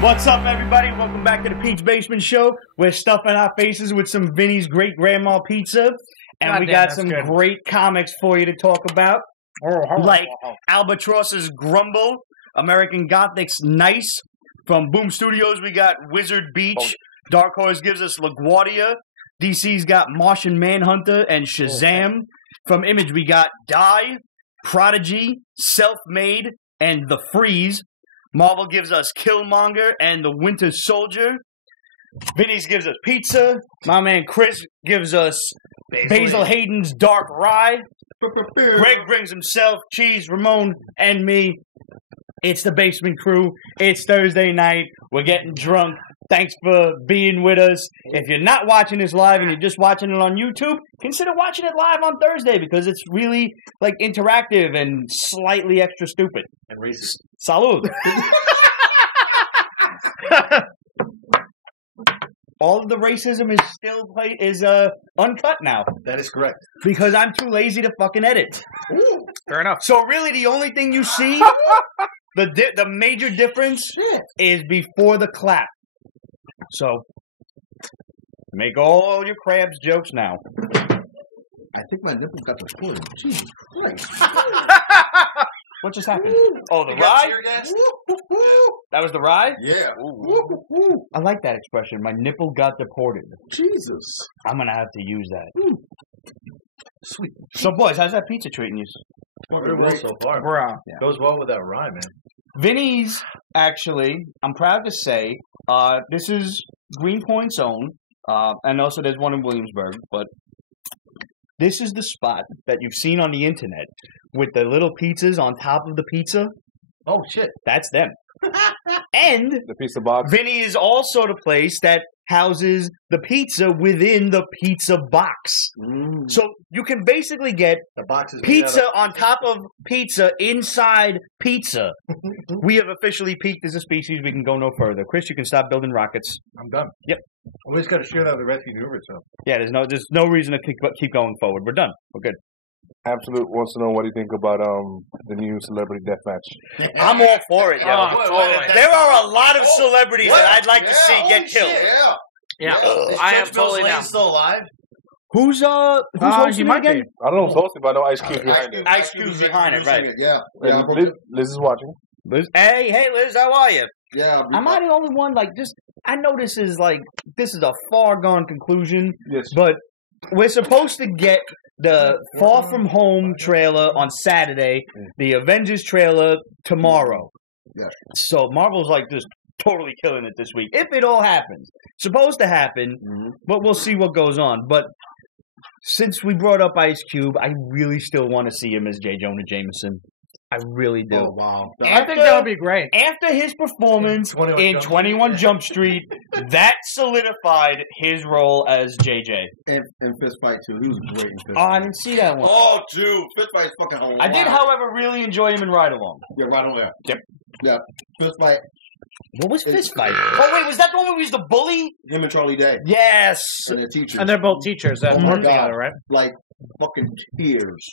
What's up, everybody? Welcome back to the Pete's Basement Show. We're stuffing our faces with some Vinny's Great Grandma Pizza, and we got some great comics for you to talk about, like Albatross's Grumble, American Gothic's Nice. From Boom Studios, we got Wizard Beach. Dark Horse gives us LaGuardia. DC's got Martian Manhunter and Shazam. From Image, we got Die, Prodigy, Self-Made, and The Freeze. Marvel gives us Killmonger and the Winter Soldier. Vinny's gives us Pizza. My man Chris gives us Basil Hayden's Dark Rye. Greg brings himself, Cheeze, Ramon, and me. It's the Basement Crew. It's Thursday night. We're getting drunk. Thanks for being with us. If you're not watching this live and you're just watching it on YouTube, consider watching it live on Thursday because it's really like interactive and slightly extra stupid. And racist. Salud. All of the racism is still uncut now. That is correct. Because I'm too lazy to fucking edit. Fair enough. So really the only thing you see, the major difference is before the clap. So, make all your crabs jokes now. I think my nipples got the pull. Jesus Christ. What just happened? Oh, the rye? That was the rye? Yeah. I like that expression. My nipple got deported. Jesus. I'm going to have to use that. Sweet. So, boys, how's that pizza treating you? Very well so far. Yeah. Goes well with that rye, man. Vinny's, actually, I'm proud to say, this is Greenpoint's own, and also there's one in Williamsburg, but this is the spot that you've seen on the internet with the little pizzas on top of the pizza. Oh, shit. That's them. And the pizza box. Vinny is also the place that houses the pizza within the pizza box. So you can basically get the box is pizza on top of pizza inside pizza. We have officially peaked as a species. We can go no further. Chris, you can stop building rockets. I'm done. Yep. We just got to share that with the rescue maneuvers, so. Yeah, there's no reason to keep going forward. We're done. We're good. Absolute wants to know what do you think about the new celebrity deathmatch. I'm all for it, yo. Totally. There are a lot of celebrities that I'd like to see get killed. Yeah, Is I am Judge totally Lane down. still alive? Who's hosting it again? I don't know who's hosting, but I know Ice Cube behind it. Ice Cube's behind it, right? Yeah. And Liz is watching. Liz? Hey, Liz, how are you? Yeah. Am I the only one? I know this is a far gone conclusion. Yes. But we're supposed to get the Far From Home trailer on Saturday, the Avengers trailer tomorrow. Yeah. So Marvel's just totally killing it this week. If it all happens. Supposed to happen, but we'll see what goes on. But since we brought up Ice Cube, I really still want to see him as J. Jonah Jameson. I really do. Oh, wow. I think that would be great. After his performance in 21 Jump Street, that solidified his role as JJ. And Fist Fight, too. He was great in Fist Fight. Oh, I didn't see that one. Oh, dude. Fist Fight is fucking hilarious. I did, however, really enjoy him in Ride Along. Yeah, right on there. Yep. Yeah. Fist Fight. What was Fist Fight? Oh, wait, was that the one where he was the bully? Him and Charlie Day. Yes. And their teachers. And they're both teachers that work together, right? Like, fucking tears.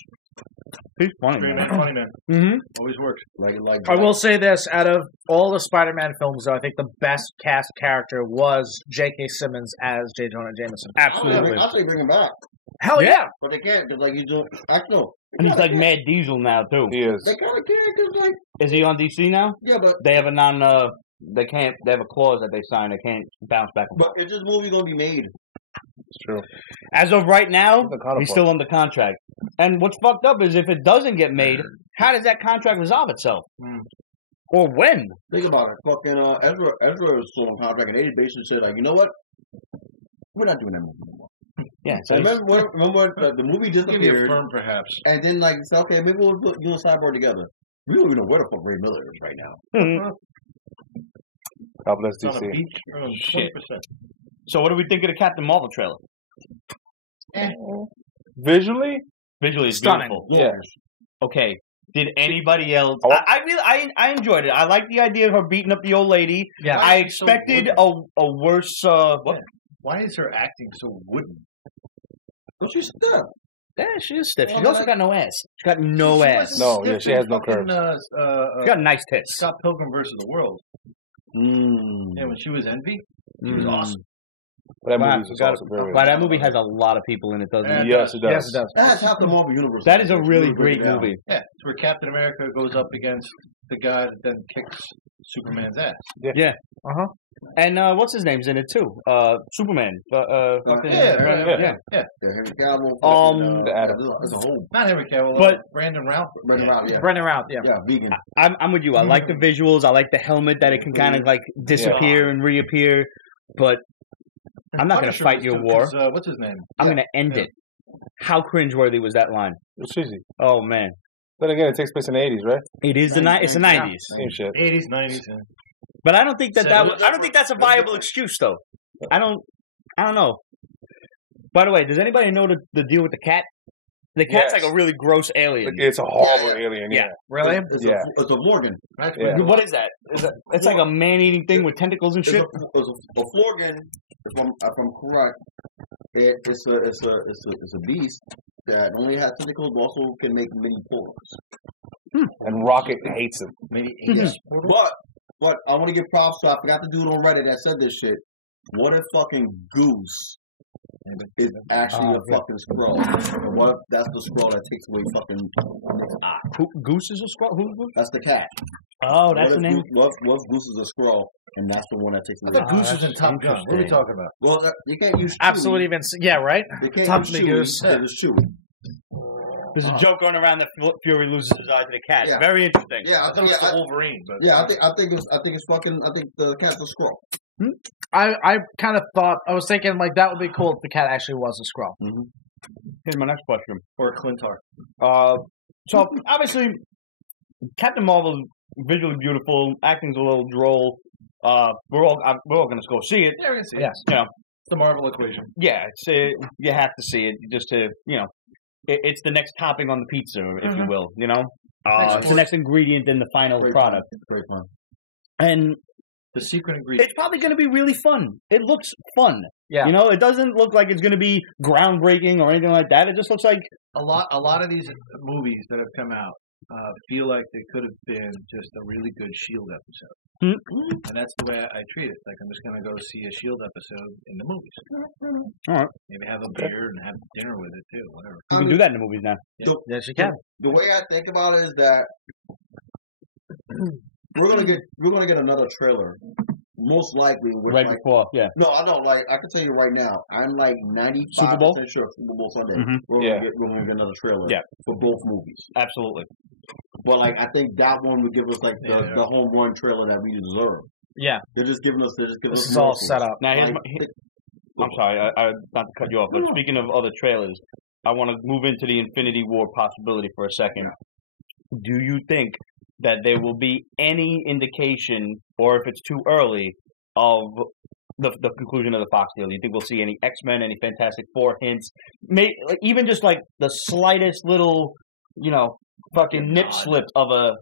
He's funny, Funny man. Mm-hmm. Always works. Like I will say this, out of all the Spider-Man films, though, I think the best cast character was J.K. Simmons as J. Jonah Jameson. Absolutely. I'll say bring him back. Hell yeah. But they can't, because, he's doing... Actually, no. And he's like Mad Diesel now, too. He is. They kind of can't, because, Is he on DC now? Yeah, but... They have a they have a clause that they sign. They can't bounce back and forth. But is this movie going to be made? It's true. As of right now, he's still under contract. And what's fucked up is if it doesn't get made, how does that contract resolve itself? Or when? Think about it. Fucking Ezra is still on contract, and they basically said, you know what? We're not doing that movie anymore. Yeah. So remember the movie disappeared, firm, perhaps. and then say, okay, maybe we'll do a cyborg together. We don't even know where the fuck Ray Miller is right now. God bless It's on a DC. beach. 20%. Shit. So what do we think of the Captain Marvel trailer? Visually, it's Stunning. beautiful. yeah. Okay. Did anybody else? I enjoyed it. I like the idea of her beating up the old lady. Yeah. I expected a worse. What? Why is her acting so wooden? Don't you stiff? Yeah, she is stiff. Well, She's also got no ass. She's got no ass. No, yeah, she has no curves. She's got nice tits. Scott Pilgrim versus the World. Yeah, when she was Envy, she was awesome. But that movie has a lot of people in it, doesn't it? Yes, it does. Yes, it does. That has half the Marvel Universe. That is a really great movie. Yeah, it's where Captain America goes up against the guy that then kicks Superman's ass. Yeah. Uh-huh. And what's his name's in it too? Superman. Fucking, Yeah. Henry Cavill. There's a whole. Not Henry Cavill, but Brandon Routh. Brendan Routh, yeah. Yeah, vegan. I'm with you. I like the visuals. I like the helmet that it can kind of like disappear and reappear. But I'm not going to fight your war. What's his name? I'm going to end it. How cringeworthy was that line? It's cheesy. Oh man. But again, it takes place in the 80s, right? It is it's the 90s. Same shit. 80s, 90s. But I don't think I don't think that's a viable excuse though. I don't know. By the way, does anybody know the deal with the cat? The cat's like a really gross alien. It's a horrible alien. Yeah. Really? It's a Florgan. What is that? It's like a man-eating thing with tentacles and shit. It's a Florgan. If I'm correct, it's a beast that only has tentacles, but also can make mini portals. And Rocket hates him. But I want to give props to. I forgot the dude on Reddit that said this shit. What if fucking Goose is actually a fucking Skrull? What if that's the Skrull that takes away fucking Nick's eye? Goose is a Skrull? Who's Goose? That's the cat. Oh, that's the name? What if Goose is a Skrull, and that's the one that takes away I thought Goose is in Top Gun. What are we talking about? Well, you can't use Chewie. Absolutely even... Yeah, right? You can't Top use Goose. Chewie. It's Chewie. There's a joke going around that Fury loses his eye to the cat. Yeah. Very interesting. Yeah, I thought it was the Wolverine. But I think the cat's a Skrull. I kind of thought... I was thinking, like, that would be cool if the cat actually was a Skrull. Mm-hmm. Here's my next question. Or a Clintar. So, obviously, Captain Marvel's visually beautiful, acting's a little droll. We're all going to go see it. Yeah, we're going to see it. Yes. You know, It's the Marvel equation. Yeah, you have to see it just to, it's the next topping on the pizza, if you will, it's the next ingredient in the final product. It's very fun. And the secret ingredient. It's probably going to be really fun. It looks fun. Yeah. It doesn't look like it's going to be groundbreaking or anything like that. It just looks like a lot of these movies that have come out feel like they could have been just a really good S.H.I.E.L.D. episode. Mm-hmm. And that's the way I treat it. Like, I'm just going to go see a S.H.I.E.L.D. episode in the movies. All right. Maybe have a beer and have dinner with it, too. Whatever. You can do that in the movies now. Yes, you can. The way I think about it is that we're gonna get another trailer, most likely. Right before, yeah. No, I know. Like, I can tell you right now, I'm like 95% sure Super Bowl Sunday. Mm-hmm. We're gonna get another trailer. For both movies. Absolutely. But like, I think that one would give us like the home run trailer that we deserve. Yeah. They're just giving us. This is all set up. Now, I'm sorry, I not to cut you off, but speaking of other trailers, I want to move into the Infinity War possibility for a second. Do you think that there will be any indication, or if it's too early, of the conclusion of the Fox deal? Do you think we'll see any X-Men, any Fantastic Four hints? Even just like the slightest little, fucking nip slip of a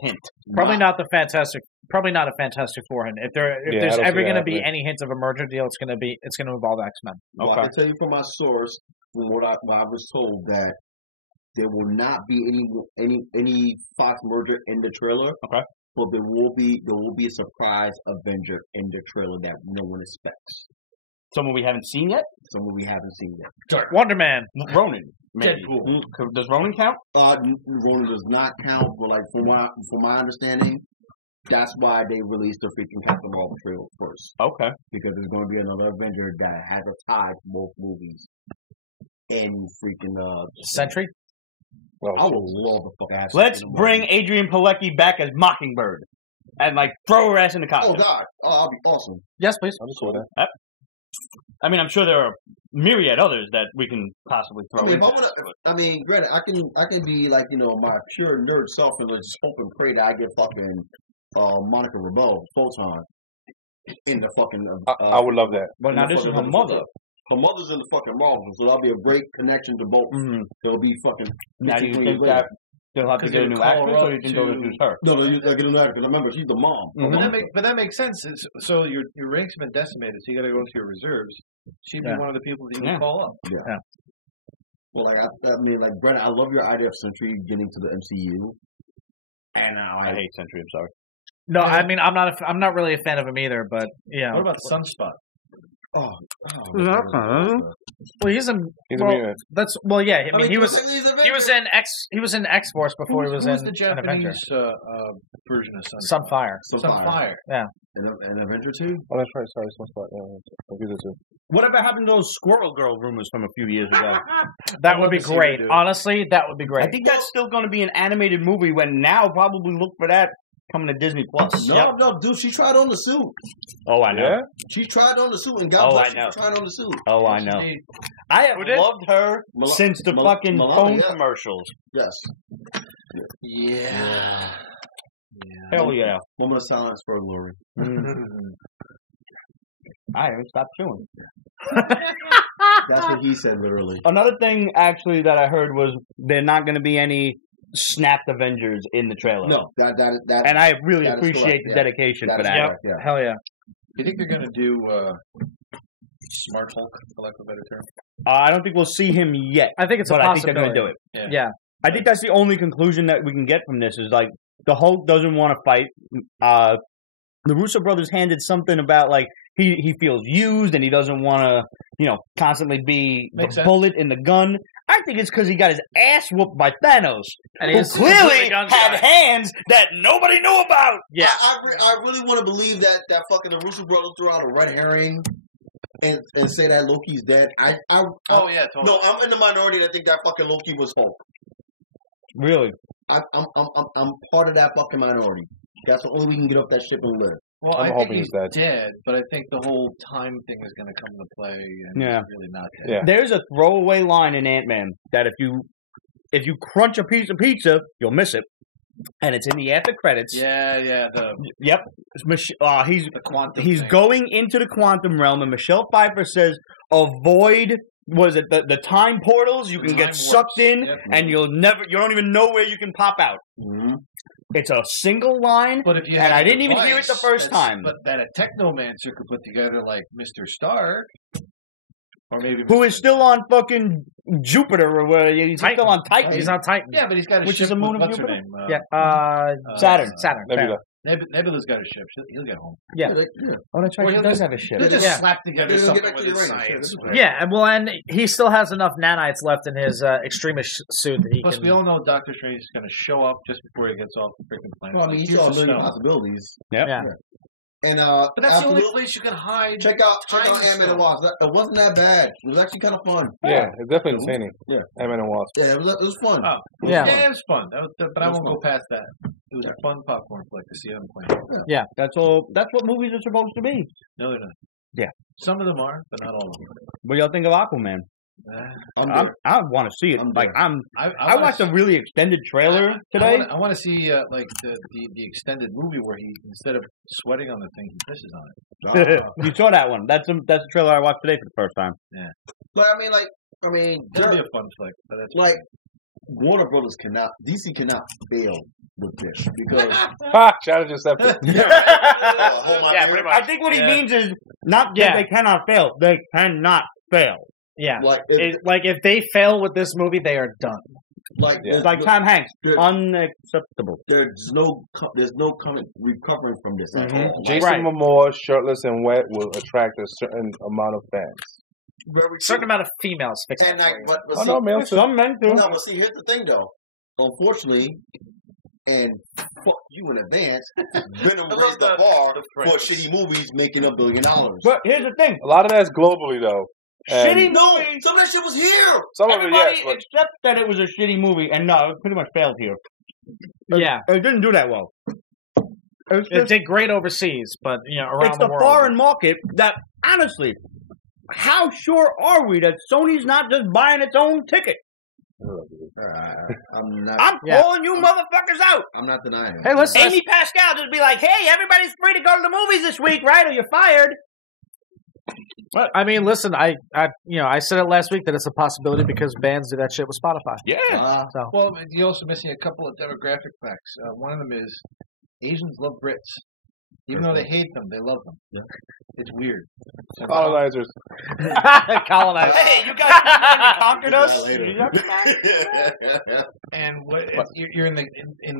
hint. Probably not a Fantastic Four hint. If there's ever going to be any hint of a merger deal, it's going to involve X-Men. Well, I can tell you from my source, from what I was told, that there will not be any Fox merger in the trailer. Okay. But there will be a surprise Avenger in the trailer that no one expects. Someone we haven't seen yet? Someone we haven't seen yet. Sorry. Wonder Man. Ronan. Maybe. Deadpool. Does Ronan count? Ronan does not count, but like from my understanding, that's why they released the freaking Captain Marvel trailer first. Okay. Because there's going to be another Avenger that has a tie to both movies. In freaking Century? Well, I would love the fuck ass. Let's bring Adrian Pilecki back as Mockingbird and throw her ass in the costume. Oh God! Oh, that'd be awesome. Yes, please. I just saw that. I mean, I'm sure there are myriad others that we can possibly throw in. Granted, I can be like my pure nerd self and just hope and pray that I get fucking Monica Rambeau, Photon, in the fucking. I would love that. But now this is her mother. Her mother's in the fucking Marvel, so that'll be a great connection to both. Mm-hmm. There'll be fucking. Now, do you think that they'll have to get a new actress, or you think they'll use her? No, they'll get a new actress. Because remember, she's the mom. Mm-hmm. But that makes sense. So your ranks have been decimated, so you got to go into your reserves. She'd be one of the people that you would call up. Yeah. Well, Brent, I love your idea of Sentry getting to the MCU. And I hate Sentry. I'm sorry. No, I mean I'm not really a fan of him either. But yeah. What about Sunspot? Oh, well, he's a mutant. That's yeah. I mean, he was in X-Force before he was in the an Avenger. Japanese version of Sunfire? Sunfire. Yeah. An Avenger 2? Oh, that's right. Sorry, Sunspot. Yeah. Whatever happened to those Squirrel Girl rumors from a few years ago? That would be great. Honestly, that would be great. I think that's still going to be an animated movie. When now probably look for that coming to Disney Plus. No, dude, she tried on the suit. Oh, I know. Yeah? She tried on the suit and got I know. She tried on the suit. Oh, I know. I have loved her since the fucking phone commercials. Yes. Yeah. Hell yeah. Moment of silence for Lori. I haven't stopped chewing. That's what he said, literally. Another thing, actually, that I heard was there not going to be any snapped Avengers in the trailer. No, that and I really appreciate the dedication for that. Yep. Yeah. Hell yeah. You think they're going to do Smart Hulk, for lack of a better term? I don't think we'll see him yet. I think it's a possibility. I think they're going to do it. Yeah. I think that's the only conclusion that we can get from this is like the Hulk doesn't want to fight. The Russo brothers handed something about like he feels used and he doesn't want to constantly be the bullet in the gun. I think it's because he got his ass whooped by Thanos, and who clearly had hands that nobody knew about. Yeah, I really want to believe that fucking the Russo brothers threw out a red herring and say that Loki's dead. Totally. No, I'm in the minority that think that fucking Loki was Hulk. Really? I'm part of that fucking minority. That's the only way we can get up that ship and live. Well, I think he's dead, but I think the whole time thing is going to come into play, and he's really not dead. Yeah. There's a throwaway line in Ant-Man that if you crunch a piece of pizza, you'll miss it, and it's in the after credits. Yeah. Yep. He's going into the quantum realm, and Michelle Pfeiffer says, "Avoid." Was it the time portals? You can get sucked in, and you don't even know where you can pop out. Mm-hmm. It's a single line, but if you and I didn't even hear it the first time. But that a technomancer could put together like Mr. Stark, or maybe who is still on fucking Jupiter, or where he's still on Titan. He's on Titan. Yeah, but he's got a which ship is a moon with, of what's Jupiter. Her name? Saturn. Nebula's got a ship. He'll get home. Yeah. Oh, that's right. He does have a ship. He'll just slap together something with his science. Yeah, and he still has enough nanites left in his extremist suit that he Plus, can... we all know Doctor Strange is going to show up just before he gets off the freaking planet. Well, I mean, he saw a million possibilities. Yep. Yeah. And but that's the only place you can hide. Check out Ant-Man and Wasp. It wasn't that bad. It was actually kind of fun. Yeah, it's definitely entertaining. Yeah, Ant-Man and Wasp. Yeah, it was fun. Oh, it was fun. But I won't go past that. It was a fun popcorn flick to see on the plane. Yeah, that's all. That's what movies are supposed to be. No, they're not. Yeah, some of them are, but not all of them. What do y'all think of Aquaman? I want to see it. I watched a really extended trailer today. I want to see like the extended movie where he, instead of sweating on the thing, he pisses on it. You saw that one? That's the trailer I watched today for the first time. Yeah, but I mean, that'd be a fun flick. But that's like Warner Brothers DC cannot fail with this because challenge accepted. Yeah, pretty much. I think what he means is not that they cannot fail; they cannot fail. Yeah, if they fail with this movie, they are done. Like Tom Hanks, unacceptable. There's no recovering from this at all. Jason Momoa, shirtless and wet, will attract a certain amount of fans. Certain amount of females. And some men do. No, but see, here's the thing, though. Unfortunately, and fuck you in advance, Venom raised the bar for shitty movies making $1 billion. But here's the thing: a lot of that's globally, though. Shitty movie. Some of that shit was here. Everybody except that it was a shitty movie, and no, it pretty much failed here. It didn't do that well. It did great overseas, but around the world. It's the foreign market that, honestly, how sure are we that Sony's not just buying its own ticket? I'm calling you motherfuckers out. I'm not denying it. Hey, listen, Amy Pascal just be like, "Hey, everybody's free to go to the movies this week, right? Or you're fired." What? I mean, listen, I said it last week that it's a possibility because bands do that shit with Spotify. Yeah. Well, you're also missing a couple of demographic facts. One of them is Asians love Brits. Even though they hate them, they love them. Yeah. It's weird. Colonizers. Colonizers. Hey, you guys conquered us. And you're in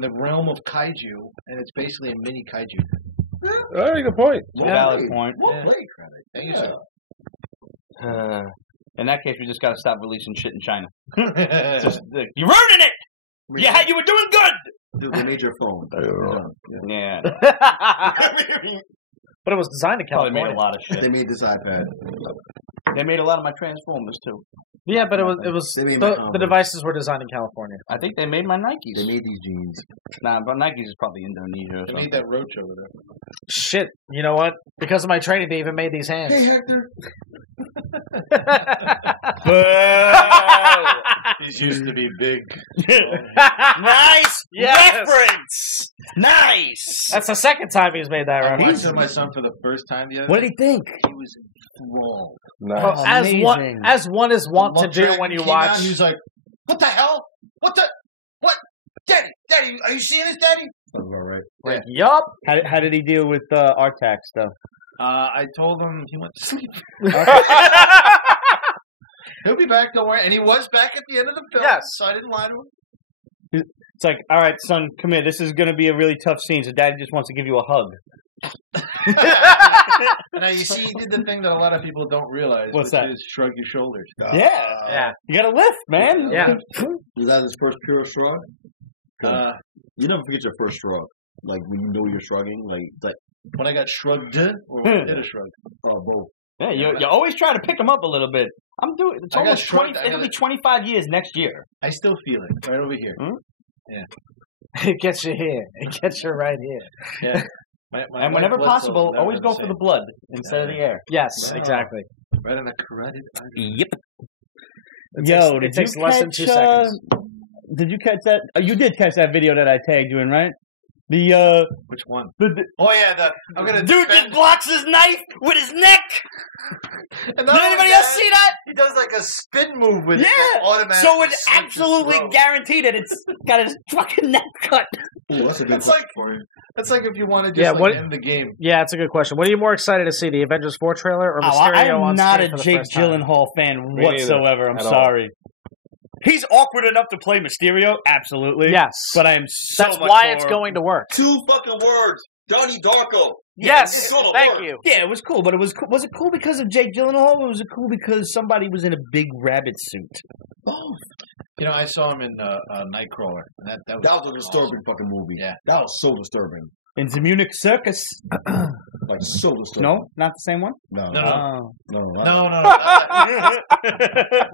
the realm of kaiju, and it's basically a mini kaiju. Very good point. Valid point. What play credit? Thank you, sir. In that case, we just got to stop releasing shit in China. You're ruining it. Yeah, you were doing good. Dude, they made your phone. Yeah. But it was designed in Probably California. made a lot of shit. They made this iPad. They made a lot of my Transformers too. Yeah, but it was the devices were designed in California. I think they made my Nikes. They made these jeans. Nah, but Nikes is probably Indonesia or They something. made that roach over there. Shit, you know what? Because of my training, they even made these hands. Hey, Hector. These used to be big. Nice reference. Nice. That's the second time he's made that I reference. watched my son for the first time the other What day. did he think? He was enthralled. Nice. As one is wont to do when you watch. He was like, "What the hell? What? Daddy, are you seeing this, Daddy?" Sounds all right. Like, yup. How did he deal with Artax though? I told him he went to sleep. He'll be back, don't worry. And he was back at the end of the film, Yes. so I didn't lie to him. It's like, all right, son, come here. This is going to be a really tough scene. So Daddy just wants to give you a hug. Now, you see, he did the thing that a lot of people don't realize. What's which that? is shrug your shoulders. Yeah. You got to lift, man. Yeah. Was that his first pure shrug? You never forget your first shrug. Like, when you know you're shrugging. Like When I got shrugged, or when I did a shrug. Oh, both. Yeah, you always try to pick him up a little bit. I'm doing. It's I got almost 20. shrugged. It'll be 25 years next year. I still feel it right over here. It gets you here. It gets you right here. Yeah. And whenever possible, always go for the blood instead of the air. Yes, Wow. exactly. Right on the carotid. Yep. It takes less than 2 seconds. Did you catch that? You did catch that video that I tagged you in, right? The Which one? oh yeah, I'm gonna dude just blocks his knife with his neck. Did Did anybody else see that? He does like a spin move with Yeah. So it's absolutely guaranteed that it's got his fucking neck cut. Ooh, that's a good That's like for you. That's like if you want to just end the game. Yeah, it's a good question. What are you more excited to see, the Avengers 4 trailer or Mysterio I am on not screen a for the Jake first time? Gyllenhaal fan Me whatsoever. I'm neither, at sorry. He's awkward enough to play Mysterio, absolutely. Yes. But I am so That's much why more... it's going to work. 2 fucking words. Donnie Darko. Yes, it's gonna thank work. you. Yeah, it was cool, but was it cool because of Jake Gyllenhaal, or was it cool because somebody was in a big rabbit suit? Both. You know, I saw him in Nightcrawler. And that was a disturbing fucking movie. Yeah. That was so disturbing. In the Munich Circus. Like, so disturbing. No? Not the same one? No. No. No.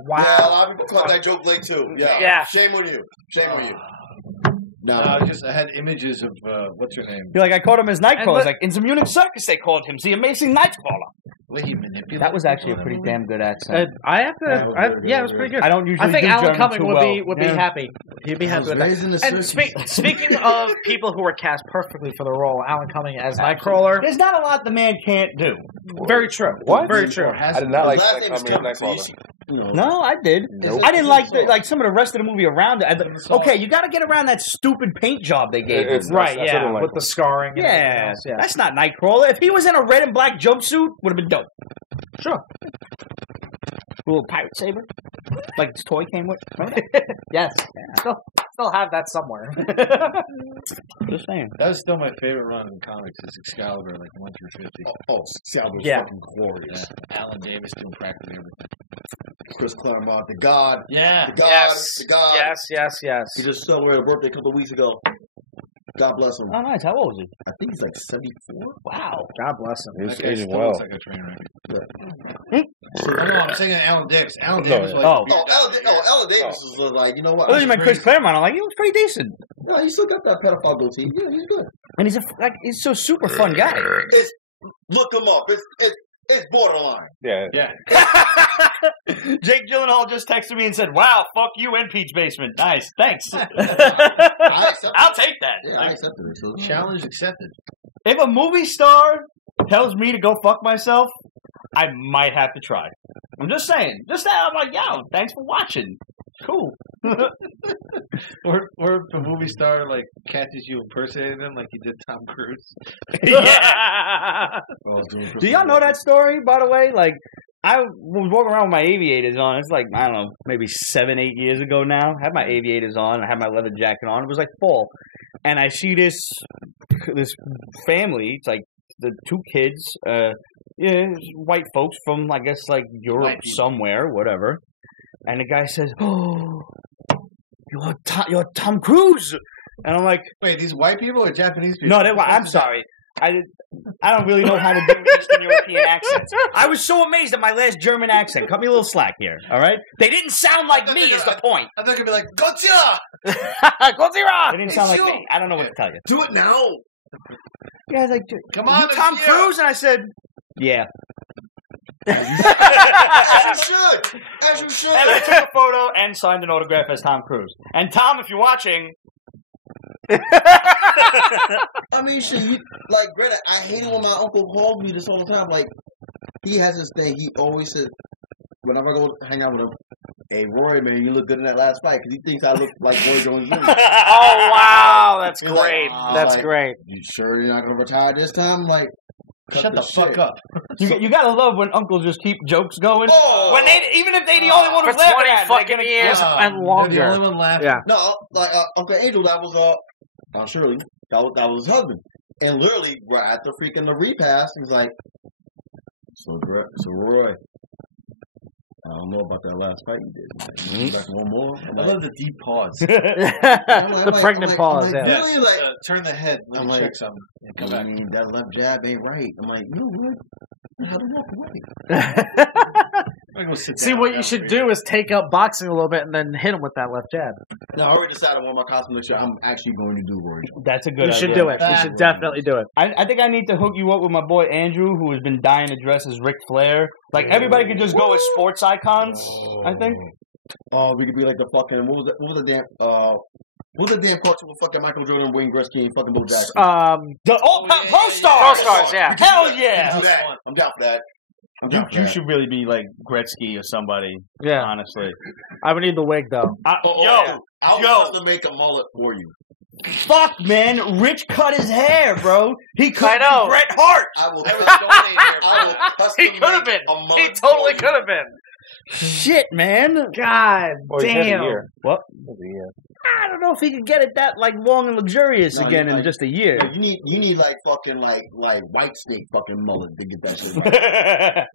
Wow. Yeah, a lot of people caught that joke late, too. Yeah. Yeah. Shame on you. Shame on you. No. I had images of, what's her name? You're like, I called him as Nightcrawler. And It's like, in the Munich Circus they called him the Amazing Nightcrawler. Well, he manipulated That was actually a people pretty in that damn good accent. I have to. Yeah, it was pretty good. I don't usually I think do Alan German Cumming too would be well. happy. He'd be happy with that. And speaking of people who were cast perfectly for the role, Alan Cumming as Nightcrawler. There's not a lot the man can't do. Very true. What? Very true. I did not like His last that name is coming in Kevin, Nightcrawler. No, I did. Nope. I didn't like some of the rest of the movie around it. Okay, you got to get around that stupid paint job they gave him. It's- Right, that's yeah, like with the scarring. And everything Yeah, else, yeah. that's not Nightcrawler. If he was in a red and black jumpsuit, would have been dope. Sure. A little pirate saber, like this toy came with. Yes. Still have that somewhere. Just saying. That was still my favorite run in comics. Is Excalibur, like 1 through 50. Oh, Excalibur's Yeah. fucking glorious. Yeah. Alan Davis doing practically everything. Chris Claremont, the God. Yeah. The God. Yes. The God. Yes. He just celebrated a birthday a couple of weeks ago. God bless him. Oh, nice. How old is he? I think he's like 74. Wow. God bless him. He's That guy aging still well. looks like a train wreck. No, I'm saying Alan Dix. Alan No, Davis. yeah. Like, Oh. Ellen Davis was like, you know what? I thought you meant Chris Claremont. I'm like, he was pretty decent. No, he still got that pedophile goatee. Yeah, he's good. And he's so super fun guy. Look him up. It's borderline. Yeah. Yeah. Jake Gyllenhaal just texted me and said, "Wow, fuck you and Pete's Basement. Nice, thanks. I accept I'll take that." Yeah, I accepted it. So, Challenge accepted. If a movie star tells me to go fuck myself, I might have to try. I'm just saying. Just that I'm like, yo, thanks for watching. Cool. Or if a movie star like catches you impersonating them, like you did Tom Cruise. Yeah. Do y'all know that story? By the way, like I was walking around with my aviators on. It's like I don't know, maybe 7, 8 years ago now. I had my aviators on. I had my leather jacket on. It was like fall, and I see this family. It's like the 2 kids, white folks from I guess like Europe somewhere, whatever. And the guy says, "Oh, you're Tom Cruise," and I'm like, "Wait, these white people or Japanese people?" No, I'm sorry. I don't really know how to do Eastern European accents. I was so amazed at my last German accent. Cut me a little slack here, all right? They didn't sound like me is the point. I thought it'd be like, Godzilla! Godzilla! They didn't sound like me. I don't know what to tell you. Do it now! Yeah, like, come on, you Tom Cruise? And I said, yeah. As you should! As you should! And I took a photo and signed an autograph as Tom Cruise. And Tom, if you're watching... I mean, shit, like, Greta, I hate it when my uncle calls me this all the time. Like, he has this thing. He always says, whenever I go hang out with him, "Hey, Roy, man, you look good in that last fight," because he thinks I look like Roy Jones Jr. Oh, wow. That's He's great. Like, That's like, great. You sure you're not going to retire this time? I'm like, shut the fuck up. You gotta love when uncles just keep jokes going. Oh. When even if they the only one who's for laughing 20 at it, fucking years and longer. They're the only one laughing. Yeah. No, like Uncle Angel, that was Aunt Shirley, that was his husband, and literally we're at the freaking the repast. He's like, so Roy, I don't know about that last fight you did. You got one more? I love the deep pause. The pregnant pause. I'm like, Yeah. really? Like, turn the head. Let me check something. And come back. I mean, that left jab ain't right. I'm like, you know what? I had to walk away. See, what you should do is take up boxing a little bit and then hit him with that left jab. No, I already decided one of my costumes next year. I'm actually going to do Roy. That's a good idea. You should do it. You should definitely do it. I think I need to hook you up with my boy Andrew, who has been dying to dress as Ric Flair. Like, everybody could just go as sports icons, I think. Oh, we could be like the fucking, what was the damn cartoon with fucking Michael Jordan, Wayne Gretzky, and fucking Bo Jackson? Pro Stars! Pro Stars, yeah. Hell yeah! I'm down for that. You should really be like Gretzky or somebody. Yeah. Honestly. I would need the wig, though. I'll have to make a mullet for you. Fuck, man. Rich cut his hair, bro. He could be Bret Hart. I will custom He could have been. He totally could have been. Shit, man. God damn. What? I don't know if he could get it that like long and luxurious again in just a year. Yeah, you need like fucking like white snake fucking mullet to get that shit right.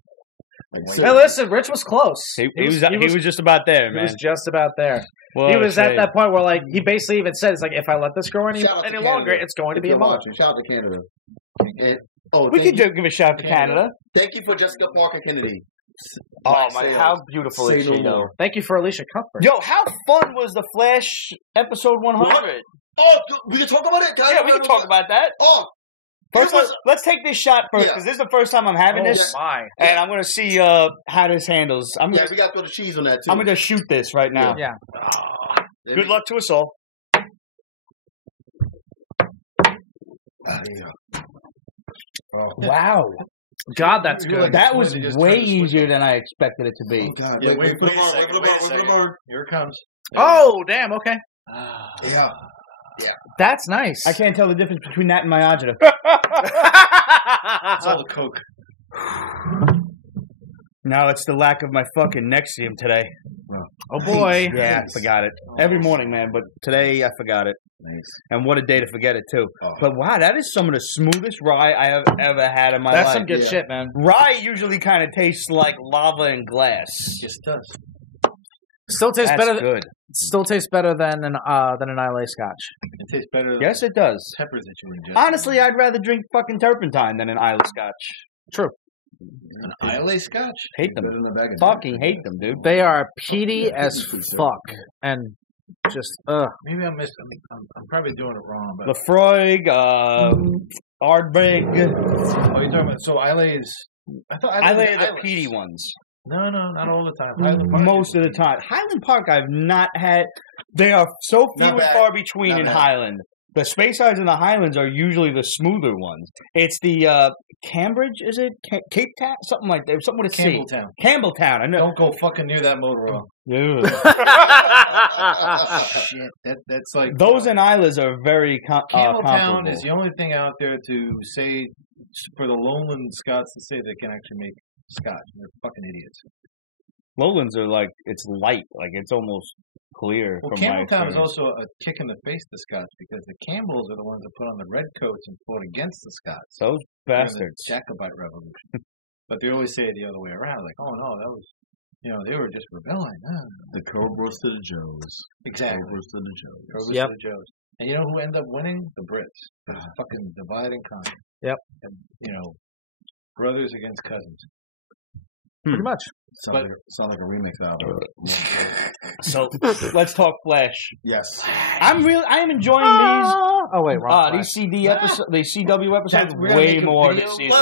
Hey, listen, Rich was close. He was just about there, man. He was just about there. Well, he was at that point where, like, he basically even said, "It's like if I let this grow any longer, it's going to be a mullet." Shout out to Canada. And, we could give a shout out to Canada. Thank you for Jessica Parker Kennedy. Oh my! How beautiful is she, though? Thank you for Alicia Cuthbert. Yo, how fun was the Flash episode 100? Oh, we can talk about it. Yeah, we can talk about that. Oh. First, let's take this shot first, because this is the first time I'm having this. And I'm going to see how this handles. We got to throw the cheese on that, too. I'm going to just shoot this right now. Yeah. Good luck to us all. Wow. God, that's good. That was way easier than I expected it to be. Oh, God. Yeah, wait for the burn. Here it comes. Oh, damn, okay. Yeah. That's nice. I can't tell the difference between that and my agita. It's all the coke. No, it's the lack of my fucking Nexium today. Oh, boy. Yeah, I forgot it. Every morning, man, but today I forgot it. Nice. And what a day to forget it, too. Oh. But wow, that is some of the smoothest rye I have ever had in my life. That's some good shit, man. Rye usually kind of tastes like lava and glass. It just does. Still tastes That's better. Good. Still tastes better than an Islay Scotch. It tastes better than yes, it does. peppers that you ingest. Honestly, I'd rather drink fucking turpentine than an Islay Scotch. True. An Islay Scotch? Hate them. Fucking hate them, dude. They are peaty as fuck. And just, Maybe I'm probably doing it wrong. But Lafroig, Ardbeg. Oh, you're talking about, so Islay is... I thought Islay are the peaty ones. No, not all the time. Most of the time. Highland Park I've not had. They are so few and far between in Highland. The Space Sides and the Highlands are usually the smoother ones. It's the Cambridge, is it? Cape Town? Something like that. Something with a C. Campbelltown. I know. Don't go fucking near that motor oil. Shit, that's like... Those and Islas are very Campbelltown is the only thing out there to say, for the lowland Scots to say they can actually make Scotch. They're fucking idiots. Lowlands are like, it's light. Like, it's almost clear. Well, Campbelltown is also a kick in the face to Scots because the Campbells are the ones that put on the red coats and fought against the Scots. Those bastards. The Jacobite Revolution. But they always say it the other way around. Like, oh no, that was, they were just rebelling. The Cobras to the Joes. Exactly. Cobras to the Joes. Cobras to the Joes. And you know who ended up winning? The Brits. Fucking divide and conquer. Yep. And, brothers against cousins. Pretty much. Sound like a remix album. So let's talk Flash. Yes. I am enjoying these. Oh wait, wrong. These CW episodes way more this season.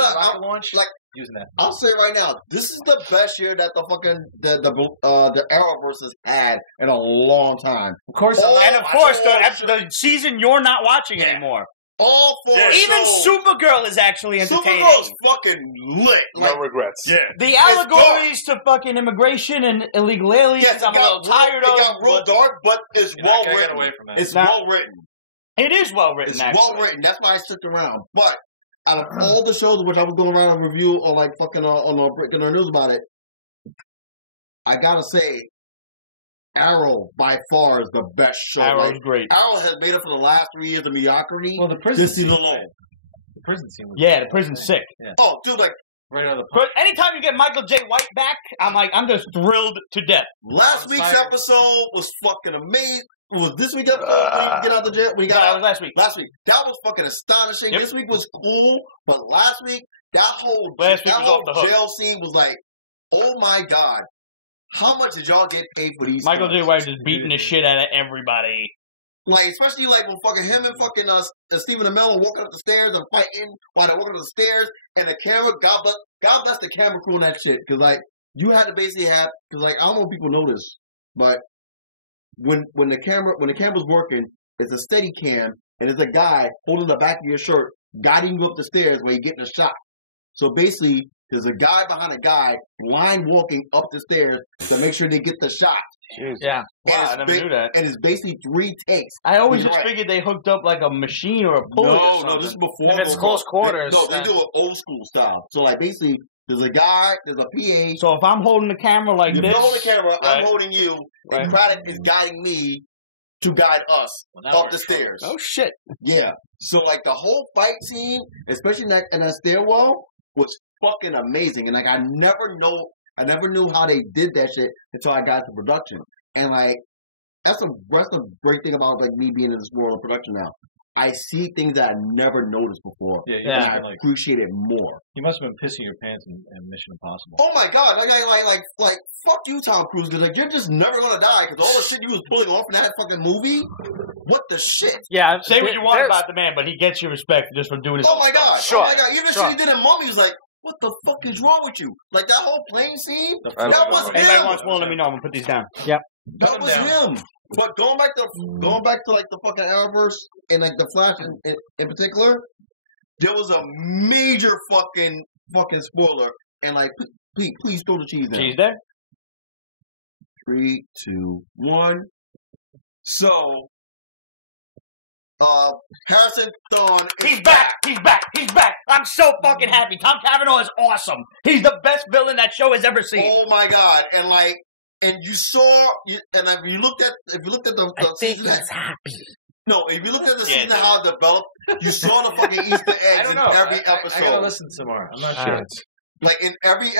Using that. I'll say right now, this is the best year that the fucking the Arrowverse has had in a long time. Of course, the season you're not watching anymore. All four Even shows. Supergirl is actually entertaining. Supergirl's fucking lit. No regrets. Yeah. The allegories to fucking immigration and illegal aliens, yes, I'm a little tired of. It got real dark, but it's well written. It's well written. It is well written, It's well written. That's why I stuck around. But out of all the shows which I was going around and review or like fucking on breaking our news about it, I gotta say, Arrow by far is the best show. Arrow's great. Arrow has made up for the last 3 years of mediocrity. Well, the prison this season alone. The prison scene was the prison's sick. Yeah. Oh, dude, like right out of the but anytime you get Michael J. White back, I'm just thrilled to death. Last week's episode was fucking amazing. Was this week's episode when you get out the jail? When you got last week. Last week. That was fucking astonishing. Yep. This week was cool, but last week, that whole jail scene was like, oh my god. How much did y'all get paid for these? Michael J. White just beating the shit out of everybody. Like, especially like when fucking him and fucking Stephen Amell walking up the stairs and fighting while they're walking up the stairs, and the camera, God bless the camera crew on that shit. Because like you had to basically have, because like I don't know if people know this, but when the camera's working, it's a steady cam, and it's a guy holding the back of your shirt, guiding you up the stairs where you're getting a shot. So basically, there's a guy behind a guy blind walking up the stairs to make sure they get the shot. Jeez. Yeah. Wow, I never knew that. And it's basically 3 takes. I always just figured they hooked up like a machine or a pulley or something. No, this is before. If it's close quarters. They do it old school style. So like basically, there's a guy, there's a PA. So if I'm holding the camera like this. If you're holding the camera, I'm holding you. And Craddock is guiding me to guide us up the stairs. Oh, shit. Yeah. So like the whole fight scene, especially in that stairwell, was fucking amazing. And like I never knew how they did that shit until I got to production. And like that's a great thing about like me being in this world of production now. I see things that I never noticed before. Yeah, and I appreciate it more. You must have been pissing your pants in Mission Impossible. Oh my god! Like fuck you, Tom Cruise, because like you're just never gonna die because all the shit you was pulling off in that fucking movie. What the shit? Yeah, say what you want about the man, but he gets your respect just for doing his own god! Sure. Oh my god! Even shit he did in Mummy was like, what the fuck is wrong with you? Like that whole plane scene. That was him. Anybody wants more? Let me know. I'm gonna put these down. Yep. That was him. But going back to like the fucking Arrowverse and like the Flash in particular, there was a major fucking spoiler. And like, please throw the cheese there. Cheese there. 3, 2, 1. So, Harrison Thorne is back. He's back. I'm so fucking happy. Tom Cavanaugh is awesome. He's the best villain that show has ever seen. Oh my god! And like. And you saw, and if you looked at the season, happy. No, if you looked at the season how it developed, you saw the fucking Easter eggs in every episode. I gotta listen some more. I'm not sure. Like in every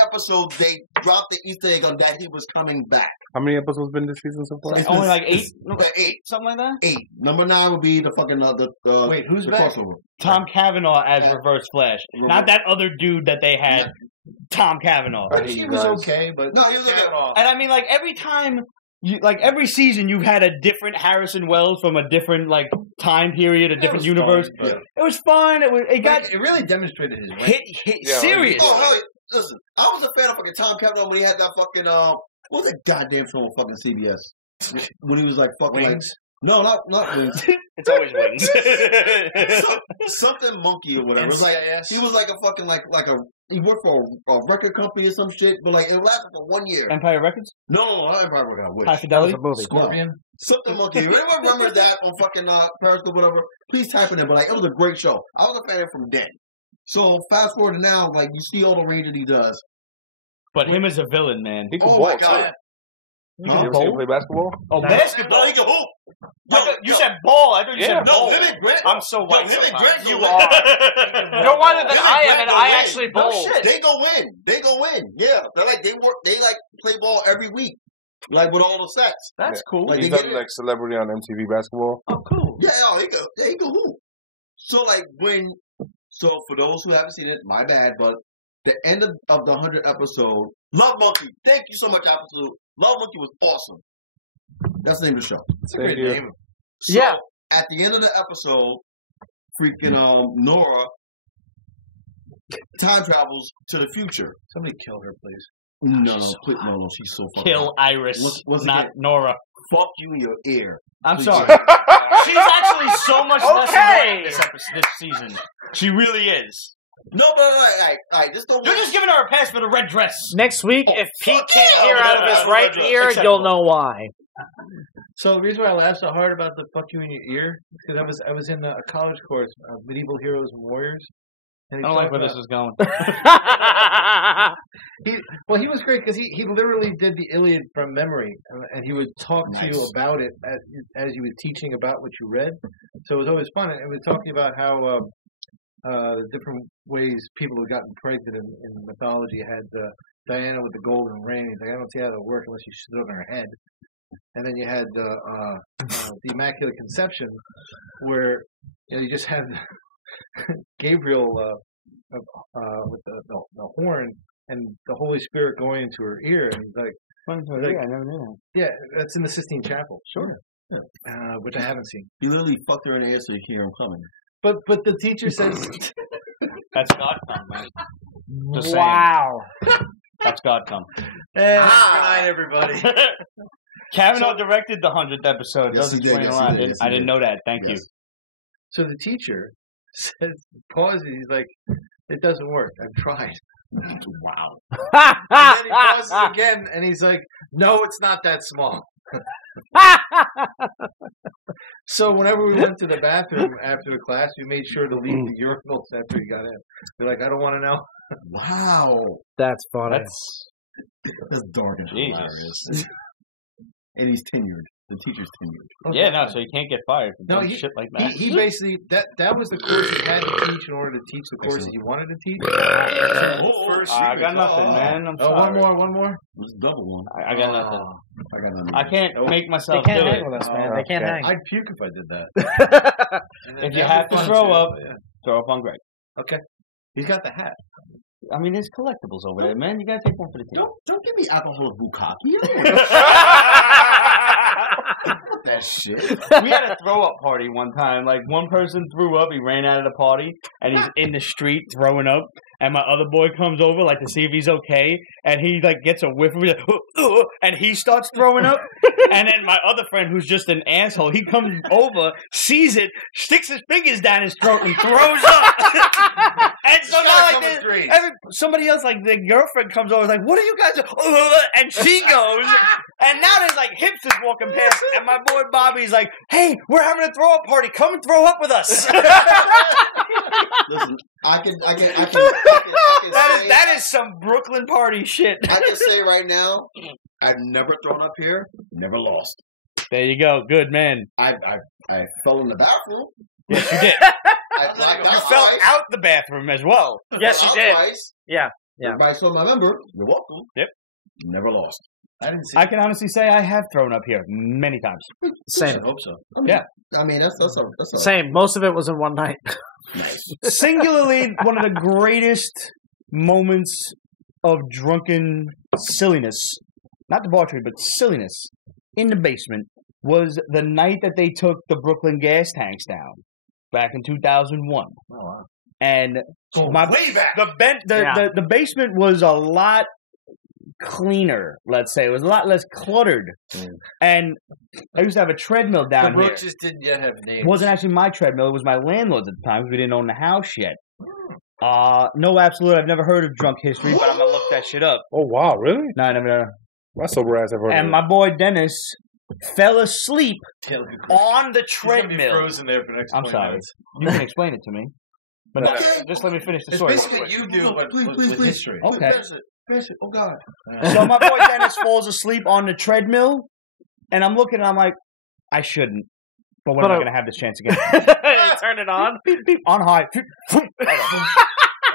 episode, they dropped the Easter egg on that he was coming back. How many episodes been this season so far? Only like 8? 8. Something like that? 8. Number 9 would be the fucking wait, who's back? Crossover. Tom Cavanaugh as Reverse Flash, not that other dude that they had. Tom Cavanaugh. He was okay, but no, he was okay. And I mean, like every time, every season, you've had a different Harrison Wells from a different like time period, a different universe. Fun, it was fun. It really demonstrated his hit serious. Oh, listen, I was a fan of fucking Tom Cavanaugh when he had that fucking what was that goddamn show on fucking CBS when he was like fucking Wings. No, not wings. It's always wings. Something monkey or whatever. It was like he was like a fucking he worked for a record company or some shit, but like it lasted for 1 year. Empire Records? No, not Empire Records. I wish. High Fidelity? Scorpion? No. Something monkey. If anyone remembers that on fucking Periscope or whatever, please type it in. But like, it was a great show. I was a fan of it from then. So fast forward to now, like you see all the range that he does. But him as a villain, man. He can Oh ball, my god. too. You ever seen him play basketball? Oh, basketball. He can hoop. You said ball. I thought you said ball. No, him and Grant. I'm so white. Him and Grant. You are. You're whiter than I am, and I actually bowl. No shit. They go in. Yeah. They play ball every week. Like with all the sets. That's cool. Like He's done like celebrity on MTV basketball. Oh, cool. Yeah, he can hoop. So like so for those who haven't seen it, my bad, but the end of the 100th episode, Love Monkey. Thank you so much, Absolute. Love Monkey was awesome. That's the name of the show. It's a great name. So, at the end of the episode, freaking Nora time travels to the future. Somebody kill her, please. No, she's so fucking Kill Iris, not Nora. Fuck you in your ear. I'm sorry. She's actually so much less annoying this season. She really is. No, but like, just don't. You're just giving her a pass for the red dress. Next week, if Pete can't hear out of his right ear, you'll know why. So the reason why I laughed so hard about the "fuck you in your ear" is because I was in a college course, Medieval Heroes and Warriors. And I don't like where this is going. He was great because he literally did the Iliad from memory, and he would talk to you about it as you were teaching about what you read. So it was always fun, and it was talking about how the different ways people have gotten pregnant in mythology. You had Diana with the golden ring. He's like, I don't see how that would work unless she stood on her head. And then you had the Immaculate Conception, where you just had Gabriel with the horn and the Holy Spirit going into her ear, and he's like, I never knew that. yeah, that's in the Sistine Chapel. Sure. Which I haven't seen. He literally fucked her in the ass so you hear him coming. But the teacher says That's God come, man. Wow. That's God come. good night, everybody. Kavanaugh directed the 100th episode. Yes, Doesn't he did. explain Yes, a lot. he did. Yes, I he didn't did. know that. Thank you. So the teacher says, pauses, he's like, it doesn't work. I've tried. Wow. And then he pauses again, and he's like, no, it's not that small. So whenever we went to the bathroom after the class, we made sure to leave the urinals after he got in. We're like, I don't want to know. Wow. That's funny. That's dark and hilarious. And he's tenured. The teacher's tenured. Yeah, no, so you can't get fired for doing he- shit like that. He basically, that was the course he had to teach in order to teach the courses he wanted to teach. I got nothing, man. I'm sorry. One more. It's a double one. I got nothing. I got nothing. I can't make They myself can't do hang it. with us, man. They can't hang. I'd puke if I did that. If you have to throw up, throw up on Greg. Okay. He's got the hat. I mean, there's collectibles over there, man. You gotta take one for the team. Don't give me alcoholic bukkake. That shit. We had a throw up party one time. Like, one person threw up, he ran out of the party, and he's in the street throwing up. And my other boy comes over, like, to see if he's okay, and he, like, gets a whiff of it, and he starts throwing up. And then my other friend, who's just an asshole, he comes over, sees it, sticks his fingers down his throat, and throws up. And so now, like, somebody else, like, the girlfriend comes over, like, what are you guys doing? And she goes, and now there's, like, hipsters walking past, and my boy Bobby's like, hey, we're having a throw-up party, come and throw up with us. Listen, I can That is some Brooklyn party shit. I can say right now, I've never thrown up here, never lost. There you go. Good man. I fell in the bathroom. Yes, you did. I blacked out You fell twice. out the bathroom as well. Yes, you did. Twice. Yeah. Yeah. Everybody saw my number. You're welcome. Yep. Never lost. I didn't see I can honestly say I have thrown up here many times. Same. I hope so. I mean, that's a Same. Most of it was in one night. Singularly, one of the greatest moments of drunken silliness, not debauchery, but silliness, in the basement was the night that they took the Brooklyn gas tanks down back in 2001. Oh, wow. And way back. the basement was a lot cleaner, let's say. It was a lot less cluttered. And I used to have a treadmill down here. The roaches didn't yet have names. It wasn't actually my treadmill. It was my landlord's at the time because we didn't own the house yet. No, absolutely. I've never heard of drunk history, but I'm going to look that shit up. Oh, wow, really? No, I never. My sober ass have heard of And it. my boy Dennis fell asleep on the treadmill. Frozen there for the next I'm 20 sorry. minutes. You can explain it to me. But no, just let me finish the It's story. basically what you do, but with history. Okay. Finish it. Oh, God. So my boy Dennis falls asleep on the treadmill, and I'm looking and I'm like, I shouldn't. But when am I going to have this chance again? Turn it on. On high.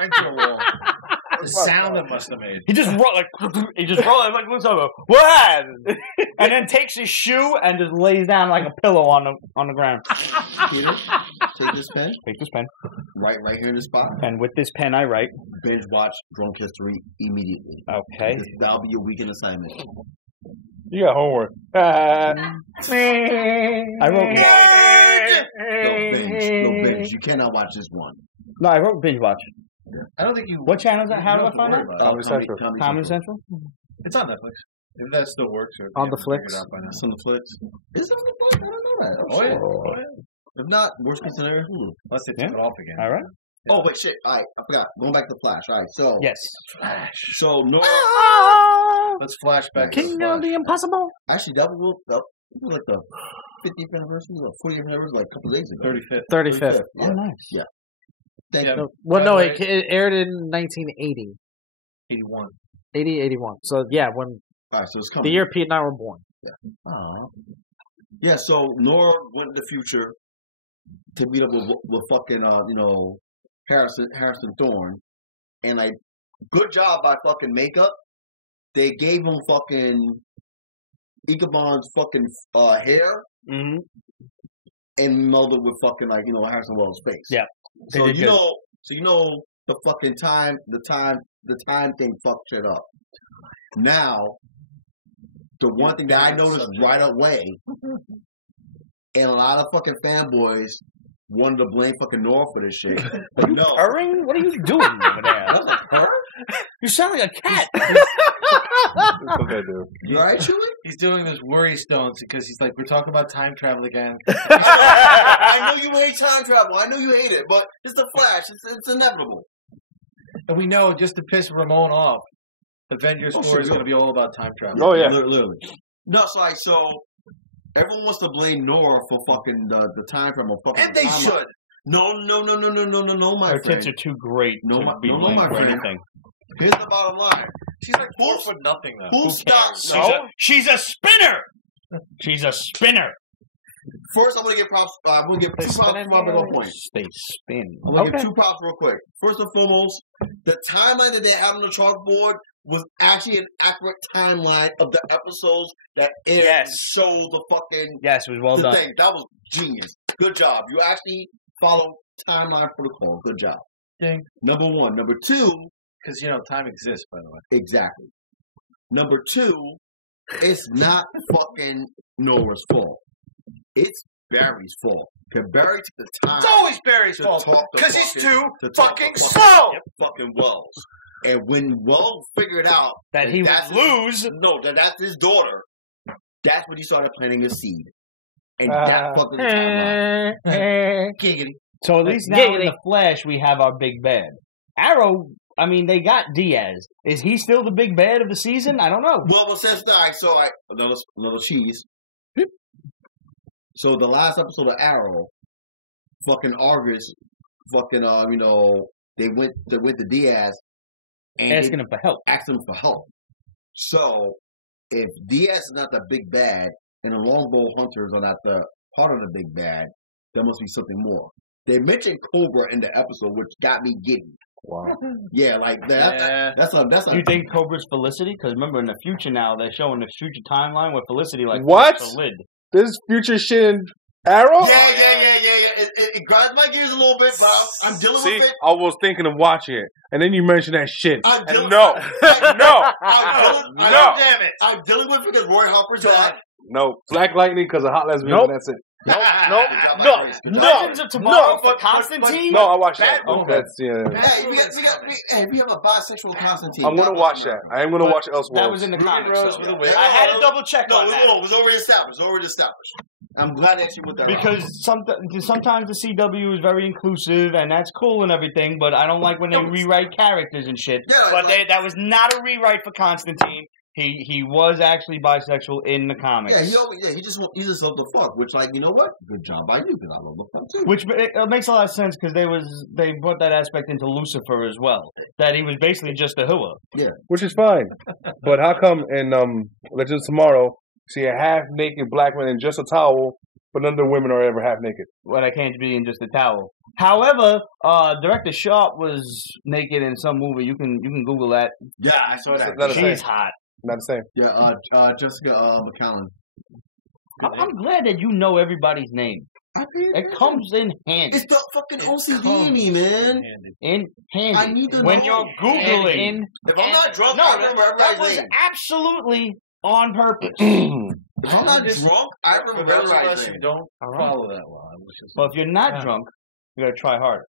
Into a wall. The sound it must have made. He just rolled like looks over. What? And then takes his shoe and just lays down like a pillow on the ground. Peter, take this pen. Take this pen. Right here in the spot. And with this pen, I write. Binge watch Drunk History immediately. Okay. That'll be your weekend assignment. You got homework. I wrote. No binge. You cannot watch this one. No, I wrote binge watch. I don't think you. What channel is that? How do I find it? Comedy Central. Comedy Central. It's on Netflix. If that still works. Or On the flicks. It's on the flicks. Is it on the flicks? I don't know that. Oh, yeah. If not, worst case scenario, Hulu. Unless they took it off again. All right. Yeah. Oh, wait, shit. All right, I forgot. Going back to Flash. All right, so. Yes. Flash. So, Nora. Let's flash back to King of the Impossible. Actually, that was like the 50th anniversary, or 40th anniversary, like a couple days ago. 35th. 35th. Yeah. Oh, nice. Yeah. Thank Yeah. you. Well, no, By it the aired in 1980. 81. 80, 81. So, yeah, when All right, so it's coming. the year Pete and I were born. Aww. Yeah, so Nora went in the future to meet up with fucking, Harrison Thorne. And, like, good job by fucking makeup. They gave him fucking Ichabod's fucking hair Mm-hmm. and melded with fucking, like, Harrison Wells' face. Yeah. So, did good. the fucking the time thing fucked shit up. Now, the one thing that I noticed right away, and a lot of fucking fanboys wanted to blame fucking Nora for this shit. But no. Purring? What are you doing over there? That's a purr? You sound like a cat. Okay, dude. You alright, Chewie? He's doing those worry stones because he's like, we're talking about time travel again. I know you hate time travel. I know you hate it, but it's the Flash. It's inevitable. And we know, just to piss Ramon off, Avengers 4 is going to be all about time travel. Oh, yeah. Literally. No, so everyone wants to blame Nora for fucking the time travel. And they should. No, my Her friend. tits are too great to be blamed my for friend. anything. Here's the bottom line. She's like 4 foot nothing, though. Who stops? She's a spinner. She's a spinner. First, I'm gonna give props. I'm gonna give 2 props for my middle point. They spin. I'm gonna give 2 props real quick. First and foremost, the timeline that they had on the chalkboard was actually an accurate timeline of the episodes that showed the fucking Yes, it was well done. thing. That was genius. Good job. You actually follow timeline protocol. Good job. Ding. Number 1. Number 2. Because, time exists, by the way. Exactly. Number 2. It's not fucking Nora's fault. It's Barry's fault. Because Barry took the time. It's always Barry's to fault. talk Because he's too fucking to slow. Fucking Wells. And when Wells figured out That he would lose. That's his daughter. That's when he started planting a seed. And that fucking timeline. Giggity. So at least now in the Flash, we have our big bad. Arrow, I mean, they got Diaz. Is he still the big bad of the season? I don't know. Well, since another cheese. So the last episode of Arrow, fucking Argus, fucking they went to Diaz and asking him for help. Asking him for help. So if Diaz is not the big bad and the Longbow Hunters are not the part of the big bad, there must be something more. They mentioned Cobra in the episode, which got me giddy. Wow. Yeah, like that. That's a. You think Cobra's Felicity? Because remember, in the future now, they're showing the future timeline with Felicity like what? The lid. This future shit in Arrow? Yeah. It grinds my gears a little bit, but I'm dealing with it. I was thinking of watching it, and then you mentioned that shit. I'm dealing no. Damn it. I'm dealing with it because Roy Harper's back. No, Black Lightning because of Hot Lesbian. Nope. That's it. Legends of Tomorrow for Constantine? No, I watched that. Batwoman. That's, Hey, we have a bisexual Constantine. I'm going to watch that. I am going to watch Elseworlds. That was in the comics. Rose So. with a wig. I had to double check on that. It was already established. I'm glad that you went there. Because sometimes the CW is very inclusive, and that's cool and everything, but I don't like when they rewrite characters and shit. Yeah, but that was not a rewrite for Constantine. He was actually bisexual in the comics. Yeah, he just loved the fuck. Which, like, you know what? Good job by you, because I love the fuck too. Which it makes a lot of sense because they brought that aspect into Lucifer as well. That he was basically just a hua. Yeah, which is fine. But how come in Legends of Tomorrow see a half naked black man in just a towel, but none of the women are ever half naked? Well, I can't be in just a towel. However, Director Sharp was naked in some movie. You can Google that. Yeah, I saw that. She's hot. Not the same. Yeah, Jessica McCallan. I'm glad that you know everybody's name. It comes in handy. It's the fucking OCD in me, man. In handy. I need to when know. you're Googling. If I'm not drunk, no, I remember that everybody's was name. absolutely on purpose. If I'm not drunk, I remember everybody's name. Don't follow that law. Well, if you're not drunk, you gotta try hard.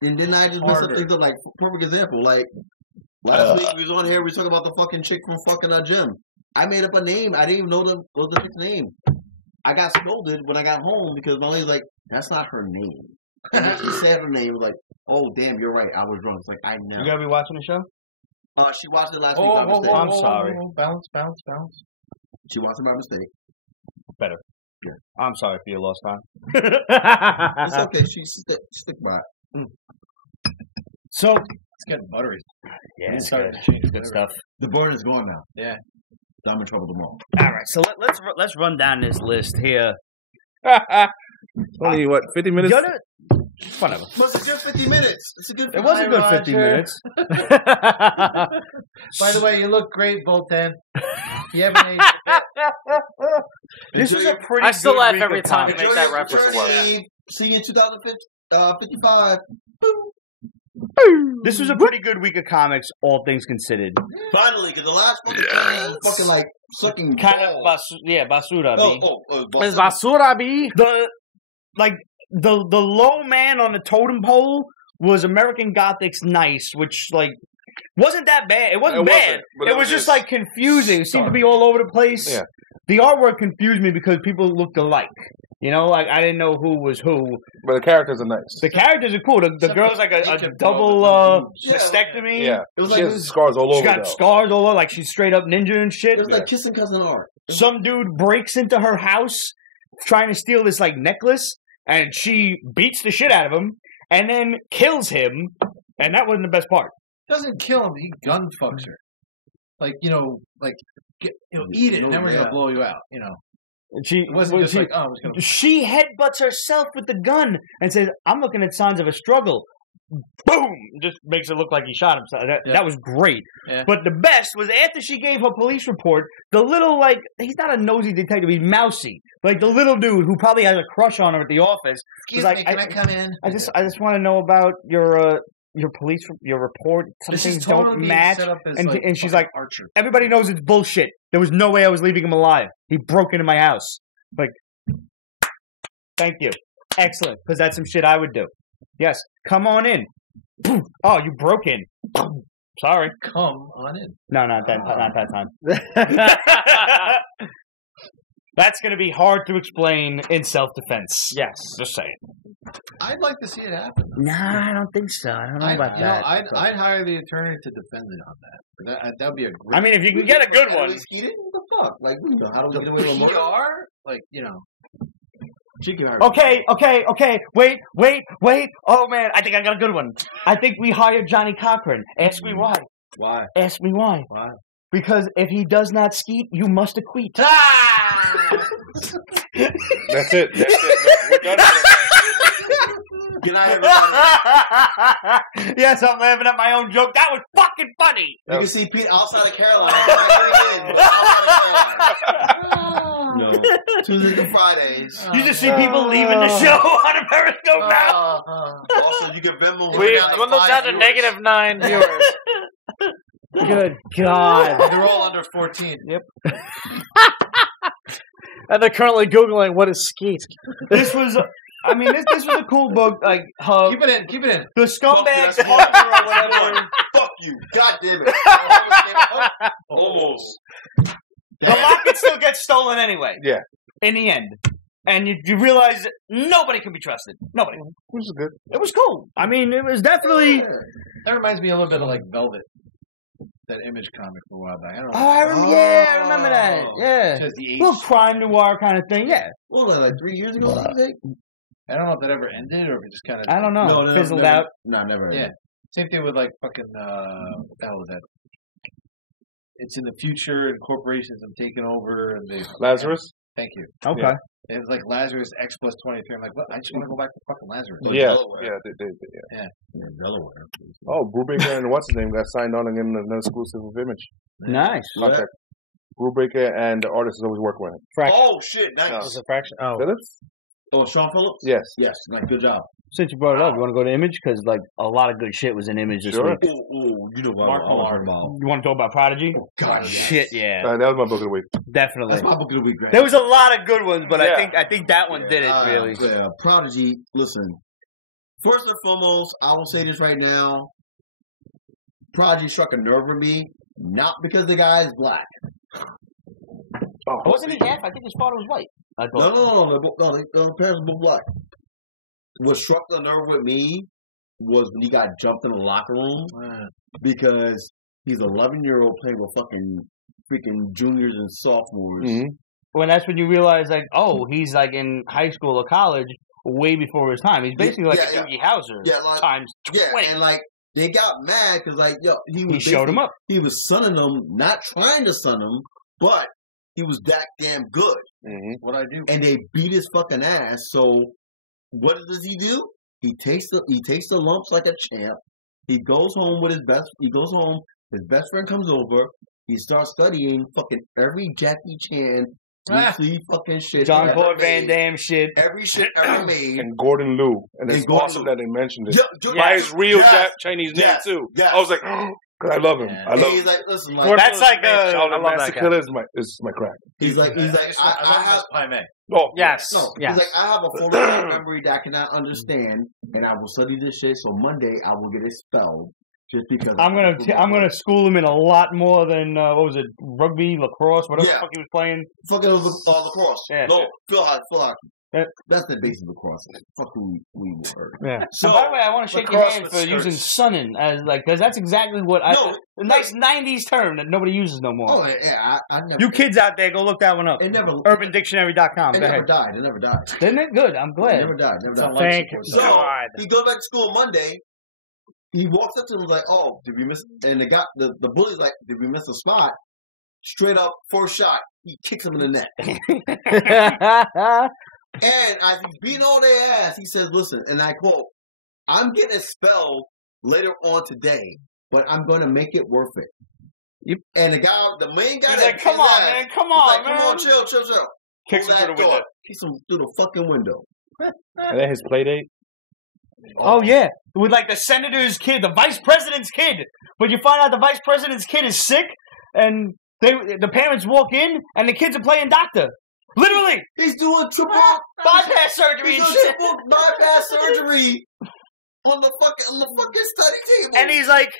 And then I just messed up things up, like, perfect example, like, last week we was on here, we was talking about the fucking chick from fucking gym. I made up a name. I didn't even know the chick's name. I got scolded when I got home because my lady's like, that's not her name. And when she said her name, it was like, oh, damn, you're right. I was drunk. It's like, I know. You gotta be watching the show? She watched it last week by mistake. I'm sorry. Bounce. She watched it by mistake. Better. Yeah. I'm sorry for your lost time. It's okay. She stick by it. So It's getting buttery. yeah, it's starting good. to change Good stuff. The burn is gone now. Yeah. I'm in trouble tomorrow. All right, so let's run down this list here. Only, 50 minutes? Whatever. Was it just 50 minutes? It's a good. It was a good 50 minutes. By the way, you look great, Voltan. You haven't aged a bit. This is a pretty. I still good laugh week every of time you comics. make that reference to work. See you in 2055. This was a pretty good week of comics, all things considered. Finally, because the last fucking like sucking Kind of basura. Is basura B? The low man on the totem pole was American Gothic's Nice, which wasn't that bad. It wasn't bad. But It was just confusing. It seemed to be all over the place. Yeah. The artwork confused me because people looked alike. You know, I didn't know who was who. But the characters are nice. The characters are cool. The girl's like a double mastectomy. Yeah. It was she has scars all over. She got scars all over, like she's straight up ninja and shit. It was like kissing cousin Art. Some dude breaks into her house trying to steal this necklace, and she beats the shit out of him, and then kills him, and that wasn't the best part. Doesn't kill him. He gun fucks her. Eat it, and then we're gonna blow you out. She She headbutts herself with the gun and says, "I'm looking at signs of a struggle." Boom! Just makes it look like he shot himself. That was great. Yeah. But the best was after she gave her police report, the little, he's not a nosy detective, he's mousy. The little dude who probably has a crush on her at the office. Excuse me, can I come in? I just want to know about your report. Some things don't match. And she's like, Archer. Everybody knows it's bullshit. There was no way I was leaving him alive. He broke into my house. Thank you. Excellent. Because that's some shit I would do. Yes. Come on in. Oh, you broke in. Sorry. Come on in. No, not that time. That's going to be hard to explain in self-defense. Yes. Just saying. I'd like to see it happen. Nah, I don't think so. I don't know about that. I'd hire the attorney to defend it on that. That'd be a great. I mean, if you can get a good one. What the fuck? How do we get away with murder? She can hire. Okay. Wait. Oh, man. I think I got a good one. I think we hired Johnny Cochran. Ask me why. Why? Ask me why. Why? Because if he does not skeet, you must acquit. That's it. We're done with it. Can I have Yes, I'm laughing at my own joke. That was fucking funny. You can see Pete outside of Carolina. No. Tuesdays to Fridays. You just see people leaving the show on a Periscope now. Also, you can Venmo. We've dwindled down to -9 viewers. Good God. They're all under 14. Yep. And they're currently Googling what is skeet. This was, I mean, this was a cool book. Like, keep it in. The scumbag partner or whatever. Fuck you. God damn it. Almost. The locket still gets stolen anyway. Yeah. In the end. And you realize that nobody can be trusted. Nobody. Which is good. It was cool. I mean, it was definitely... That reminds me a little bit of like Velvet. That Image comic for a while back. I remember that. Yeah. Just the little crime noir kind of thing, yeah. What was that, like 3 years ago, I think? I don't know if that ever ended or if it just kind of... I don't know. No, fizzled never, out. No, never. Yeah. Same thing with like fucking, what the hell is that? It's in the future and corporations have taken over and they... Lazarus? Thank you. Okay. Yeah. It was like Lazarus X plus 23. I'm like, what? I just want to go back to fucking Lazarus. Yeah. Yeah, Delaware. Oh, Brubaker and what's his name got signed on again in an exclusive with Image. Nice. Contract. Brubaker and the artist is always working with him. Oh, shit. Nice. Was a fraction. Oh. Phillips? Oh, Sean Phillips? Yes. Yes. Nice. Good job. Since you brought it up, you want to go to Image? Because, like, a lot of good shit was in Image this week. Ooh, you know what I was about. You want to talk about Prodigy? Oh, God, yes. Shit, yeah. That was my book of the week. Definitely. That's my book of the week, right? There was a lot of good ones, but Yeah. I think that one did it, really. Yeah, Prodigy, listen. First and foremost, I will say this right now. Prodigy struck a nerve with me, not because the guy is black. Oh, Wasn't he half? I think his father was white. No, the parents were black. What struck the nerve with me was when he got jumped in the locker room because he's 11-year-old playing with freaking juniors and sophomores. Mm-hmm. Well, that's when you realize, like, oh, he's, like, in high school or college way before his time. He's basically like a Doogie Howser times 20. Yeah, and, like, they got mad because, like, yo, he showed him up. He was sunning them, not trying to sun them, but he was that damn good. Mm-hmm. What I do. And they beat his fucking ass, so what does he do? He takes the lumps like a champ. He goes home with his best friend comes over. He starts studying fucking every Jackie Chan, Bruce Lee fucking shit. John Claude Van Damme shit. Every shit ever made. And Gordon Liu. And it's awesome that they mentioned it. By his real Chinese name, too. Yes. I was like, because I love him. I love him. He's like, listen, like, that's like I love that guy. Is my crack. He's like, I have. Oh, yes. No, yes. He's like, I have a photographic memory that I cannot understand, and I will study this shit. So Monday I will get expelled just because I'm gonna school him in a lot more than what was it, rugby, lacrosse, whatever the fuck he was playing. Fucking lacrosse. Yeah. No, full hockey. That's the base of lacrosse. Fuck who we were. Yeah. So, and by the way, I want to shake your hand for using sunnin as like, because that's exactly what a nice '90s term that nobody uses no more. Oh yeah, I never. You kids out there, go look that one up. It never. UrbanDictionary.com. It never died. It never died. Didn't it? Good. I'm glad. It never died. Thank you. So he goes back to school Monday. He walks up to him like, "Oh, did we miss?" And the bully's like, "Did we miss a spot?" Straight up, first shot, he kicks him in the neck. And as he's beating all their ass, he says, "Listen," and I quote, "I'm getting expelled later on today, but I'm going to make it worth it." And the main guy, he's like, "Come on, man, come on, man, come on, chill." Kicks him through the window. Kicks him through the fucking window. And then his play date. Oh yeah, with like the senator's kid, the vice president's kid. But you find out the vice president's kid is sick, and the parents walk in, and the kids are playing doctor. Literally, he's doing triple bypass surgery and shit. Triple bypass surgery on the fucking study table. And he's like,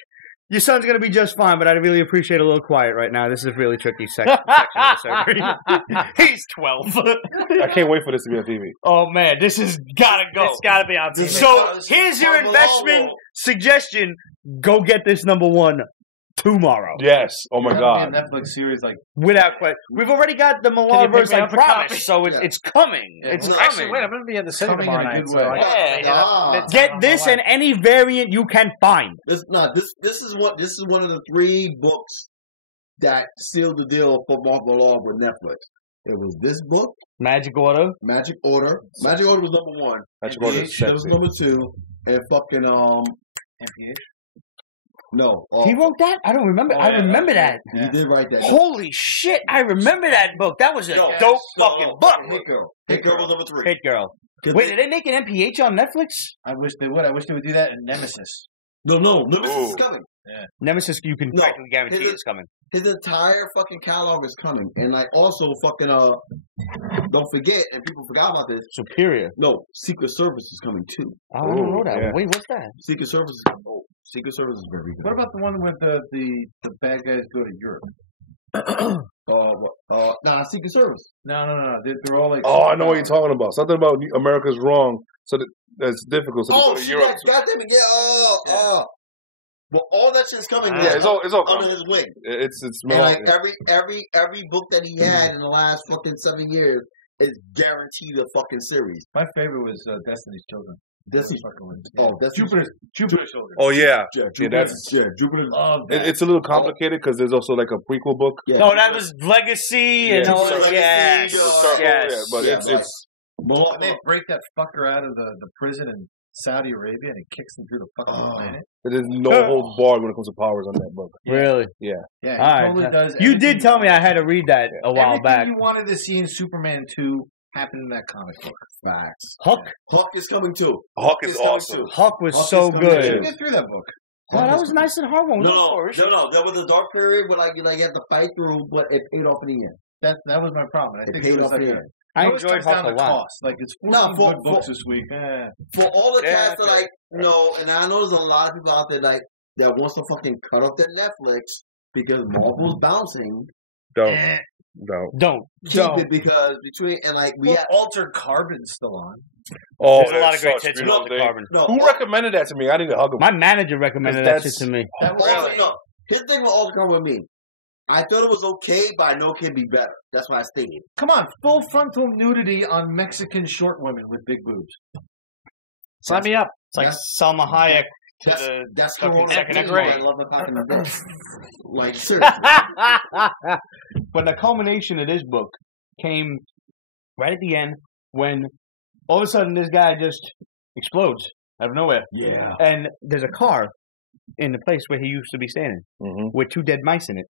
"Your son's gonna be just fine, but I'd really appreciate a little quiet right now. This is a really tricky section of the surgery." He's 12. I can't wait for this to be on TV. Oh man, this has gotta go. It's gotta be on TV. So here's your investment suggestion: go get this #1 tomorrow. Yes. Oh my god. Be a Netflix series like without question. We've already got the Millarverse like promise, so it's coming. Yeah. It's Actually, coming. wait, I'm going to be in the cinema tomorrow night. So get this and any variant you can find. This is one of the 3 books that sealed the deal for Marvel Law with Netflix. It was this book, Magic Order. Magic Order was #1. Magic Order is sexy. That was #2, and fucking MPH. No, he wrote that? I don't remember. I remember that. He did write that. Holy shit! I remember that book. That was a dope fucking book. Hit Girl was #3. Hit Girl. Wait, did they make an MPH on Netflix? I wish they would. I wish they would do that in Nemesis. No, Nemesis is coming. Yeah. Nemesis, you can practically guarantee it's coming. His entire fucking catalog is coming, and like also fucking don't forget, and people forgot about this. Superior. No, Secret Service is coming too. I don't know that. Yeah. Wait, what's that? Secret Service is Secret Service is very good. What about the one where the bad guys go to Europe? Secret Service. No. They're all like. Oh, I know what you're talking about. Something about America's wrong, so that's difficult. So oh, they go to Europe. God damn it! Yeah. But all that shit's coming. It's all under his wing. It's and like every book that he had in the last fucking 7 years is guaranteed a fucking series. My favorite was Destiny's Children. Destiny's Jupiter's Children. Oh yeah, Jupiter's. It's a little complicated because there's also like a prequel book. Yeah. No, that was Legacy and all that. Yes. But it's. And they break that fucker out of the prison in Saudi Arabia and he kicks them through the fucking planet. There's no holds barred when it comes to powers on that book. Really? Yeah. Yeah. He totally does. You did tell me I had to read that a while back. Everything you wanted to see in Superman 2 happened in that comic book. Facts. Hulk is coming too. Hulk is awesome. Hulk was so good. You get through that book. Oh, that was nice and hard one. No. That was a dark period where like you had to fight through, but it paid off in the end. That was my problem. I think it paid off in the end. I enjoyed Hulk a lot. Like it's 14 good books this week. For all the cast that like and I know there's a lot of people out there like that wants to fucking cut up their Netflix because Marvel's bouncing. Don't keep it because between and like we have Altered Carbon's still on. Oh, there's a lot of great tits in Altered Carbon. Who recommended that to me? I need to hug him. My manager recommended that shit to me. His thing with Altered Carbon with me. I thought it was okay, but I know it can be better. That's why I stayed. Come on, full frontal nudity on Mexican short women with big boobs. Sign me up. It's like Salma Hayek to the second grade. I love the fucking like seriously. But the culmination of this book came right at the end when all of a sudden this guy just explodes out of nowhere. Yeah. And there's a car in the place where he used to be standing with 2 dead mice in it.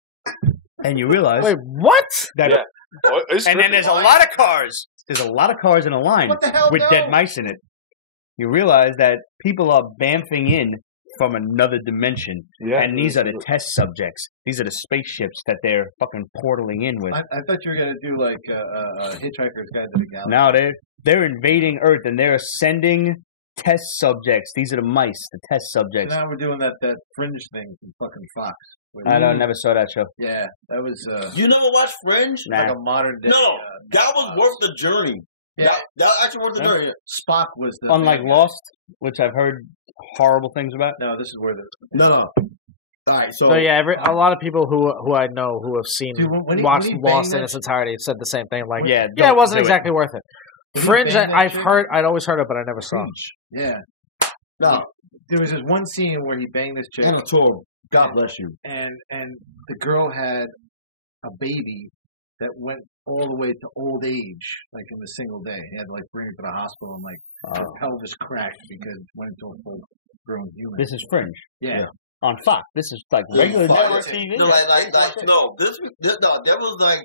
And you realize... Wait, what? And then there's a lot of cars. There's a lot of cars in a line with dead mice in it. You realize that people are bamfing in from another dimension. Yeah, and these are the test subjects. These are the spaceships that they're fucking portaling in with. I thought you were going to do like Hitchhiker's Guide to the Galaxy. No, they're invading Earth and they're sending test subjects. These are the mice, the test subjects. So now we're doing that Fringe thing from fucking Fox. I never saw that show. Yeah, that was... You never watched Fringe? Nah. Like a modern day... No, that was worth the journey. Yeah. That actually worth the journey. Spock was the... Unlike Lost, which I've heard horrible things about. No, this is where the... No. All right, so yeah, a lot of people who I know who have seen watched Lost in its entirety said the same thing. Like, it wasn't exactly worth it. Fringe, I'd always heard of, but I never saw. Yeah. No, there was this one scene where he banged this chick. God bless you. And the girl had a baby that went all the way to old age, like in a single day. He had to like bring her to the hospital and like her pelvis cracked because it went into a full grown human. This is Fringe. Yeah. On Fox. This is like regular network TV. No, that was like,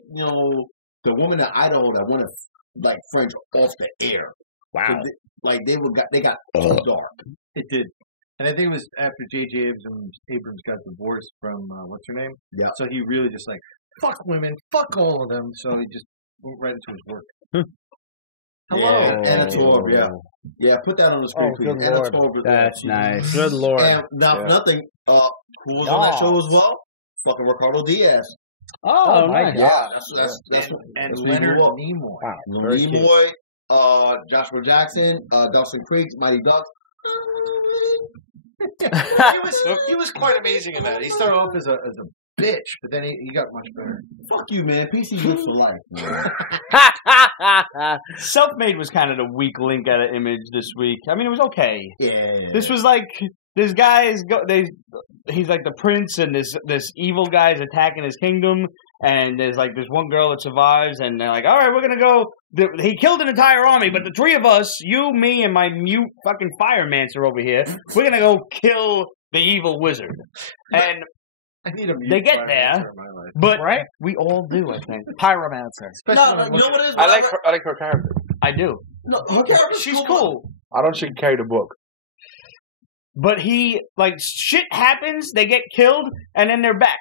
the woman in Idaho that wanted like Fringe off the air. Wow. They got too dark. It did. And I think it was after J.J. Abrams got divorced from, what's her name? Yeah. So he really just like, fuck women, fuck all of them. So he just went right into his work. Hello. Anna Torv, yeah. Yeah, put that on the screen, please. Anna Torv. That's nice. Good Lord. And nothing, who was on that show as well? Fucking Ricardo Diaz. Oh my God. That's and Leonard Nimoy. Wow. Nimoy, Joshua Jackson, Dawson Creek, Mighty Ducks. he was quite amazing in that. He started off as a bitch, but then he got much better. Fuck you, man. PC lives for life, man. Self-Made was kind of the weak link out of Image this week. I mean, it was okay. Yeah. This was like this guy he's like the prince, and this evil guy is attacking his kingdom, and there's like this one girl that survives, and they're like, all right, we're gonna go. He killed an entire army, but the 3 of us, you, me, and my mute fucking firemancer over here, we're gonna go kill the evil wizard. And I need a mute they get there, but we all do, I think. Pyromancer. No, you know what it is? I like her character. I do. No, her character's She's cool. I don't think she can carry the book. but he shit happens. They get killed, and then they're back.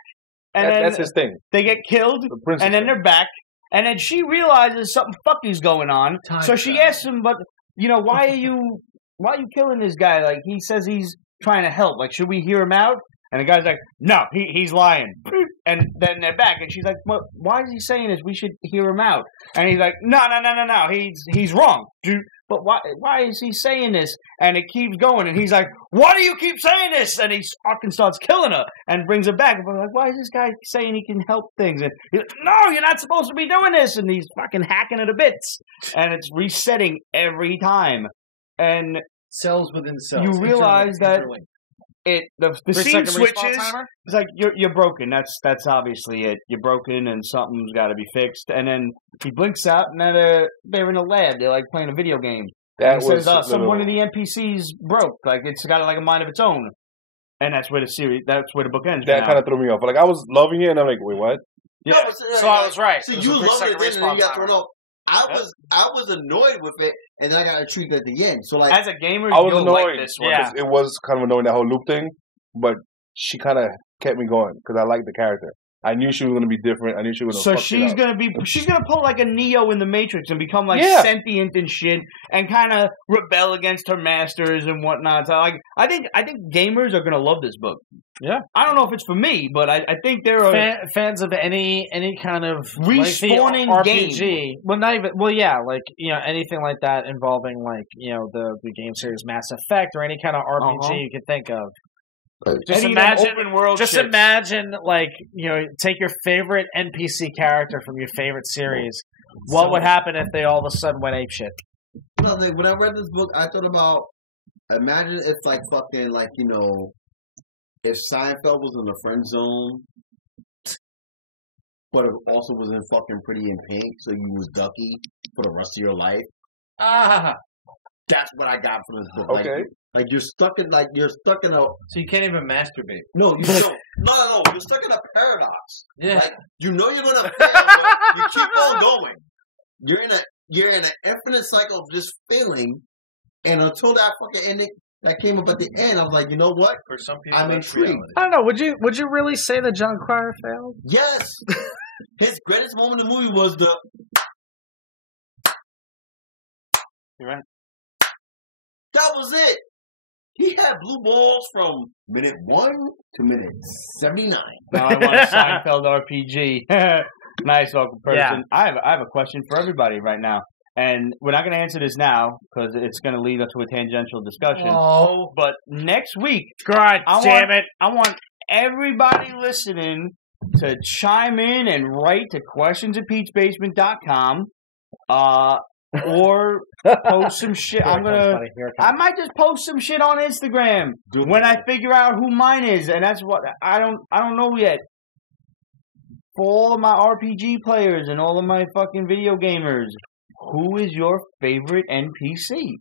And that's his thing. They get killed, and then they're back. And then she realizes something fucky's going on. So she asks him, "But why are you killing this guy? Like he says he's trying to help. Like should we hear him out?" And the guy's like, "No, he's lying." And then they're back, and she's like, "Well, why is he saying this? We should hear him out." And he's like, "No, he's wrong, dude. But why is he saying this?" And it keeps going, and he's like, "Why do you keep saying this?" And he fucking starts killing her and brings her back. And we're like, "Why is this guy saying he can help things?" And he's like, "No, you're not supposed to be doing this." And he's fucking hacking her to bits, and it's resetting every time. And cells within cells. You realize that. The scene switches. It's like you're broken. That's obviously it. You're broken, and something's got to be fixed. And then he blinks out, and they're in a lab. They're like playing a video game. That says one of the NPCs broke. Like it's got a mind of its own. And that's where the book ends. That kind of threw me off. Like I was loving it, and I'm like, wait, what? Yeah. No, so I was right. So you loved it, and then you got thrown off. I was annoyed with it, and then I got intrigued at the end. So, like, as a gamer, I was annoyed. Like this one. Yeah, it was kind of annoying that whole loop thing, but she kind of kept me going because I liked the character. I knew she was going to be different. I knew she was going to. So she's going to pull like a Neo in the Matrix and become like sentient and shit, and kind of rebel against her masters and whatnot. So I think gamers are going to love this book. Yeah, I don't know if it's for me, but I think there are fans of any kind of respawning RPG. game. Well, not even. Well, yeah, like anything like that involving like the game series Mass Effect or any kind of RPG you can think of. Just imagine open world. Just imagine, like take your favorite NPC character from your favorite series. What would happen if they all of a sudden went apeshit? No, when I read this book, I thought about imagine if if Seinfeld was in the friend zone, but it also was in fucking Pretty in Pink, so you was Ducky for the rest of your life. That's what I got from this book. Okay. Like you're stuck in a. So you can't even masturbate. No, you don't. No. You're stuck in a paradox. Yeah. Like you're gonna fail, but you keep on going. You're in an infinite cycle of just failing, and until that fucking ending that came up at the end, I was like, you know what? For some people, I'm intrigued. I don't know. Would you really say that John Cryer failed? Yes. His greatest moment in the movie was the. You're right. That was it. He had blue balls from minute 1 to minute 79. Now I want a Seinfeld RPG. Nice welcome person. Yeah. I have a question for everybody right now. And we're not going to answer this now because it's going to lead us to a tangential discussion. Oh. But next week, God damn it. I want everybody listening to chime in and write to questions@peachbasement.com. Or post some shit. I might just post some shit on Instagram when I figure out who mine is, and that's what I don't know yet. For all of my RPG players and all of my fucking video gamers, who is your favorite NPC?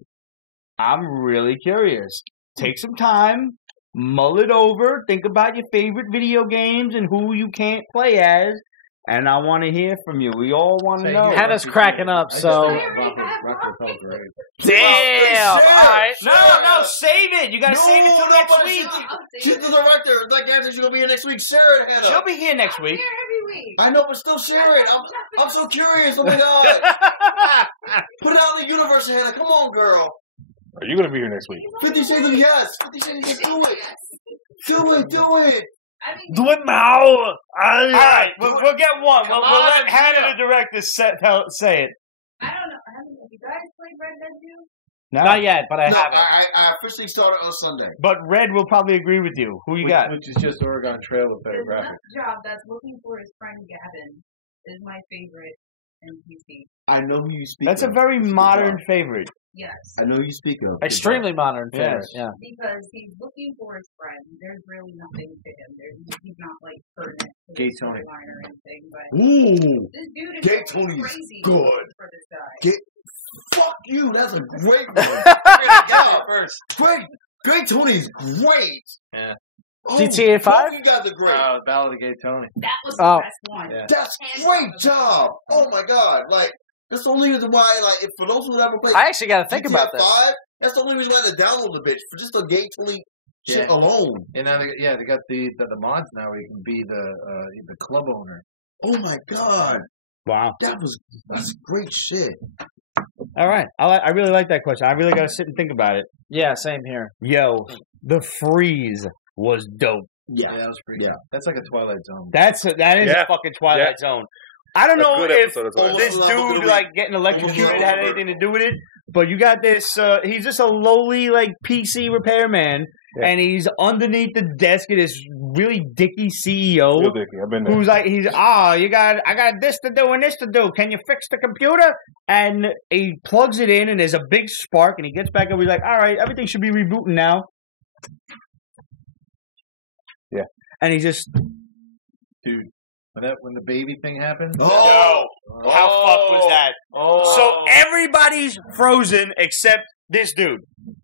I'm really curious. Take some time, mull it over, think about your favorite video games and who you can't play as. And I want to hear from you. We all want to know. Hannah's cracking up, so. Damn! Alright. No, save it! You gotta save it till next week! She's the director. Like, she's gonna be here next week. Sarah, Hannah. She'll be here next week. Every week. I know, but still share it. I'm so curious. Oh my god. Put it out in the universe, Hannah. Come on, girl. Are you gonna be here next week? 50 Shades of Yes. 50 Shades of Yes. Do it. Do it now! All right, we'll get one. We'll let Hannah, the director, say it. I don't know. Have you guys played Red Dead 2? No. Not yet, but I haven't. I officially started on Sunday. But Red will probably agree with you. Who you got? Which is just Oregon Trail with better graphics. Job that's looking for his friend Gavin is my favorite NPC. I know who you speak That's of. a very modern favorite. Yes. I know who you speak of. Extremely modern favorite, yeah. Because he's looking for his friend. There's really nothing to him. He's not like pertinent to Gay the Tony storyline or anything. But ooh, this dude is Gay Tony is crazy good. For this guy. Fuck you. That's a great one. First. Gay Tony's great. Yeah. Oh, GTA 5? You guys are great. Ballad of Gay Tony. That was the best one. Yeah. That's great job. Oh my god. Like, that's the only reason why, like, if for those who ever played I actually got to think GTA about this. 5, that's the only reason why I had to download the bitch. For just a Gay Tony shit alone. And now they got the mods now where you can be the club owner. Oh my god! Wow, that's great shit. All right, I really like that question. I really got to sit and think about it. Yeah, same here. Yo, the freeze was dope. Yeah, that was pretty. Yeah, that's like a Twilight Zone. That is a fucking Twilight Zone. I don't know if this dude like getting electrocuted had anything to do with it, but you got this. He's just a lowly like PC repairman, and he's underneath the desk of this really dicky CEO. Real dicky. I've been there. Who's like, I got this to do and this to do. Can you fix the computer? And he plugs it in, and there's a big spark, and he gets back up. He's like, all right, everything should be rebooting now. Yeah, and he just, dude. When the baby thing happened? How fucked was that? So everybody's frozen except this dude.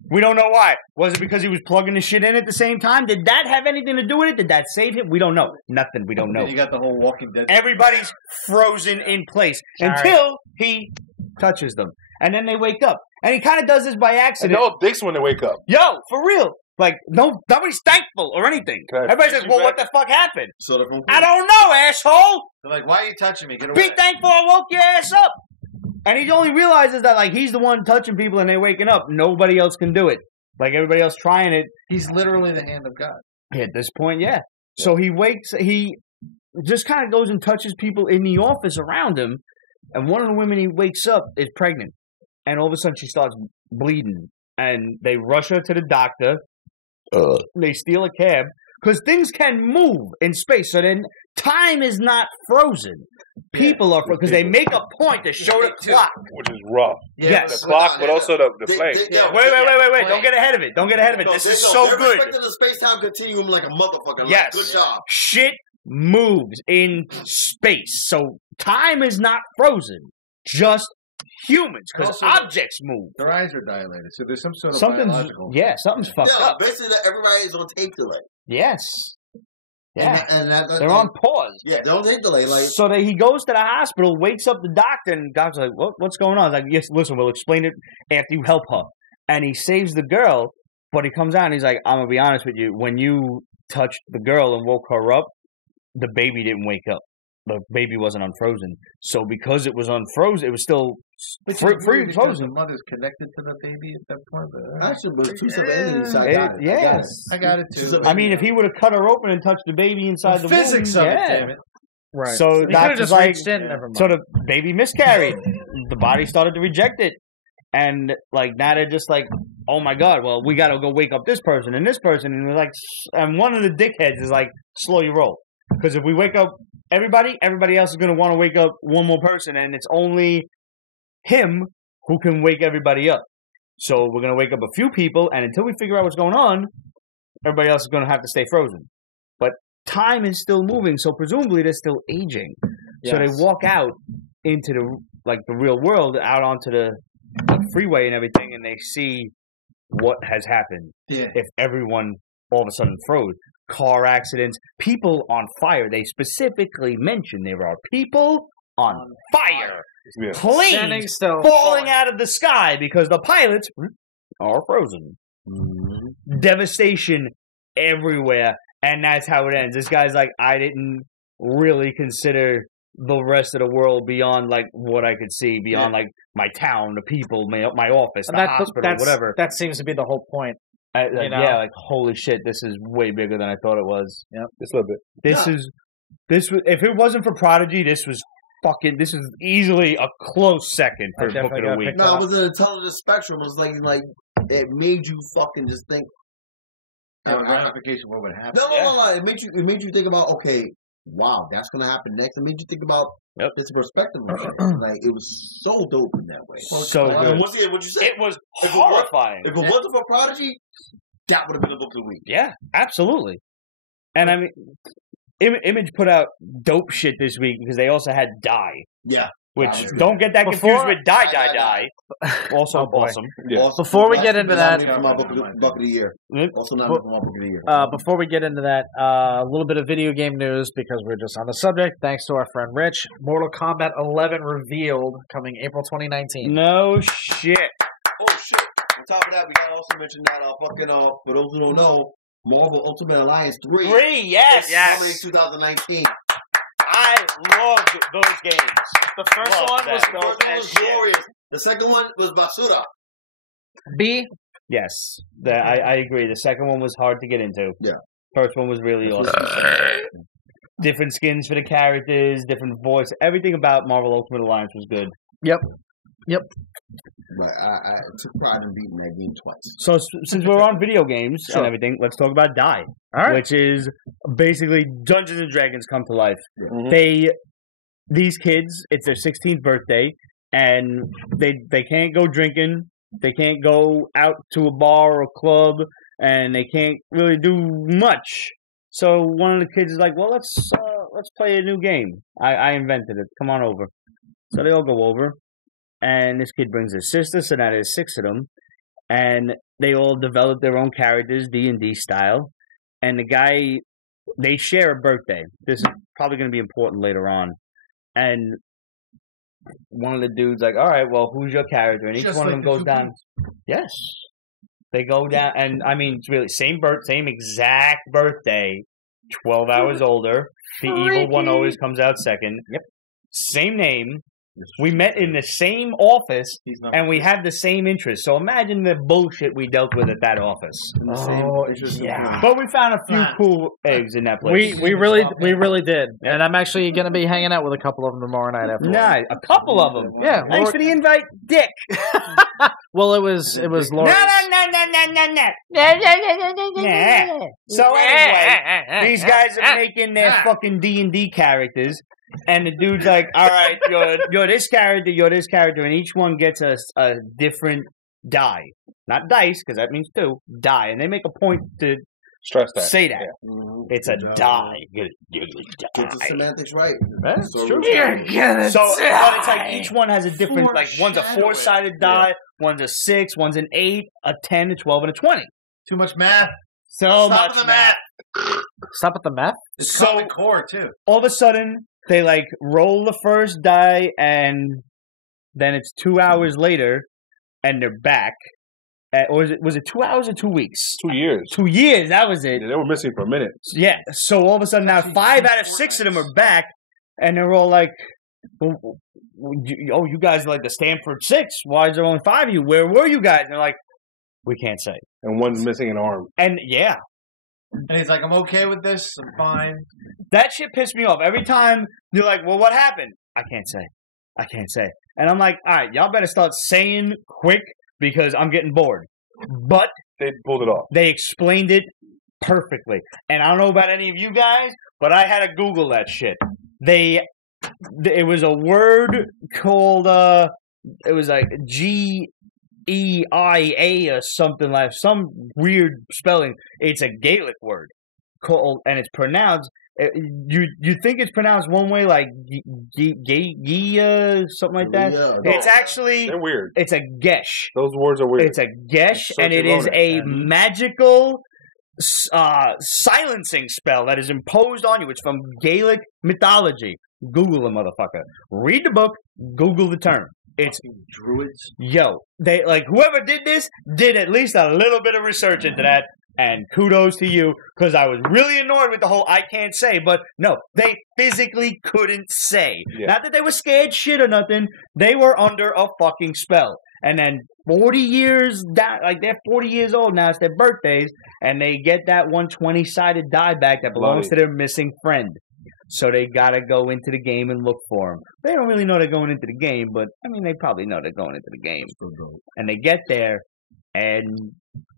We don't know why. Was it because he was plugging the shit in at the same time? Did that have anything to do with it? Did that save him? We don't know. Nothing. We don't know. You got the whole Walking Dead. Everybody's frozen in place until he touches them. And then they wake up. And he kind of does this by accident. And no dicks when they wake up. Yo, for real. Like, nobody's thankful or anything. Everybody says, well, what the fuck happened? I don't know, asshole! They're like, why are you touching me? Get away. Be thankful I woke your ass up! And he only realizes that, like, he's the one touching people and they're waking up. Nobody else can do it. Like, everybody else trying it. He's literally the hand of God. At this point, yeah. So he just kind of goes and touches people in the office around him. And one of the women he wakes up is pregnant. And all of a sudden she starts bleeding. And they rush her to the doctor. They steal a cab because things can move in space. So then time is not frozen. People are because they make a point to show the clock, which is rough. Yes, the clock, but also the flame. Wait! Don't get ahead of it. This is so good. They're respecting the space-time continuum like a motherfucker. Yes, good job. Shit moves in space, so time is not frozen. Just humans, because objects move. Their eyes are dilated, so there's some sort of biological. Yeah, something's fucked up. Yeah, basically everybody is on tape delay. Yes. Yeah, and they're on pause. Yeah, they're on tape delay. Like, so he goes to the hospital, wakes up the doctor, and the doctor's like, what's going on? He's like, yes, listen, we'll explain it after you help her. And he saves the girl, but he comes out and he's like, I'm going to be honest with you. When you touched the girl and woke her up, the baby didn't wake up. The baby wasn't unfrozen. So because it was unfrozen, it was still free frozen. The mother's connected to the baby at that point. Actually, but two separate entities. I got it too. I mean, if he would have cut her open and touched the baby inside the physics womb, of it, damn it. Right. So doctor's like, so the baby miscarried. The body started to reject it. And like now they're just like, oh my god, well we gotta go wake up this person and this person, and we're like, and one of the dickheads is like, slow your roll, because if we wake up everybody else is gonna want to wake up one more person, and it's only him who can wake everybody up. So we're gonna wake up a few people, and until we figure out what's going on, everybody else is gonna have to stay frozen. But time is still moving, so presumably they're still aging. Yes. So they walk out into the real world, out onto the freeway and everything, and they see what has happened. Yeah. If everyone all of a sudden froze. Car accidents, people on fire. They specifically mention there are people on fire. Yeah. Planes falling out of the sky because the pilots are frozen. Mm-hmm. Devastation everywhere. And that's how it ends. This guy's like, I didn't really consider the rest of the world beyond like what I could see, beyond like my town, the people, my office, the hospital, whatever. That seems to be the whole point. Yeah, like holy shit, this is way bigger than I thought it was. Yep, just a little bit. This was if it wasn't for Prodigy, this is easily a close second for Book of the Week. No, it was an intelligent spectrum. It was like it made you fucking just think. Ramification, what would happen? No. It made you think about, okay, wow, that's gonna happen next. It made you think about this perspective of it. Like it was so dope in that way. So good. Once again, what you said, it was horrifying. If it wasn't for Prodigy, that would have been the Book of the Week. Yeah, absolutely. And I mean, Image put out dope shit this week because they also had Die. Yeah. Which, don't get that confused with Die. Also awesome. Yeah. Awesome. Before we get into that... my book of the year. Also not my book of the year. Before we get into that, a little bit of video game news because we're just on the subject. Thanks to our friend Rich. Mortal Kombat 11 revealed coming April 2019. No shit. Oh shit. On top of that, we gotta also mention that for those who don't know, Marvel Ultimate Alliance 3. Yes. Coming in 2019. I loved those games. The first one was dope as glorious. The second one was basura. B. Yes, I agree. The second one was hard to get into. Yeah. First one was really awesome. Different skins for the characters, different voice. Everything about Marvel Ultimate Alliance was good. Yep. But I took pride in beating that game twice. So since we're on video games and everything, let's talk about Die, which is basically Dungeons and Dragons come to life. Yeah. These kids, it's their 16th birthday, and they can't go drinking. They can't go out to a bar or a club, and they can't really do much. So one of the kids is like, "Well, let's play a new game. I invented it. Come on over." So they all go over, and this kid brings his sister. So now there's 6 of them, and they all develop their own characters, D&D style. And the guy, they share a birthday. This is probably going to be important later on. And one of the dudes like, all right, well, who's your character? And each one of them goes down. Yes. They go down, and I mean, it's really same exact birthday, 12 hours older. The evil one always comes out second. Yep. Same name. We met in the same office, and we have the same interests. So imagine the bullshit we dealt with at that office. Yeah. But we found a few cool eggs in that place. We really did. Yeah. And I'm actually going to be hanging out with a couple of them tomorrow night after. Nice. A couple of them. Yeah. Thanks for the invite, Dick. Well, it was Laura. No. So anyway, these guys are making their fucking D&D characters. And the dude's like, all right, you're this character, and each one gets a different die. Not dice, because that means 2, die. And they make a point to stress that. Say that. Yeah. It's a die. Get the semantics right. That's true. You're gonna but it's like each one has a different, like one's a 4-sided die, one's a 6, one's an 8, a 10, a 12, and a 20. Too much math. Stop much the math. Stop at the math? It's so core, too. All of a sudden, they like roll the first die, and then it's 2 hours later, and they're back. Or was it 2 hours or 2 weeks? 2 years. 2 years, that was it. Yeah, they were missing for a minute. Yeah, so all of a sudden now 5 out of 6 of them are back, and they're all like, you guys are like the Stanford 6. Why is there only 5 of you? Where were you guys? And they're like, we can't say. And one's missing an arm. And yeah. And he's like, I'm okay with this. I'm fine. That shit pissed me off. Every time you're like, well, what happened? I can't say. And I'm like, all right, y'all better start saying quick because I'm getting bored. But they pulled it off. They explained it perfectly. And I don't know about any of you guys, but I had to Google that shit. It was a word called, it was like Geia or something like some weird spelling. It's a Gaelic word called, and it's pronounced. You think it's pronounced one way, like Geia, something like that. Yeah, it's actually they're weird. It's a gesh. Those words are weird. It's a gesh, and it is a magical silencing spell that is imposed on you. It's from Gaelic mythology. Google the motherfucker. Read the book. Google the term. It's druids. Yo, they like whoever did this did at least a little bit of research into that, and kudos to you because I was really annoyed with the whole I can't say, but no, they physically couldn't say. Yeah. Not that they were scared shit or nothing. They were under a fucking spell. And then 40 years down, like they're 40 years old now. It's their birthdays, and they get that 120-sided die back that belongs to their missing friend. So they gotta go into the game and look for them. They don't really know they're going into the game, but I mean, they probably know they're going into the game. And they get there, and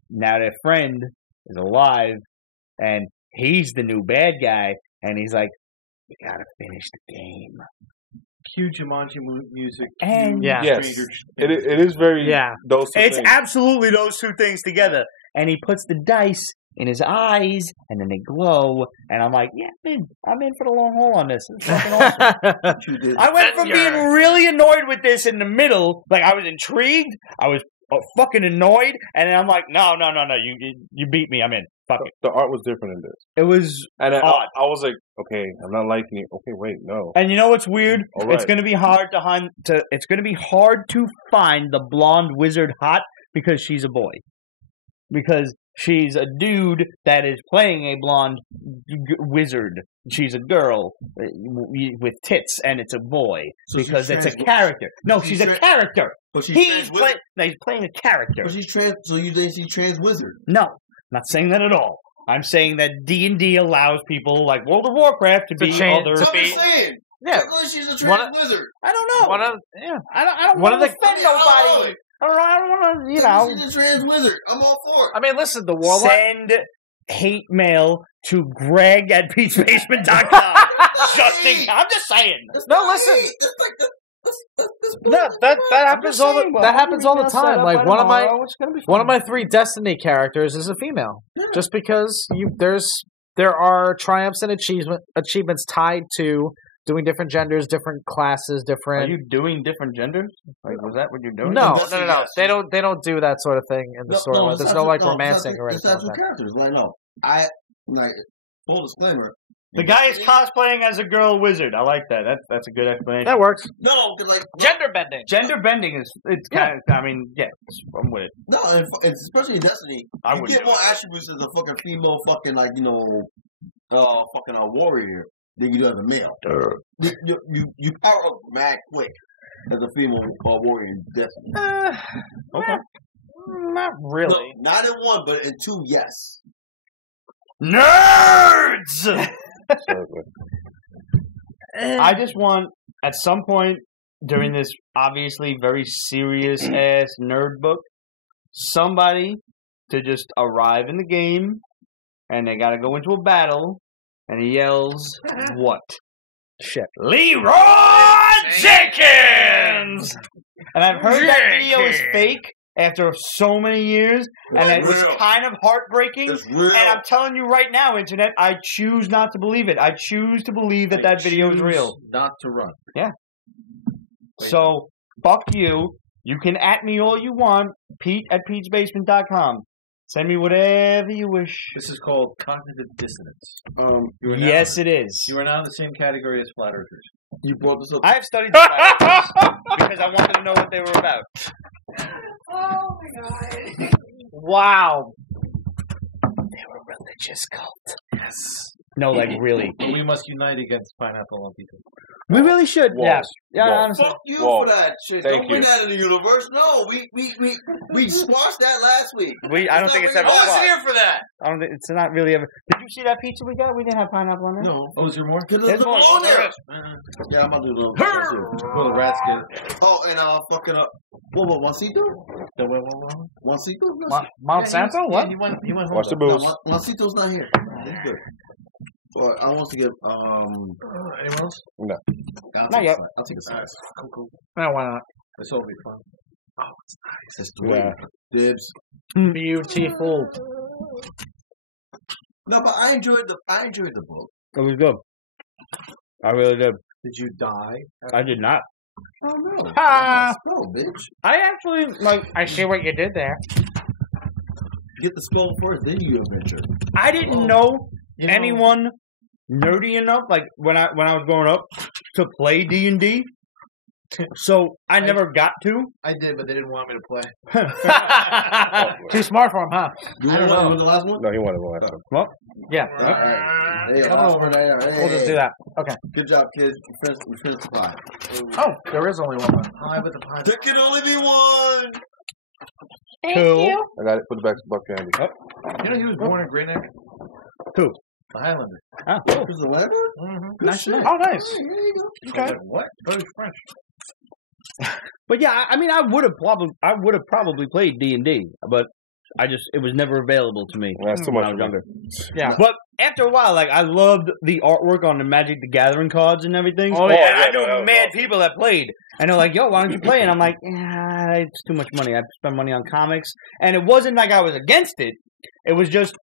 now their friend is alive, and he's the new bad guy, and he's like, "You gotta finish the game." Cue Jumanji music. And yes, it is very those two it's things. Absolutely those two things together. And he puts the dice in his eyes, and then they glow, and I'm like, yeah, I'm in for the long haul on this. It's fucking awesome. I went from being really annoyed with this in the middle, like I was intrigued, I was fucking annoyed, and then I'm like, no, you beat me, I'm in. Fuck it. The art was different in this. It was odd. I was like, okay, I'm not liking it. Okay, wait, no. And you know what's weird? Right. It's gonna be hard to find the blonde wizard hot because she's a boy. because she's a dude that is playing a blonde wizard. She's a girl with tits, and it's a boy because it's a character. No, she's a character. But he's playing a character. But she's trans. So you think she's trans wizard? No, not saying that at all. I'm saying that D&D allows people like World of Warcraft to be other. That's what I'm saying. Yeah, she's a trans wizard. I don't know. I don't want to offend nobody. I don't want to, She's a trans wizard. I'm all for it. I mean, listen, the Warlock. Send hate mail to greg@peachbasement.com. I'm just saying. No, listen. That happens all the time. Like one of my 3 Destiny characters is a female, just because there are triumphs and achievements tied to doing different genders, different classes, different. Are you doing different genders? Like, was that what you're doing? No. They don't do that sort of thing in the story. There's no romancing or anything. That's characters. Like full disclaimer. The guy is cosplaying as a girl wizard. I like that. That's a good explanation. That works. No, because gender bending. Gender bending it's kind of. I mean, yeah, I'm with it. No, it's especially in Destiny, you get more attributes as a fucking female, fucking fucking a warrior than you do as a male. You power up mad quick as a female warrior in Destiny. Okay. Not really. No, not in 1, but in 2, yes. Nerds! I just want, at some point during this obviously very serious ass nerd book, somebody to just arrive in the game and they gotta go into a battle and he yells, what? Shit. Leroy Jenkins! And I've heard that video is fake after so many years, and it was kind of heartbreaking. And I'm telling you right now, Internet, I choose not to believe it. I choose to believe that video is real. Not to run. Yeah. So, fuck you. You can at me all you want, Pete@Pete'sBasement.com. Send me whatever you wish. This is called cognitive dissonance. Yes, it is. You are now in the same category as flat earthers. You brought this up. I have studied flat earthers because I wanted to know what they were about. Oh my god. Wow. They were a religious cult. Yes. No, like really. We must unite against pineapple on pizza. We really should. Yes. Yeah, honestly. Fuck you for that shit. Don't bring that in the universe. No, we squashed that last week. I don't think it's ever squashed. I squashed. was here for that. I don't think it's not really ever. Did you see that pizza we got? We didn't have pineapple on it. No. Oh, is there more? There's more on there. Yeah, I'm gonna do those. The rats get it. Oh, and fucking what Juancito? Juancito? Monsanto? What? He went Watch the booze. Juancito's not here. He's good. Well, I want to give anyone else? No. Not yet. I'll take a slice. Cool. No, why not? This will be fun. Oh, it's nice. It's the dibs. Beautiful. No, but I enjoyed the book. It was good. I really did. Did you die? I did not. Oh no. Oh, bitch. I actually I see what you did there. Get the skull first, then you adventure. I didn't know anyone nerdy enough, like when I was growing up, to play D&D. So I never got to. I did, but they didn't want me to play. Too smart for him, huh? I don't know. The last one? No, he wanted the last one. Well, yeah. Hey, come over there. We'll just do that. Okay. Good job, kids. We finished the pie. Oh, there is only one. Pie with the pie. There can only be one. Thank you. I got it. Put it back to Buck Candy. You know he was born in Great Neck? Who? The Highlander. Oh, He was a Lander? Mm-hmm. nice. Shit. Oh, nice. Hey, there you go. Okay. What? Oh, he's French. But yeah, I mean, I would have probably played D&D, but it was never available to me. That's too when much I was for younger. Yeah. But after a while, like, I loved the artwork on the Magic the Gathering cards and everything. Oh, yeah. And I knew mad people that played. And they're like, yo, why don't you play? And I'm like, yeah, it's too much money. I have to spend money on comics. And it wasn't like I was against it. It was just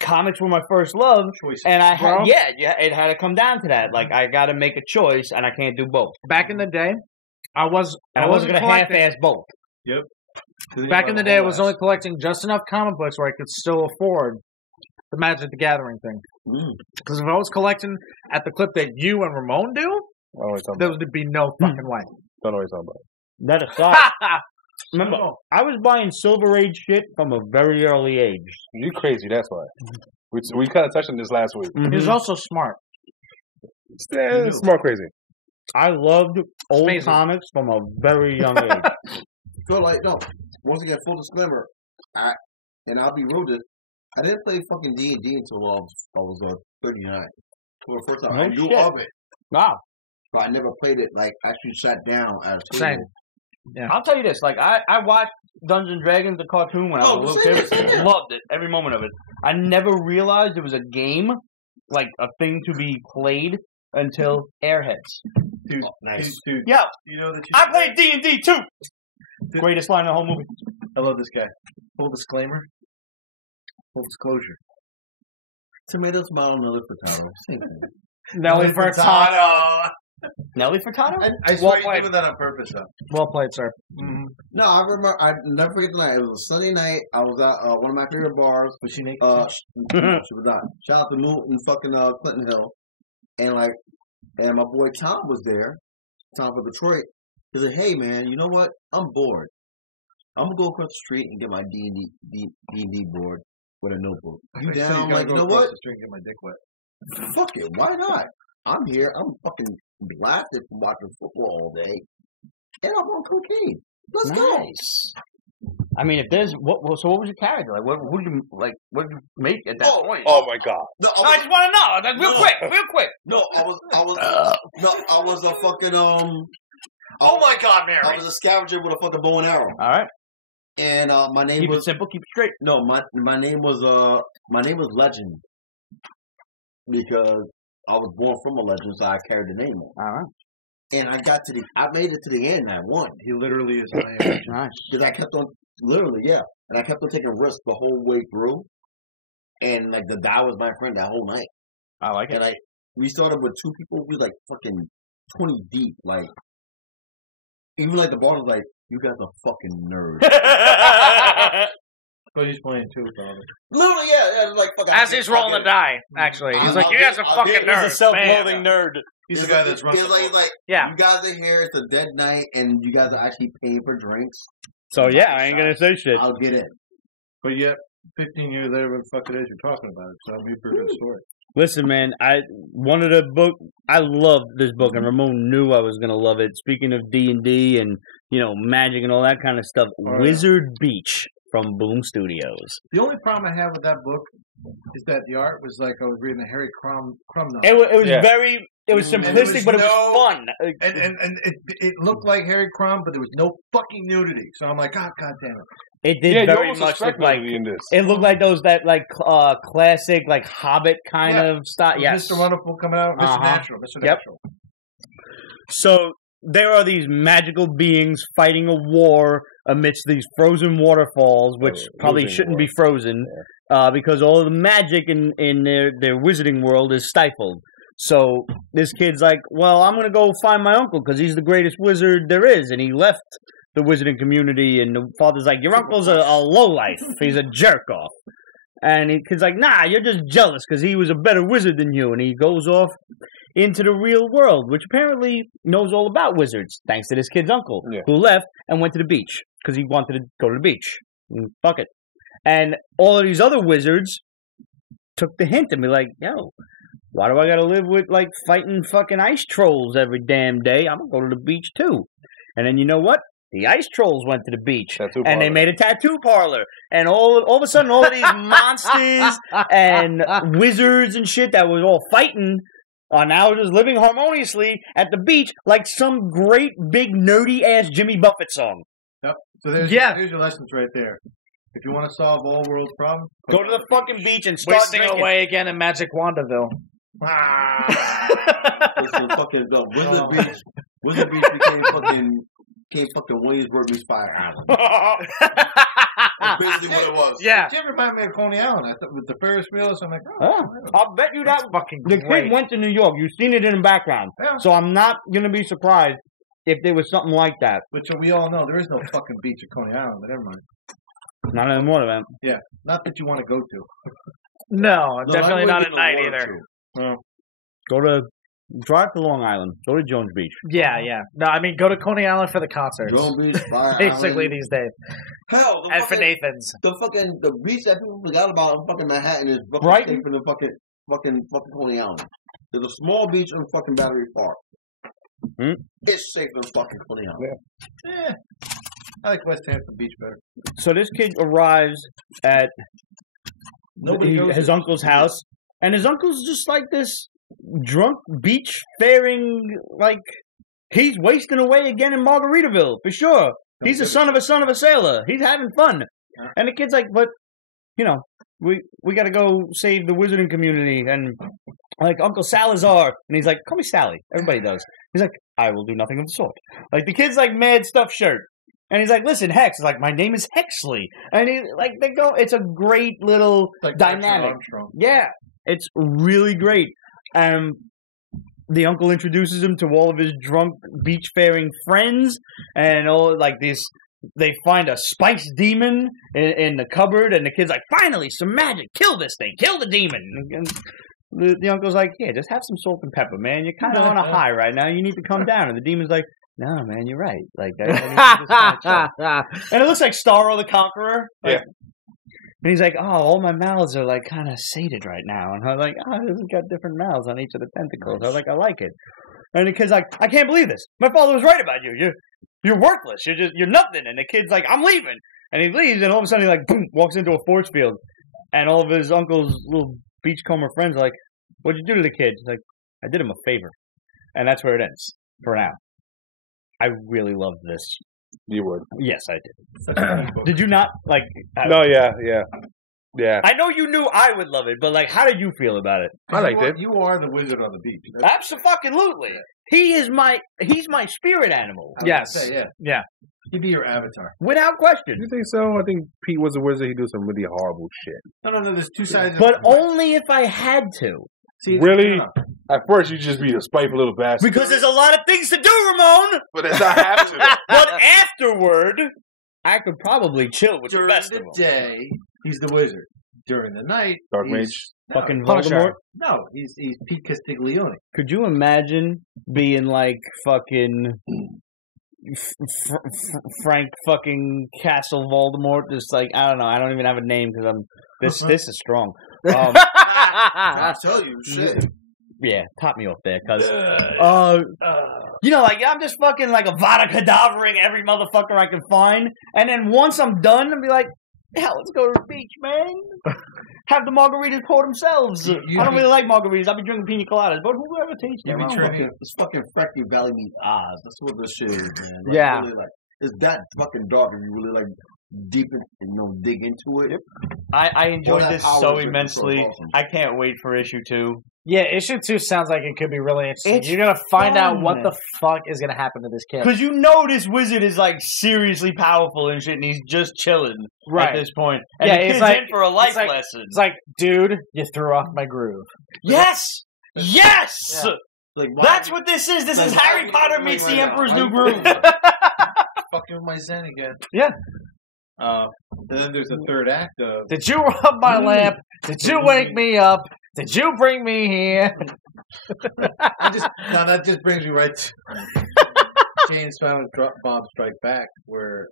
comics were my first love. And I had, it had to come down to that. Like, I got to make a choice, and I can't do both. Back in the day, I wasn't going to half-ass both. Yep. Back in the day, I was only collecting just enough comic books where I could still afford the Magic the Gathering thing. Because if I was collecting at the clip that you and Ramon do, there would be no fucking way. Don't know what you're talking about. That aside, Remember, I was buying Silver Age shit from a very early age. You crazy, that's why. We kind of touched on this last week. He was also smart. Smart crazy. I loved old comics from a very young age. So, like, no. Once again, full disclaimer. And I'll be real, I didn't play fucking D&D until I was 39. For the first time. I knew of it. Wow. But I never played it, like, actually sat down at a table. Same. Yeah. I'll tell you this, like, I watched Dungeons & Dragons, the cartoon, when I was a little kid. Loved it, every moment of it. I never realized it was a game, like, a thing to be played until Airheads. Dude, nice. Dude, yeah. You know that I played D&D, too! Greatest line in the whole movie. I love this guy. Full disclaimer. Full disclosure. Tomato, tomato, Nelly Furtado. Same thing. Nelly Furtado. Nelly Furtado? I swear you're doing that on purpose, though. Well played, sir. Mm-hmm. No, I remember. I never forget the night. It was a Sunday night. I was at one of my favorite bars. Was she naked? She was not. Shout out to Newton, fucking Clinton Hill, and my boy Tom was there. Tom from Detroit. He said, "Hey man, you know what? I'm bored. I'm gonna go across the street and get my D&D board with a notebook. You down? Like, you know what? Get my dick wet. Fuck it. Why not? I'm here. I'm fucking blasted from watching football all day, and I'm on cocaine. Let's go." I mean, if there's what was your character like? What did you make at that point? Oh my god! No, I just want to know, real quick. No, I was a fucking Oh my god, Mary! I was a scavenger with a fucking bow and arrow. All right. And my name was keep it simple, keep it straight. No, my name was Legend because I was born from a legend, so I carried the name on. All right. And I made it to the end. And I won. He literally is nice. Because I kept on and I kept on taking risks the whole way through. And like the die was my friend that whole night. I like it. And we started with 2 people. We was like fucking 20 deep. Like even like the bar was like, "You guys are fucking nerds." But he's playing too, probably. Literally, yeah, like fucking. As he's rolling the die, actually, he's like, "You guys are fucking nerds." He's a self-loathing nerd. He's the guy that's running. He's like, yeah. You guys are here. It's a dead night, and you guys are actually paying for drinks. So yeah, I ain't gonna say shit. I'll get in. But yet, 15 years later, what the fuck it is you're talking about? It's not me for a good story. Listen, man, I loved this book, and Ramon knew I was gonna love it. Speaking of D&D and magic and all that kind of stuff, Wizard Beach from Boom Studios. The only problem I have with that book is that the art was like I was reading a Harry Crumb novel. It was simplistic, but it was fun. And it looked like Harry Crumb, but there was no fucking nudity. So I'm like, oh, god damn it. It did very much look like it looked like those classic like Hobbit kind of style. Yes, Mr. Wonderful coming out, Mr. Natural, Mr. Natural. So there are these magical beings fighting a war amidst these frozen waterfalls, which probably shouldn't be frozen because all of the magic in their wizarding world is stifled. So this kid's like, well, I'm going to go find my uncle because he's the greatest wizard there is. And he left the wizarding community, and the father's like, your uncle's a lowlife. He's a jerk-off. And the kid's like, nah, you're just jealous because he was a better wizard than you. And he goes off into the real world, which apparently knows all about wizards, thanks to this kid's uncle, who left and went to the beach because he wanted to go to the beach. And fuck it. And all of these other wizards took the hint and be like, yo, why do I gotta live with, like, fighting fucking ice trolls every damn day? I'm gonna go to the beach, too. And then you know what? The ice trolls went to the beach, and they made a tattoo parlor. And all of a sudden, all of these monsters and wizards and shit that was all fighting are now just living harmoniously at the beach like some great, big, nerdy-ass Jimmy Buffett song. Yep. So there's your lessons right there. If you want to solve all world's problems, go to the fucking beach and start wasting away again in Magic Wandaville. Wizard Beach became fucking Williamsburg Beach Fire Island. That's basically what it was. Yeah. It reminded me of Coney Island. I thought with the Ferris wheels, I'm like, I'll bet you that fucking the kid went to New York. You've seen it in the background. Yeah. So I'm not going to be surprised if there was something like that. Which we all know there is no fucking beach at Coney Island, but never mind. Not anymore, man. Yeah. Not that you want to go to. No, definitely not at night either. Go to drive to Long Island. Go to Jones Beach. Yeah. No, I mean, go to Coney Island for the concerts. Jones Beach, Fire basically Island. these days. Hell, and for Nathan's. The beach that people forgot about in fucking Manhattan is fucking right from the fucking Coney Island. There's a small beach in fucking Battery Park. It's safer than fucking Coney Island. Yeah. I like West Hampton Beach better. So this kid arrives at his uncle's house, and his uncle's just like this drunk beach faring, like he's wasting away again in Margaritaville for sure. He's the son of a sailor. He's having fun, and the kid's like, but you know, we got to go save the wizarding community, and like Uncle Salazar, and he's like, call me Sally. Everybody does. He's like, I will do nothing of the sort. Like the kid's like mad stuffed shirt. And he's like, listen, Hex. He's like, my name is Hexley. And he, like, they go, it's a great little dynamic. Yeah, it's really great. The uncle introduces him to all of his drunk beach-faring friends. And all, like, they find a spice demon in the cupboard. And the kid's like, finally, some magic. Kill this thing. Kill the demon. And the uncle's like, yeah, just have some salt and pepper, man. You're kind of on a high right now. You need to come down. And the demon's like, no, man, you're right. Like, and it looks like Starro the Conqueror. Like, and he's like, oh, all my mouths are like kind of sated right now. And I'm like, oh, it's got different mouths on each of the tentacles. I was like, I like it. And the kid's like, I can't believe this. My father was right about you. You're worthless. You're nothing. And the kid's like, I'm leaving. And he leaves, and all of a sudden he like boom, walks into a force field, and all of his uncle's little beachcomber friends are like, what'd you do to the kid? He's like, I did him a favor. And that's where it ends for now. I really loved this. You would? Yes, I did. Did you not? Like? No, yeah. I know you knew I would love it, but like, how did you feel about it? I liked it. You are the wizard on the beach. Absolutely. He's my spirit animal. Yes. Yeah. He'd be your avatar. Without question. You think so? I think Pete was a wizard. He'd do some really horrible shit. No. There's two sides. But only if I had to. See, really? At first, you'd just be a spiteful little bastard. Because there's a lot of things to do, Ramon. But I have to. But afterward, I could probably chill with the best of them. During the day, he's the wizard. During the night, Dark Mage. Fucking Voldemort. No, he's Pete Castiglione. Could you imagine being like fucking Frank fucking Castle Voldemort? Just like, I don't know. I don't even have a name because I'm this is strong. I'll tell you, shit. Yeah, top me off there, cuz. You know, like, I'm just fucking like a Vada Kedavering every motherfucker I can find. And then once I'm done, I'll be like, hell, let's go to the beach, man. Have the margaritas pour themselves. I don't really like margaritas. I'll be drinking pina coladas. But whoever tastes it. It's fucking Frecky Valley meets Oz. That's what this shit is, man. Like, yeah. Really, like, it's that fucking dark and you really, like, deep dig into it. I enjoyed this so immensely. Awesome. I can't wait for issue 2. Yeah, issue 2 sounds like it could be really interesting. You're going to find out what the fuck is going to happen to this kid. Because you know this wizard is like seriously powerful and shit, and he's just chilling at this point. And the kid's in for a life lesson. It's like, dude, you threw off my groove. Yes! Yes! Yeah. Like, that's what this is. This is Harry Potter meets the Emperor's New Groove. Fucking with my Zen again. Yeah. And then there's the third act of... Did you rub my lamp? Did you wake me up? Did you bring me here? That just brings me right to Jane Silent Bob Strike Back, where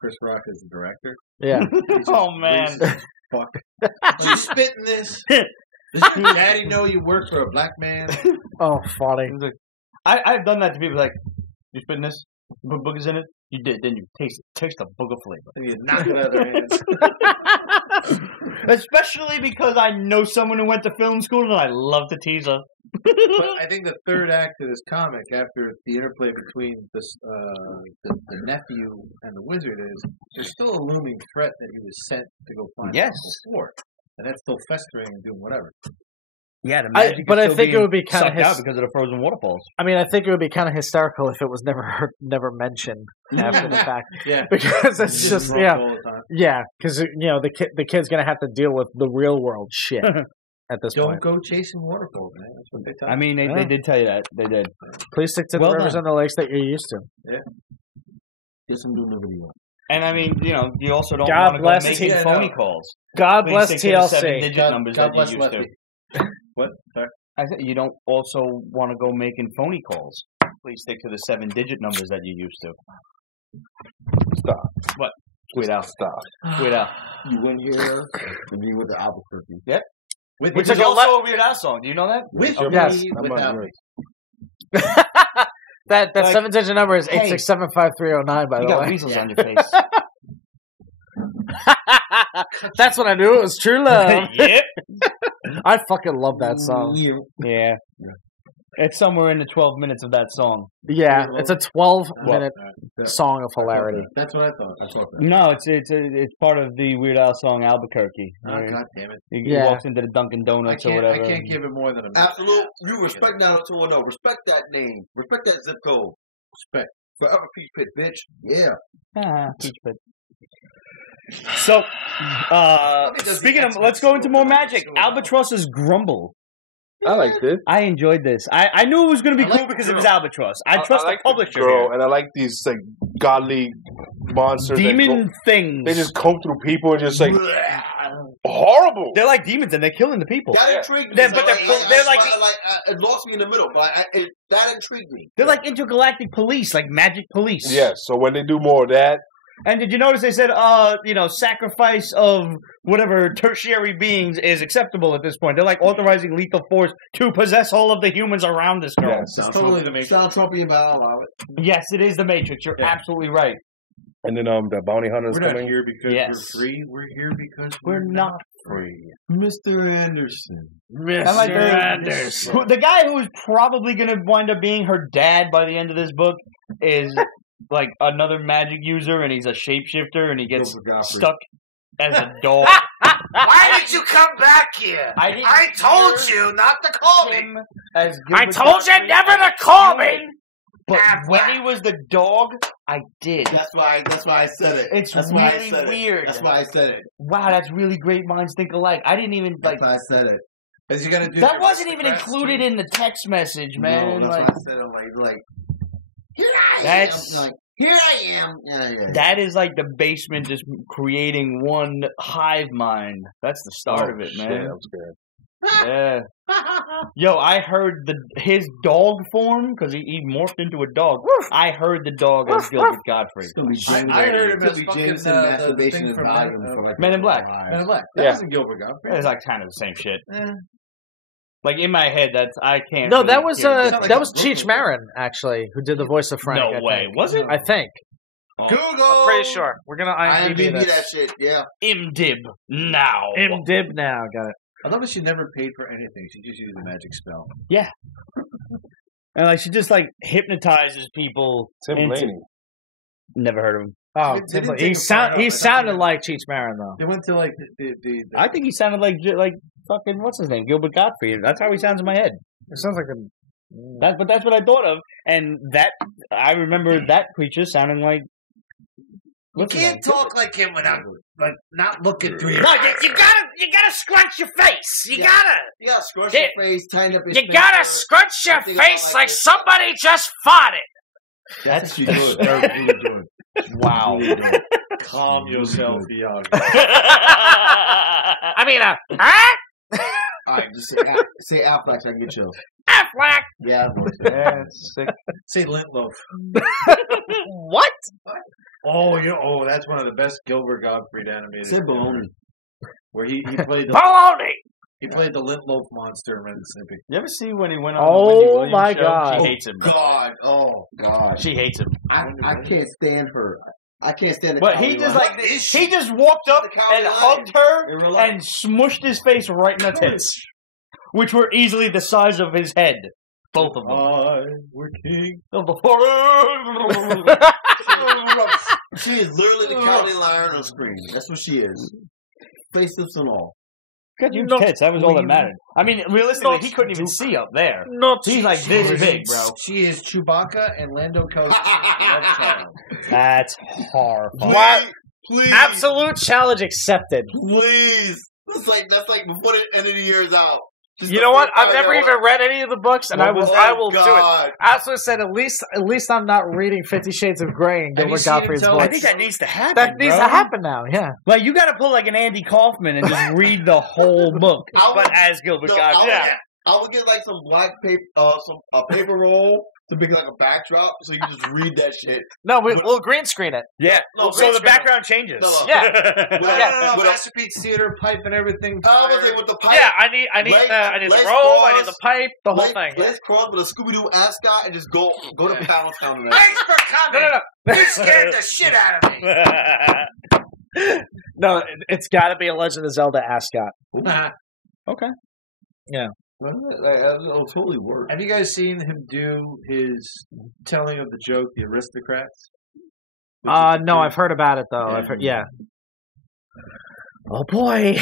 Chris Rock is the director. Yeah. Oh, man. Fuck. Did you spit in this? Does your daddy know you work for a black man? Oh, funny. I've done that to people like, you spit in this? You put boogers in it? You did, didn't you? Taste the booger flavor. And you knock it out of their hands. Especially because I know someone who went to film school and I love to tease her. But I think the third act of this comic, after the interplay between the nephew and the wizard, is there's still a looming threat that he was sent to go find before, and that's still festering and doing whatever. Yeah, the magic but I think it would be kind of out because of the frozen waterfalls. I mean, I think it would be kind of hysterical if it was never mentioned after the fact. Yeah, because it's just because the kid's gonna have to deal with the real world shit at this point. Don't go chasing waterfalls, man. That's what they tell you. I mean, they did tell you that. They did. Please stick to the rivers and the lakes that you're used to. Yeah. Get some new video. And I mean, you also don't want to go making phony calls. God bless TLC. Digit numbers God that you used to. What? Sorry? You don't also want to go making phony calls. Please stick to the 7-digit numbers that you used to. Stop. What? Tweet out. Stop. Tweet out. You went here and you went to Albuquerque. Yep. Which is also a Weird Al song. Do you know that? With yes. without me. That 7-digit number is 8675309. By the way, you got weasels on your face. That's when I knew it was true love. Yep. I fucking love that song. Yeah. It's somewhere in the 12 minutes of that song. Yeah, it's a 12-minute song of hilarity. That's what I thought. No, it's part of the Weird Al song Albuquerque. Oh, God damn it. He walks into the Dunkin' Donuts or whatever. I can't give it more than a minute. Absolute. You respect 90210. Respect that name. Respect that zip code. Respect. Forever Peach Pit, bitch. Yeah. Peach Pit. So, speaking of, let's go into more magic. Albatross's Grumble. I liked it. I enjoyed this. I knew it was going to be cool because it was Albatross. I trust the publisher. And I like these like godly monsters. Demon things. They just come through people and just like horrible. They're like demons and they're killing the people. That intrigued me. They're like it lost me in the middle, but that intrigued me. They're like intergalactic police, like magic police. Yes. So when they do more of that. And did you notice they said, sacrifice of whatever tertiary beings is acceptable at this point? They're like authorizing lethal force to possess all of the humans around this girl. Yes, it's totally the Matrix. Sound Trumpian, but I'll allow it. Yes, it is the Matrix. You're absolutely right. And then the bounty hunters coming. We're not here because we're free. We're here because we're not free. Mr. Anderson. Anderson. The guy who is probably going to wind up being her dad by the end of this book is... like another magic user, and he's a shapeshifter, and he gets stuck as a dog. Why did you come back here? I told you not to call me. I told you never to call me. But when he was the dog, I did. That's why I said it. It's really weird. That's why I said it. Wow, that's really great minds think alike. I didn't even like. That's why I said it. Is he gonna do that? Wasn't even included in the text message, man. No, that's why I said it. Like. Here I am. Here I am. Yeah. That is like the basement just creating one hive mind. That's the start of it, man. Shit, that was good. Yeah. Yo, I heard his dog form because he morphed into a dog. I heard the dog as Gilbert Godfrey. I heard him as Jameson masturbation and volume for like Men in Black. Men in Black. That wasn't Gilbert Godfrey. It's like kind of the same shit. Like in my head, I can't. No, really that was Cheech Marin actually who did the voice of Frank. No way, was it? I think. Google. I'm pretty sure. We're gonna IMDb that shit. Yeah. IMDb now. IMDb now. Got it. I love that she never paid for anything. She just used a magic spell. Yeah. And like she just like hypnotizes people. Tim Laney. Never heard of him. Oh, he sounded like Cheech Marin though. They went to like the I think he sounded like fucking what's his name, Gilbert Godfrey. That's how he sounds in my head. It sounds like but that's what I thought of, and that I remember that creature sounding like. You can't talk like him without like not looking through your. No, you gotta scrunch your face. You gotta scrunch your face, tighten up your. You gotta scrunch your face like somebody just farted. That's actually good. That's really good. Wow. Calm yourself, Iago. I mean, huh? Alright, just say Affleck so I can get chills. Affleck! Yeah, it's sick. Say Lintloaf. What? Oh, that's one of the best Gilbert Gottfried animated. Say baloney. Where he played the baloney! He played the Lintloaf monster in Ren and Snippy. You ever see when he went on the Wendy Williams my show? God. She hates him. Oh God. She hates him. I can't stand her. I can't stand it. But he just he just walked up and hugged her and smushed his face right in the tits, which were easily the size of his head. Both of them. We're king of the forest. She is literally the Cowardly Lion on screen. That's what she is. Facelifts and all. Got huge tits. That was all that mattered. I mean, realistically, he couldn't even see up there. He's like this big, bro. She is Chewbacca and Lando Calrissian. That's horrifying. Please. Absolute challenge accepted. Please. That's like before the end of the year is out. You know what? I've never even read any of the books, and I will do it. I also said at least I'm not reading 50 Shades of Grey and Gilbert Gottfried's books. I think that needs to happen. That needs to happen now. Yeah, like you got to pull like an Andy Kaufman and just read the whole book, but as Gilbert Gottfried. I would get like some black paper, a paper roll to make like a backdrop, so you can just read that shit. No, we'll green screen it. Yeah. So the background changes. No. Yeah. No. Masterpiece Theater pipe and everything. I was like with the pipe. Yeah, I need the robe, I need the pipe, the whole thing. Let's cross with a Scooby-Doo ascot and just go to Palatown tonight. Thanks for coming. No. You scared the shit out of me. No, it's got to be a Legend of Zelda ascot. Okay. Yeah. It'll totally work. Have you guys seen him do his telling of the joke, The Aristocrats? No, I've heard about it though. I've heard, yeah. Oh boy.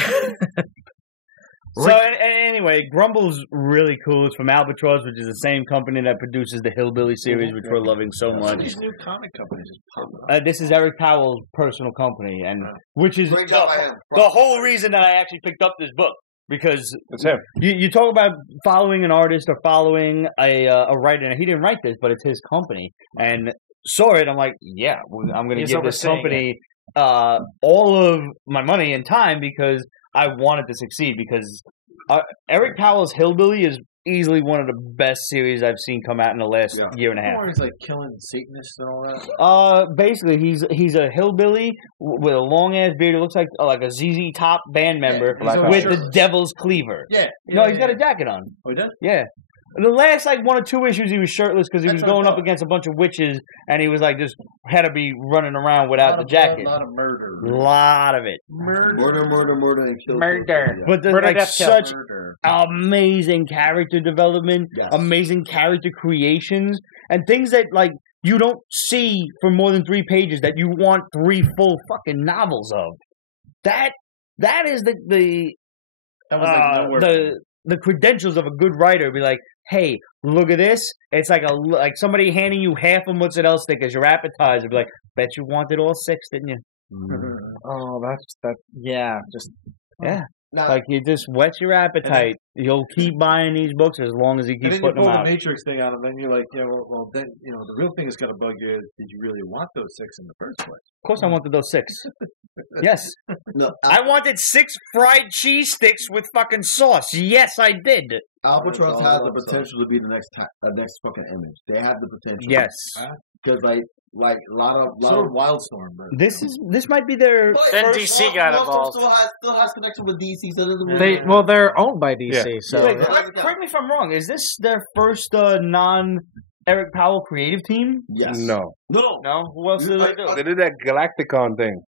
So anyway, Grumble's really cool. It's from Albatross, which is the same company that produces the Hillbilly series, which we're loving so much. These new comic companies just pop up. This is Eric Powell's personal company, and which is Great job by him. the whole reason that I actually picked up this book. Because it's him. You talk about following an artist or following a writer, and he didn't write this, but it's his company. And saw it, I'm like, yeah, I'm going to give this company all of my money and time because I wanted to succeed. Because Eric Powell's Hillbilly is easily one of the best series I've seen come out in the last year and a half. He's like killing Satanists and all that. Basically, he's a hillbilly with a long ass beard. It looks like a ZZ Top band member with the devil's cleaver. Yeah. No, he's got a jacket on. Oh, he does? Yeah. In the last 1 or 2 issues, he was shirtless because he was going up against a bunch of witches, and he was just had to be running around without the jacket. A lot of murder. A lot of it. Murder, and kill. Murder. But there's such amazing character development, amazing character creations, and things that you don't see for more than 3 pages that you want 3 full fucking novels of. That is the credentials of a good writer. Be like, hey, look at this. It's like somebody handing you half a mozzarella stick as your appetizer. Be like, bet you wanted all 6, didn't you? Oh, yeah. You just whet your appetite. You'll keep buying these books as long as he keeps putting them out. And then you pull the Matrix thing out, and then you're like, then the real thing is going to bug you. Did you really want those 6 in the first place? Of course, I wanted those 6. Yes. No, I wanted 6 fried cheese sticks with fucking sauce. Yes, I did. Albatross has the potential to be the next fucking Image. They have the potential. Yes. Because a lot of Wildstorm. This might be their. Then DC got involved. Still has connection with DC. So they're owned by DC. Yeah. So wait, correct me if I'm wrong. Is this their first non-Eric Powell creative team? Yes. No. Who else did they do? They did that Galacticon thing.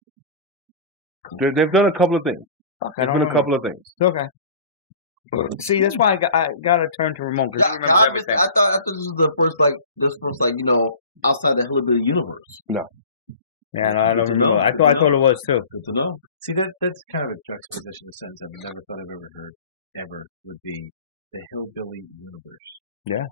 They've done a couple of things. A couple of things. Okay. See, that's why I got to turn to Ramon because he remembers everything. I thought this was the first outside the Hillbilly universe. No. Yeah, no, I don't remember. I thought it was too. Good to know. See, that's kind of a juxtaposition in a sense I've never thought I've ever heard ever would be the Hillbilly universe. Yeah.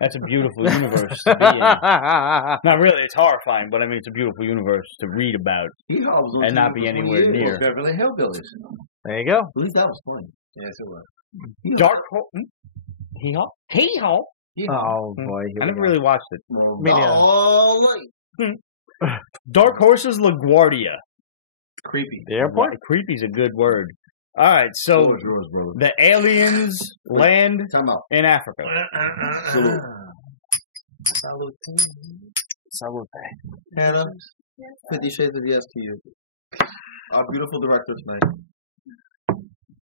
That's a beautiful universe to be in. Not really, it's horrifying, but it's a beautiful universe to read about and not be anywhere near. Beverly Hillbillies. There you go. At least that was funny. Yes, it was. Dark Horse. Hee-haw. Oh boy, I never really watched it. Me Dark Horse's LaGuardia. Creepy. The airport? Creepy's a good word. All right, so the aliens land in Africa. Salute. Hannah, 50 Shades of Yes to you. Our beautiful director tonight.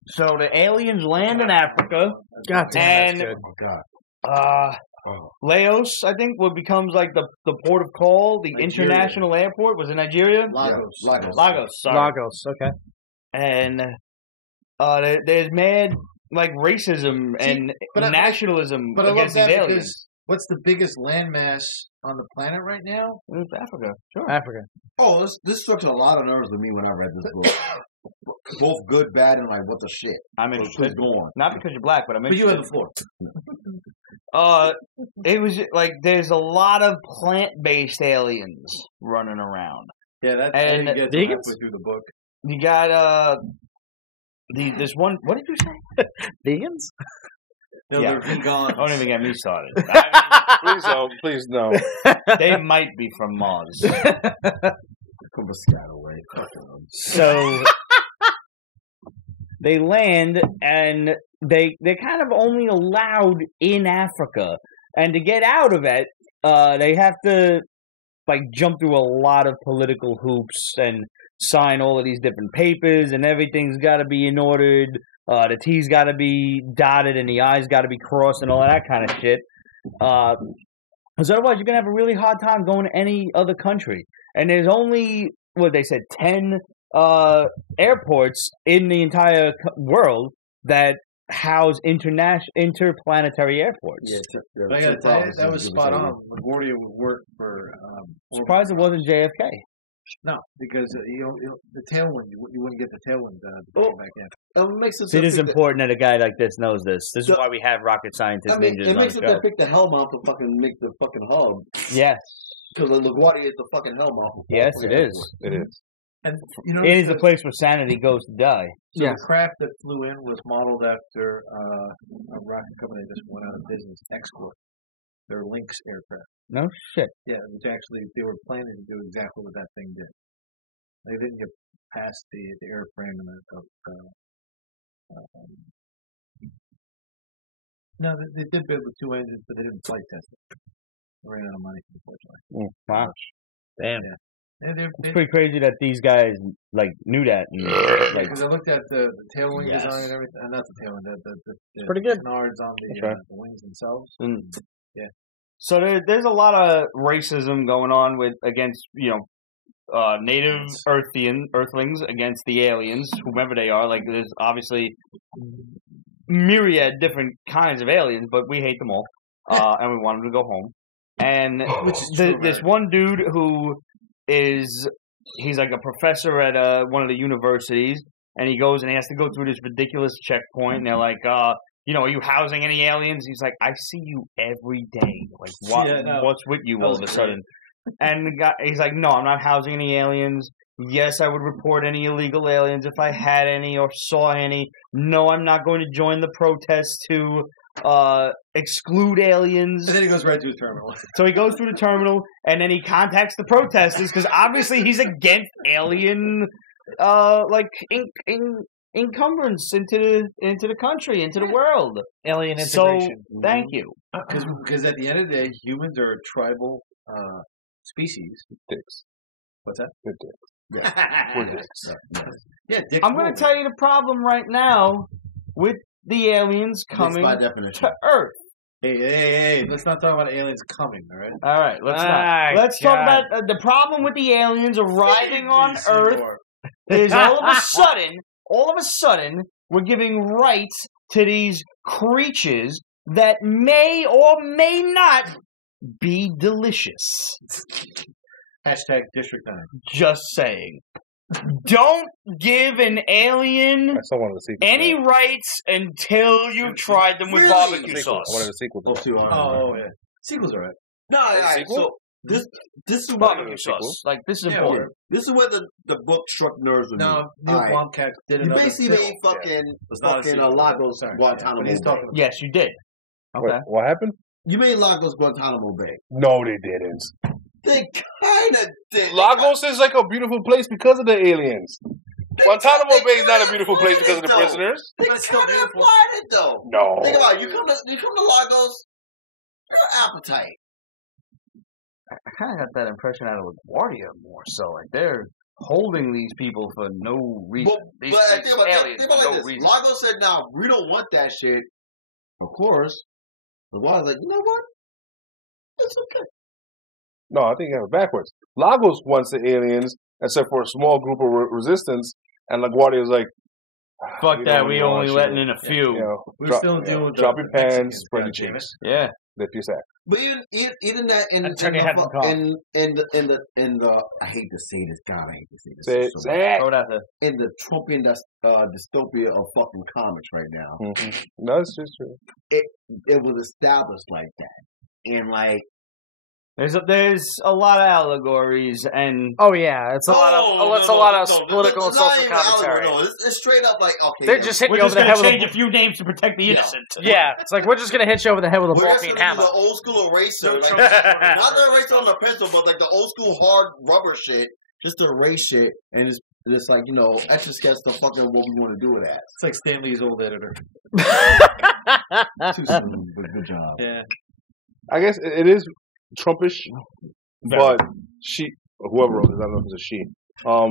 So the aliens land in Africa. God damn, and that's good. Oh, God. Lagos, I think, what becomes the port of call, the international airport. Was it Nigeria? Lagos. Sorry. Lagos, okay. And there's mad racism and nationalism against these aliens. What's the biggest landmass on the planet right now? It's Africa. Sure. Africa. Oh, this struck a lot of nerves with me when I read this book. Both good, bad, and what the shit. I'm interested. Go on. Not because you're black, but I'm interested. But you have the floor. It was there's a lot of plant-based aliens running around. Yeah, that's and you get halfway through the book. You got this one. What did you say? Vegans? No, they're vegans. Don't even get me started. Please no. They might be from Mars. From a scat away. So They land, and they're kind of only allowed in Africa. And to get out of it, they have to jump through a lot of political hoops and sign all of these different papers, and everything's got to be in order. The T's got to be dotted, and the I's got to be crossed, and all that kind of shit. Because otherwise, you're gonna have a really hard time going to any other country. And there's only what they said 10 airports in the entire world that house interplanetary airports. Yeah, I gotta tell you, that was spot on. LaGuardia would work for. Surprised it wasn't JFK. No, because the tailwind, you wouldn't get the tailwind back in. It makes it is important that a guy like this knows this. This is why we have rocket scientists ninjas. It makes it that pick the helm out to fucking make the fucking hub. Yes. Because the LaGuardia is the fucking helm off. Yes, it is. It is. And it is the place where sanity goes to die. So the craft that flew in was modeled after a rocket company that just went out of business, Export. They're Lynx aircraft. No shit. Yeah, which actually they were planning to do exactly what that thing did. They didn't get past the airframe and no, they did build with 2 engines, but they didn't flight test it. They ran out of money, unfortunately. Wow. Damn. Yeah. It's pretty crazy that these guys knew that. Because I looked at the tailwing design and everything. Not the tailwing, the pretty good. canards on the wings themselves. Yeah. So there's a lot of racism going on against native Earthlings against the aliens, whomever they are. Like there's obviously myriad different kinds of aliens, but we hate them all, and we want them to go home. And this one dude who he's like a professor at one of the universities, and he goes and he has to go through this ridiculous checkpoint, and they're like, are you housing any aliens? He's like, I see you every day. Like, what's with you all of a sudden? And the guy, he's like, no, I'm not housing any aliens. Yes, I would report any illegal aliens if I had any or saw any. No, I'm not going to join the protests to exclude aliens. And then he goes right through the terminal. So he goes through the terminal, and then he contacts the protesters because obviously he's against alien, encumbrance into the country, into the world. Alien integration. So, thank you. Because at the end of the day, humans are a tribal species. Dicks. What's that? They're dicks. Yeah. We're dicks. Yeah, dicks. I'm going to tell you the problem right now with the aliens coming to Earth. Hey, let's not talk about aliens coming, all right? All right, let's not. Let's talk about the problem with the aliens arriving on Earth is all of a sudden, we're giving rights to these creatures that may or may not be delicious. Hashtag District 9. Just saying. Don't give an alien any rights until you've tried them with barbecue sauce. I wanted a sequel to that. Oh, yeah. Sequels are right. No, right, so this is barbecue sauce. Like, this is important. This is where the book struck nerves with me. No, Neil Blomkamp did it. You basically made fucking Lagos Guantanamo Bay. Yes, you did. Okay. Wait, what happened? You made Lagos Guantanamo Bay. No, they didn't. They kind of did. Lagos is like a beautiful place because of the aliens. Guantanamo Bay is not a beautiful place because of the prisoners. They kind of applied it, though. No. Think about it. You come to Lagos, you got appetite. I kind of got that impression out of LaGuardia more so. Like, they're holding these people for no reason. But think about this. Lagos said, "No, we don't want that shit." Of course, LaGuardia's like, "You know what? It's okay." No, I think you have it backwards. Lagos wants the aliens, except for a small group of resistance, and LaGuardia is like, fuck that, we only letting in a few. We're still dealing with drop your pants, spread your cheeks. Yeah. Lift your sack. But even that in the I hate to say this, God, I hate to say this. Say it. In the Trumpian dystopia of fucking comics right now. Mm-hmm. No, it's just true. It was established like that, and like. There's a lot of allegories and it's a lot of political and social commentary. No, it's straight up like okay. They're just hitting you over the head with change a few names to protect the innocent. Yeah, it's like we're just gonna hit you over the head with a ball-peen hammer. The old school eraser, not the eraser on the pencil, but like the old school hard rubber shit. just to erase shit, and it's like, you know, extra sketch the fucking what we want to do with that. It's like Stanley's old editor. Too soon, but good job. Yeah. I guess it is Trumpish, but whoever wrote this, I don't know if it's a she,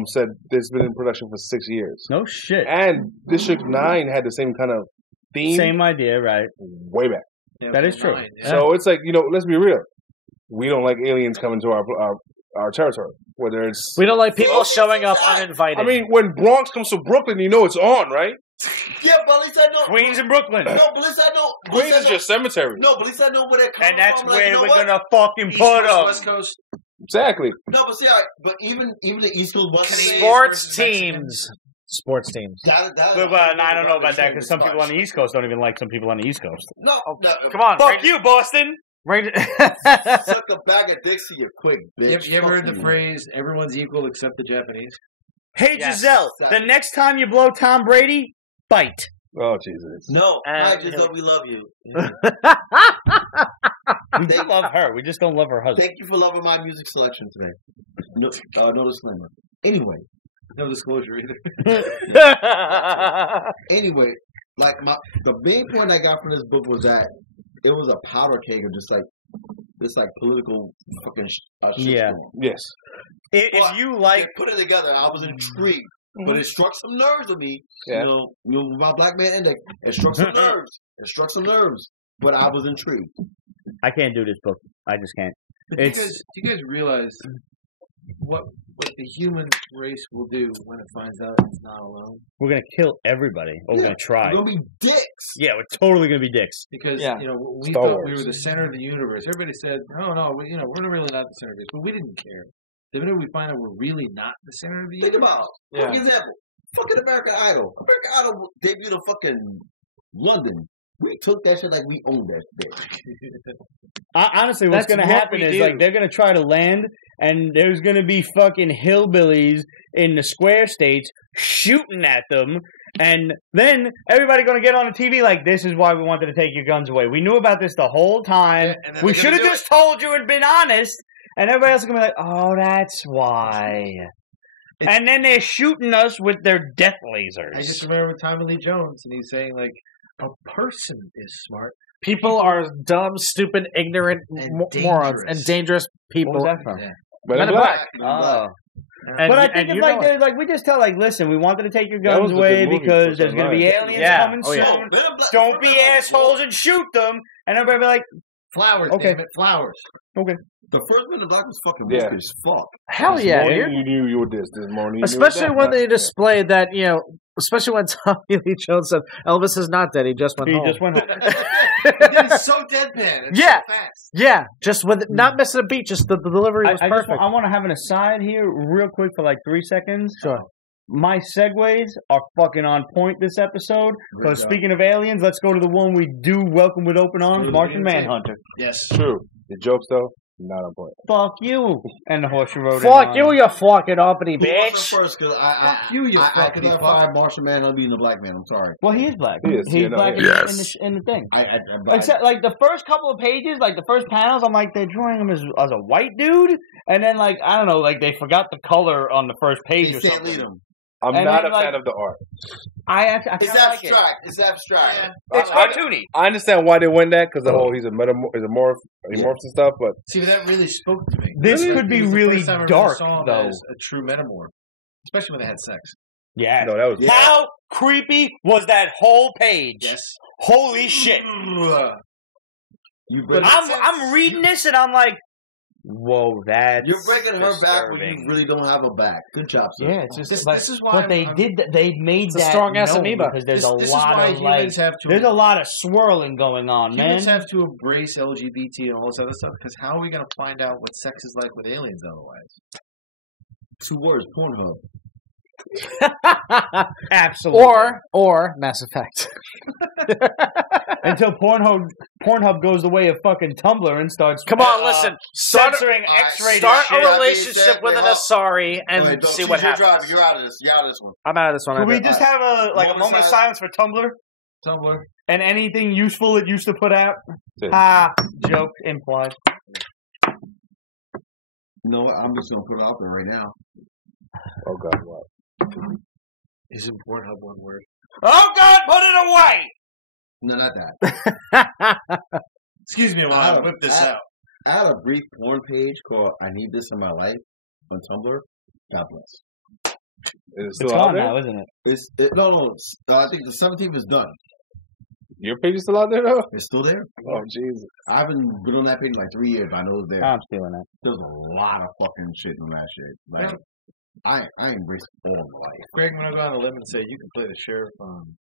said it's been in production for 6 years. No shit. And District 9 had the same kind of theme. Same idea, right? Way back. Yeah, that is true. So it's like, you know, let's be real. We don't like aliens coming to our territory. Whether it's we don't like people showing up uninvited. I mean, when Bronx comes to Brooklyn, you know it's on, right? Yeah, but at least I know Queens in Brooklyn. No, but at least I know Queens is just cemetery. No, but at least I know where they're coming and that's from. where like, we're gonna fucking put them. West Coast. Exactly. No, but see, but even the East Coast West Sports teams. Sports teams. I don't know about that because some people on the East Coast don't even like some people on the East Coast. No, come on, fuck you, Boston. Suck a bag of Dixie, you quick bitch. You ever heard the phrase "everyone's equal except the Japanese"? Hey, Giselle, the next time you blow Tom Brady, bite. Oh, Jesus. No, hi, Giselle, we love you. We do love her. We just don't love her husband. Thank you for loving my music selection today. No disclaimer. Anyway. No disclosure either. Anyway, like the main point I got from this book was that it was a powder keg of just like this like political fucking shit. Yeah. Yes. If you like, they put it together, I was intrigued, but it struck some nerves with me. Yeah. You know, my Black Man Index. It struck some nerves. But I was intrigued. I can't do this book. I just can't. Do you guys realize what the human race will do when it finds out it's not alone? We're gonna kill everybody. Or we're gonna try. We're gonna be dicks. Yeah, we're totally gonna be dicks. Because you know we thought we were the center of the universe. Everybody said, "Oh no, we're really not the center of the universe," but we didn't care. The minute we find out we're really not the center of the universe. Think about it. For example, fucking American Idol. American Idol debuted in fucking London. We took that shit like we owned that bitch. Honestly, what's going to happen is like they're going to try to land, and there's going to be fucking hillbillies in the square states shooting at them, and then everybody going to get on the TV like, "This is why we wanted to take your guns away. We knew about this the whole time. Yeah, we should have just told you and been honest." And everybody else is going to be like, "Oh, that's why." And then they're shooting us with their death lasers. I just remember Tommy Lee Jones, and he's saying like, "A person is smart. People are dumb, stupid, ignorant, morons, and dangerous people." What was that from? Yeah. Men in Black. Oh. But I think it's like we just tell like, listen, we wanted to take your guns away because there's going to be aliens coming soon. Yeah. Don't be assholes and shoot them. And everybody be like, flowers, damn it, flowers. Okay. The first Man in Black was fucking wicked as fuck. Hell yeah, dude. You knew you were this morning. Especially when they displayed that, especially when Tommy Lee Jones said, Elvis is not dead, he just went home. He just went home. It's so deadpan. It's so fast. Yeah, just with not missing a beat, just the delivery was perfect. I want to have an aside here real quick for like 3 seconds. Sure. My segues are fucking on point this episode. Because speaking of aliens, let's go to the one we do welcome with open arms, Martian Manhunter. Yes. True. The jokes, though, not on point. Fuck you. And the horse you rode Fuck you, you fucking uppity bitch. First, because fuck you, you fucking fuck. Martian Manhunter being a black man. I'm sorry. Well, he is black. He is. He's black in the thing. Except, like, the first couple of pages, like, the first panels, I'm like, they're drawing him as a white dude? And then, like, I don't know, like, they forgot the color on the first page or something. Lead him. I'm not a fan of the art. It's abstract. Like it. It's abstract. Yeah. It's cartoony. I understand why they went that, because the whole he's a morph and stuff, but... See, that really spoke to me. This could be really dark, though. A true metamorph. Especially when they had sex. Yeah. No, that was... How creepy was that whole page? Yes. Holy shit. I'm reading this, and I'm like, whoa, that's you're breaking her back when you really don't have a back. Good job, sir. Yeah, it's just this is why what they did. They made that strong ass amoeba because there's a lot of like there's a lot of swirling going on, man. Humans have to embrace LGBT and all this other stuff because how are we going to find out what sex is like with aliens otherwise? 2 words: Pornhub. Absolutely. Or Mass Effect. Until Pornhub goes the way of fucking Tumblr and starts. Come on, listen. Censoring X-rated Start shit. a relationship with an Asari and see what happens. You're out of this. You're out of this one. I'm out of this one. Can we just have a moment of silence for Tumblr? Tumblr. And anything useful it used to put out? Joke implied. No, I'm just gonna put it out there right now. Oh God, what? Isn't Pornhub one word? Oh God, put it away! No, not that. Excuse me while I whip this out. I had a brief porn page called "I Need This in My Life" on Tumblr. God bless. It's gone now, isn't it? No. I think the 17th is done. Your page is still out there though? It's still there. Oh Jesus! I haven't been on that page in like 3 years, but I know it's there. I'm stealing that. There's a lot of fucking shit in that shit. Like, I embrace all of life. Greg, when I go on a limb and say you can play the sheriff on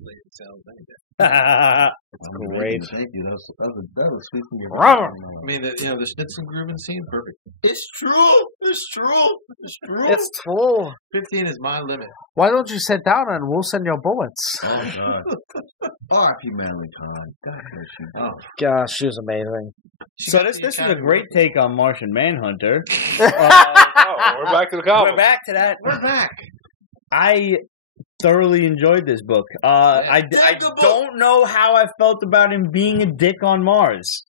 Lady Cells any day. That's great. Thank you. That was sweet from you. I mean, the Schnitzen grooving scene, perfect. It's true. It's true. It's true. It's true. 15 is my limit. Why don't you sit down and we'll send your bullets? Oh God. R.I.P. Manly Con. God bless you. Oh gosh, she was amazing. So this is a great take on Martian Manhunter. We're back to the comics. We're back to that. We're back. I thoroughly enjoyed this book. I don't know how I felt about him being a dick on Mars.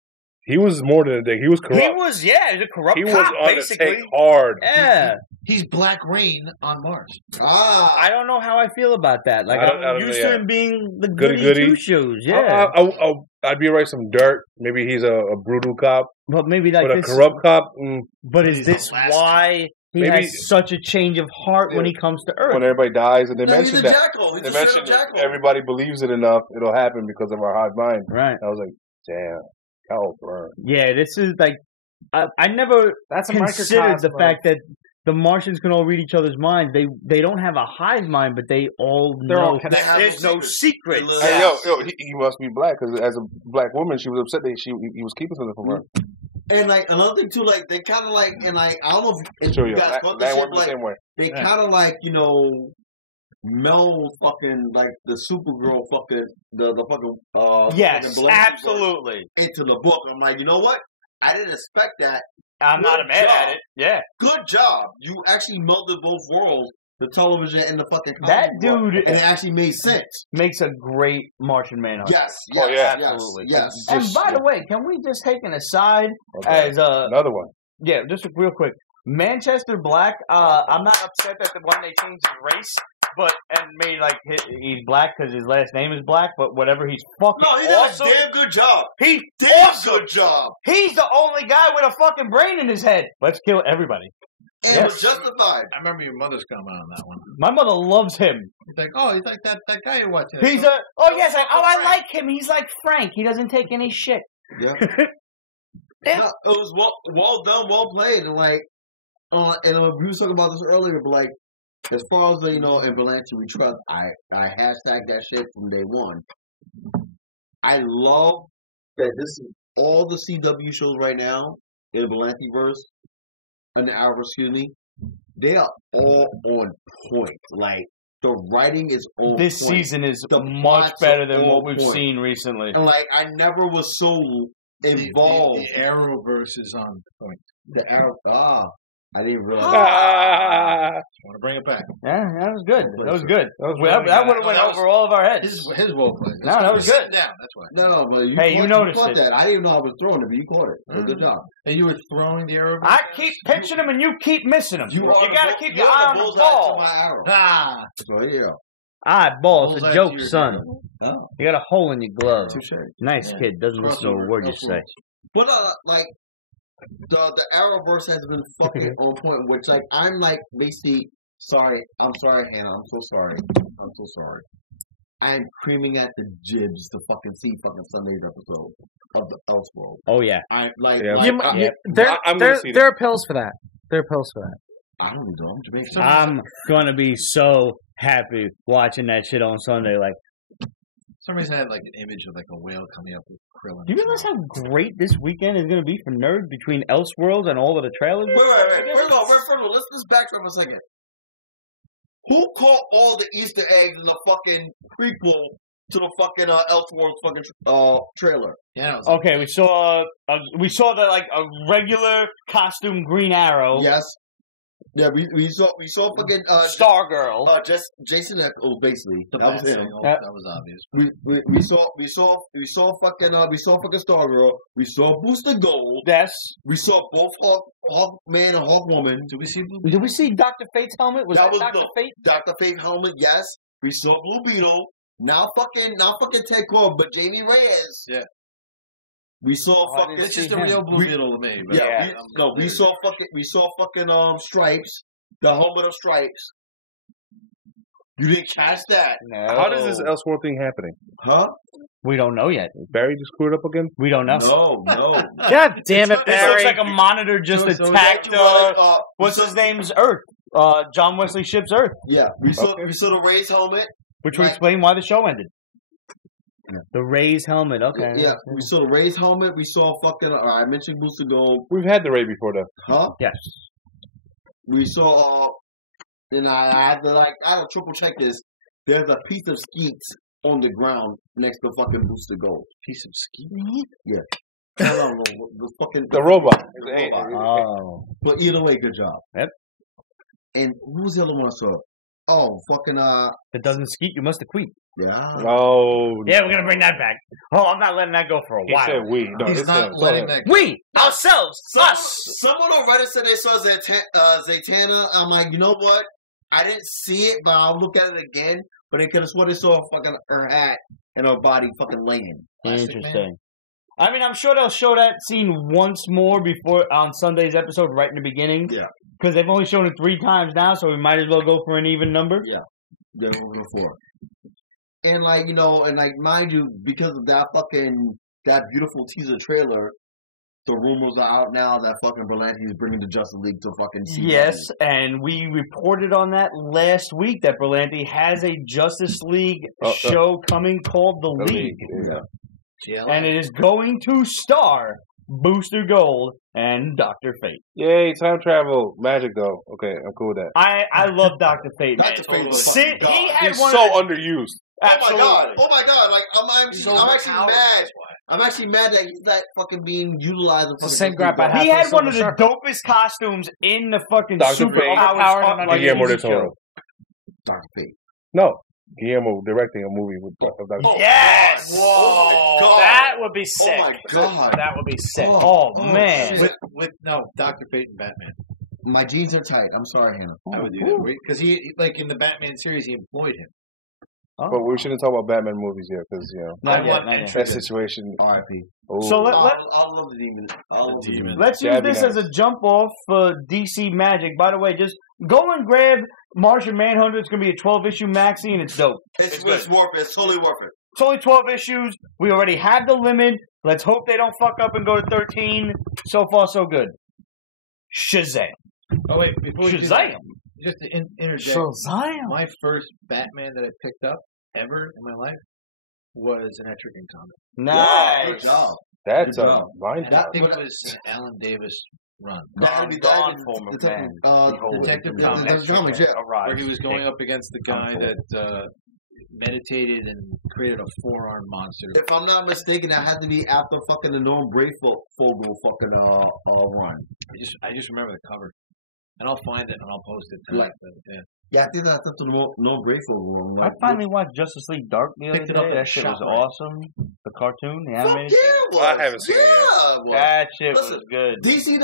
He was more than a dick. He was corrupt. He was a corrupt He cop, was on basically. the take hard. Yeah. He's Black Rain on Mars. I don't know how I feel about that. Like, I'm used to him being the goody two-shoes. Yeah. I'd be right some dirt. Maybe he's a brutal cop. But maybe like a corrupt cop. But is this why he has such a change of heart when he comes to Earth? When everybody dies, and they mention that. Jackal. They mention everybody believes it enough, it'll happen because of our hive mind. Right. I was like, damn. Hell, bro. Yeah, this is like I never considered the fact that the Martians can all read each other's minds. They don't have a hive mind, but they're all connected. There's no secret. Hey, yo, he must be black because as a black woman, she was upset that he was keeping something from her. And like another thing too, like they kind of like, and like I don't know if you guys caught this shit, like they kind of like meld fucking like the Supergirl fucking the fucking yes, absolutely into the book. I'm like, you know what? I didn't expect that. I'm not mad at it. Yeah, good job. You actually melded both worlds, the television and the fucking that dude, and it actually made sense. Makes a great Martian Manhunter. Yes, absolutely. Yes. And by the way, can we just take an aside as another one? Yeah, just real quick. Manchester Black. I'm not upset that the one they changed his race, and made like he's black because his last name is Black. But whatever, he's fucking he did awesome. a damn good job. He did good job. He's the only guy with a fucking brain in his head. Let's kill everybody. And it was justified. I remember your mother's comment on that one. My mother loves him. He's like, he's like that guy you watch. I like him. He's like Frank. He doesn't take any shit. Yeah. It was well done, well played, and like. And we were talking about this earlier, but like, as far as in Valente we trust, I hashtag that shit from day one. I love that this is all the CW shows right now in Valenteverse, in the Arrowverse, excuse me. They are all on point. Like the writing is on this point. This season is much better than what we've seen recently. And like, I never was so involved. The Arrowverse is on point. The Arrow, I didn't realize. I want to bring it back. Yeah, that was good. That was good. That would have went over all of our heads. His role play. No, that was good. Down. That's why. No, but you noticed it. That. I didn't even know I was throwing it, but you caught it. So good job. And you were throwing the arrow. I keep pitching them, and you keep missing them. You got to keep your eye on the ball. So yeah. Ball's a joke, son. Oh. You got a hole in your glove. Touché. Nice kid. Doesn't listen to a word you say. But like. The Arrowverse has been fucking on point, which like I'm like basically sorry. I'm sorry, Hannah. I'm so sorry. I'm creaming at the jibs to fucking see fucking Sunday's episode of the Elseworlds. Oh yeah. I like. There are pills for that. I don't know. I'm Jamaican. I'm gonna be so happy watching that shit on Sunday. Like. For some reason, I had like an image of like a whale coming up with krillin. Do you realize how great this weekend is going to be for nerds between Elseworlds and all of the trailers? Wait. First of all, let's backtrack a second. Who caught all the Easter eggs in the fucking prequel to the fucking Elseworlds fucking trailer? Yeah. Okay, we saw the like a regular costume Green Arrow. Yes. Yeah, we saw fucking Stargirl. just Jason Eccles basically. That was him. That was obvious. We saw fucking Stargirl. We saw Booster Gold. Yes. We saw both Hawkman and Hawkwoman. Did we see Dr. Fate's helmet? Was that Dr. Fate? Dr. Fate helmet, yes. We saw Blue Beetle. Not fucking Ted Core, but Jamie Reyes. Yeah. We saw fucking. It's just a real Blue Beetle to me. But Yeah. We saw fucking Stripes. The helmet of Stripes. You didn't catch that. No. How does this Elseworld thing happening? Huh? We don't know yet. Barry just screwed up again? We don't know. No. God damn it, This Barry. looks like a monitor just attacked. What's his name's Earth? John Wesley Ship's Earth. Yeah, we saw the Ray's helmet, which would explain why the show ended. Yeah. The Ray's helmet. Okay. Yeah, we saw the Ray's helmet. We saw fucking. I mentioned Booster Gold. We've had the Ray before, though. Huh? Yes. We saw. And I had to triple check this. There's a piece of skeets on the ground next to fucking Booster Gold. Piece of skeet? Yeah. The robot. Oh. But either way, good job. Yep. And who was the other one I saw? Oh, fucking If it doesn't skeet, you must have queet. Yeah. Oh. Yeah, we're gonna bring that back. Oh, I'm not letting that go for a while. He said we. No, he's not letting that go. We ourselves, us. Someone on Reddit said they saw Zatanna. I'm like, you know what? I didn't see it, but I'll look at it again. But they could have sworn they saw fucking her hat and her body fucking laying. Interesting. I mean, I'm sure they'll show that scene once more before on Sunday's episode, right in the beginning. Yeah. Because they've only shown it 3 times now, so we might as well go for an even number. Yeah. They're over the 4. And mind you, because of that beautiful teaser trailer, the rumors are out now that fucking Berlanti is bringing the Justice League to fucking CW. Yes, and we reported on that last week that Berlanti has a Justice League show coming called The League. Yeah. And it is going to star Booster Gold and Dr. Fate. Yay, time travel. Magic, though. Okay, I'm cool with that. I love Dr. Fate. Dr. Fate was Sid, he had He's one so of underused. Absolutely. Oh my god! Like I'm actually mad. I'm actually mad that he's not fucking being utilized. It's the same crap I have. He had one of the dopest costumes in the fucking Superpower. Guillermo del Toro. Dr. Fate. No. Guillermo directing a movie with Dr. Fate. Yes! Whoa! Oh that would be sick. Oh my god! That would be sick. Oh man! With Dr. Fate and Batman. My jeans are tight. I'm sorry, Hannah. I would do that because he in the Batman series he employed him. Oh. But we shouldn't talk about Batman movies here because not yet. That situation. R.I.P. So I love the demon. Let's use this as a jump off for DC Magic. By the way, just go and grab Martian Manhunter. It's going to be a 12-issue maxi, and it's dope. It's worth it. It's totally worth it. It's only 12 issues. We already have the limit. Let's hope they don't fuck up and go to 13. So far, so good. Shazam. Oh wait, before Shazam. Just to interject. Shazam. My first Batman that I picked up ever in my life was an Etrigan comic. Nice. Good job. That's a mind. I think it was Alan Davis run. Gone form of man. Detective Comics, yeah. Where he was going up against the guy that meditated and created a 4-armed monster. If I'm not mistaken, that had to be after fucking the Norm Brayfogle fucking run. I just remember the cover. And I'll find it and I'll post it tonight. Yeah, I think that's up to the Norm Brayfogle run. I finally watched Justice League Dark the other day. That shit was awesome. The cartoon, the animated. I haven't seen it yet. That shit was good. DC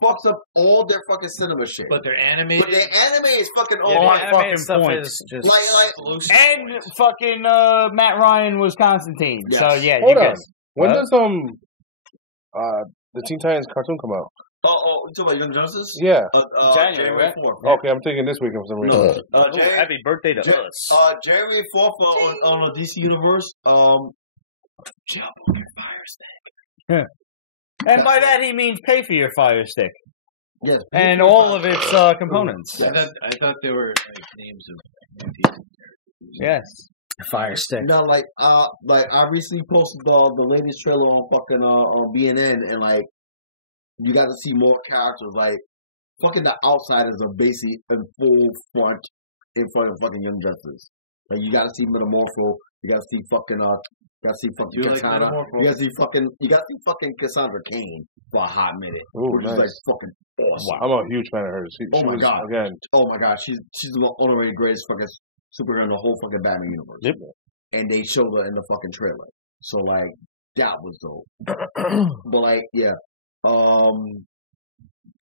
fucks up all their fucking cinema shit. But their animated. But their anime is fucking on fucking stuff points. Is just and fucking Matt Ryan was Constantine. Yes. So yeah, hold on. Guys, when does the Teen Titans cartoon come out? Oh, you talking about Young Justice? Yeah. January 4th. Okay, I'm thinking this week for some reason. Happy birthday to us. January 4th on the DC Universe. Jailbroken Fire Stick. And by that he means pay for your Fire Stick. Yes. And all of its components. I thought they were like names of new TV. Yes. Fire Stick. No, like I recently posted the latest trailer on fucking on BNN, and like you got to see more characters. Like fucking the Outsiders are basically in full front in front of fucking Young Justice. Like you got to see Metamorpho. You got to see fucking You got to see fucking Cassandra. You got to see fucking Cassandra Cain for a hot minute. Ooh, which is like fucking awesome. I'm a huge fan of hers. Oh my god, she's the only greatest fucking superhero in the whole fucking Batman universe. Yep. And they showed her in the fucking trailer. So like that was dope. But like, yeah.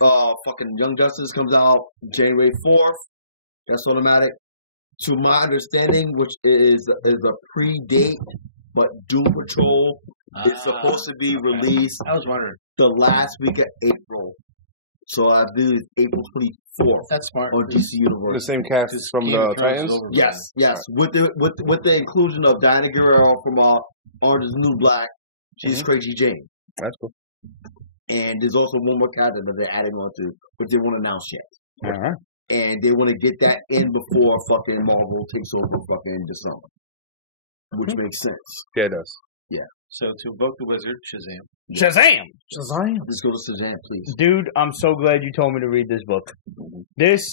Fucking Young Justice comes out January 4th. That's automatic. To my understanding, which is a pre-date, but Doom Patrol is supposed to be released. I was wondering the last week of April. So I believe it's April 24th. That's smart. On DC Universe. The same cast from the Titans. Yes. With the inclusion of Diana Guerrero from Orange Is the New Black. She's Crazy Jane. That's cool. And there's also one more character that they're adding on to, but they won't announce yet. Uh-huh. And they want to get that in before fucking Marvel takes over fucking December. Which makes sense. Yeah, it does. Yeah. So to evoke the wizard, Shazam. Shazam! Let's go to Shazam, please. Dude, I'm so glad you told me to read this book. This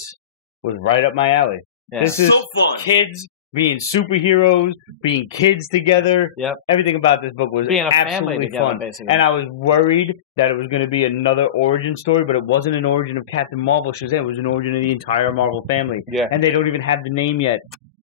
was right up my alley. Yeah. This is so fun. Kids being superheroes, being kids together. Yep. Everything about this book was being absolutely fun. Basically. And I was worried that it was going to be another origin story, but it wasn't an origin of Captain Marvel Shazam. It was an origin of the entire Marvel family. Yeah. And they don't even have the name yet.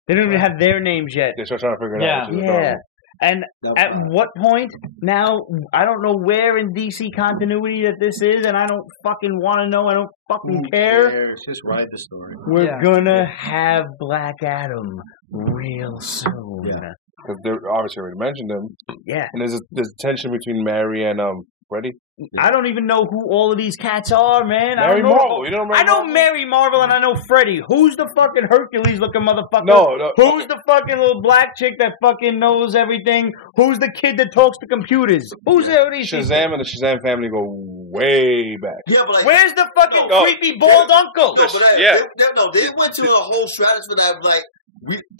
They don't even have their names yet. They're still trying to figure it out. Yeah. And at what point, now, I don't know where in DC continuity that this is, and I don't fucking want to know, I don't fucking care. Just ride the story. We're gonna have Black Adam real soon. Yeah. Because they're obviously already mentioned him. Yeah. And there's tension between Mary and Freddy. I don't even know who all of these cats are, man. Mary Marvel. You don't remember? I know Mary Marvel and I know Freddy. Who's the fucking Hercules looking motherfucker? No. Who's the fucking little black chick that fucking knows everything? Who's the kid that talks to computers? Who's these Shazam and the Shazam family go way back. Yeah, but like, where's the fucking creepy bald uncle? No, but they went to a whole strategy for that. Like,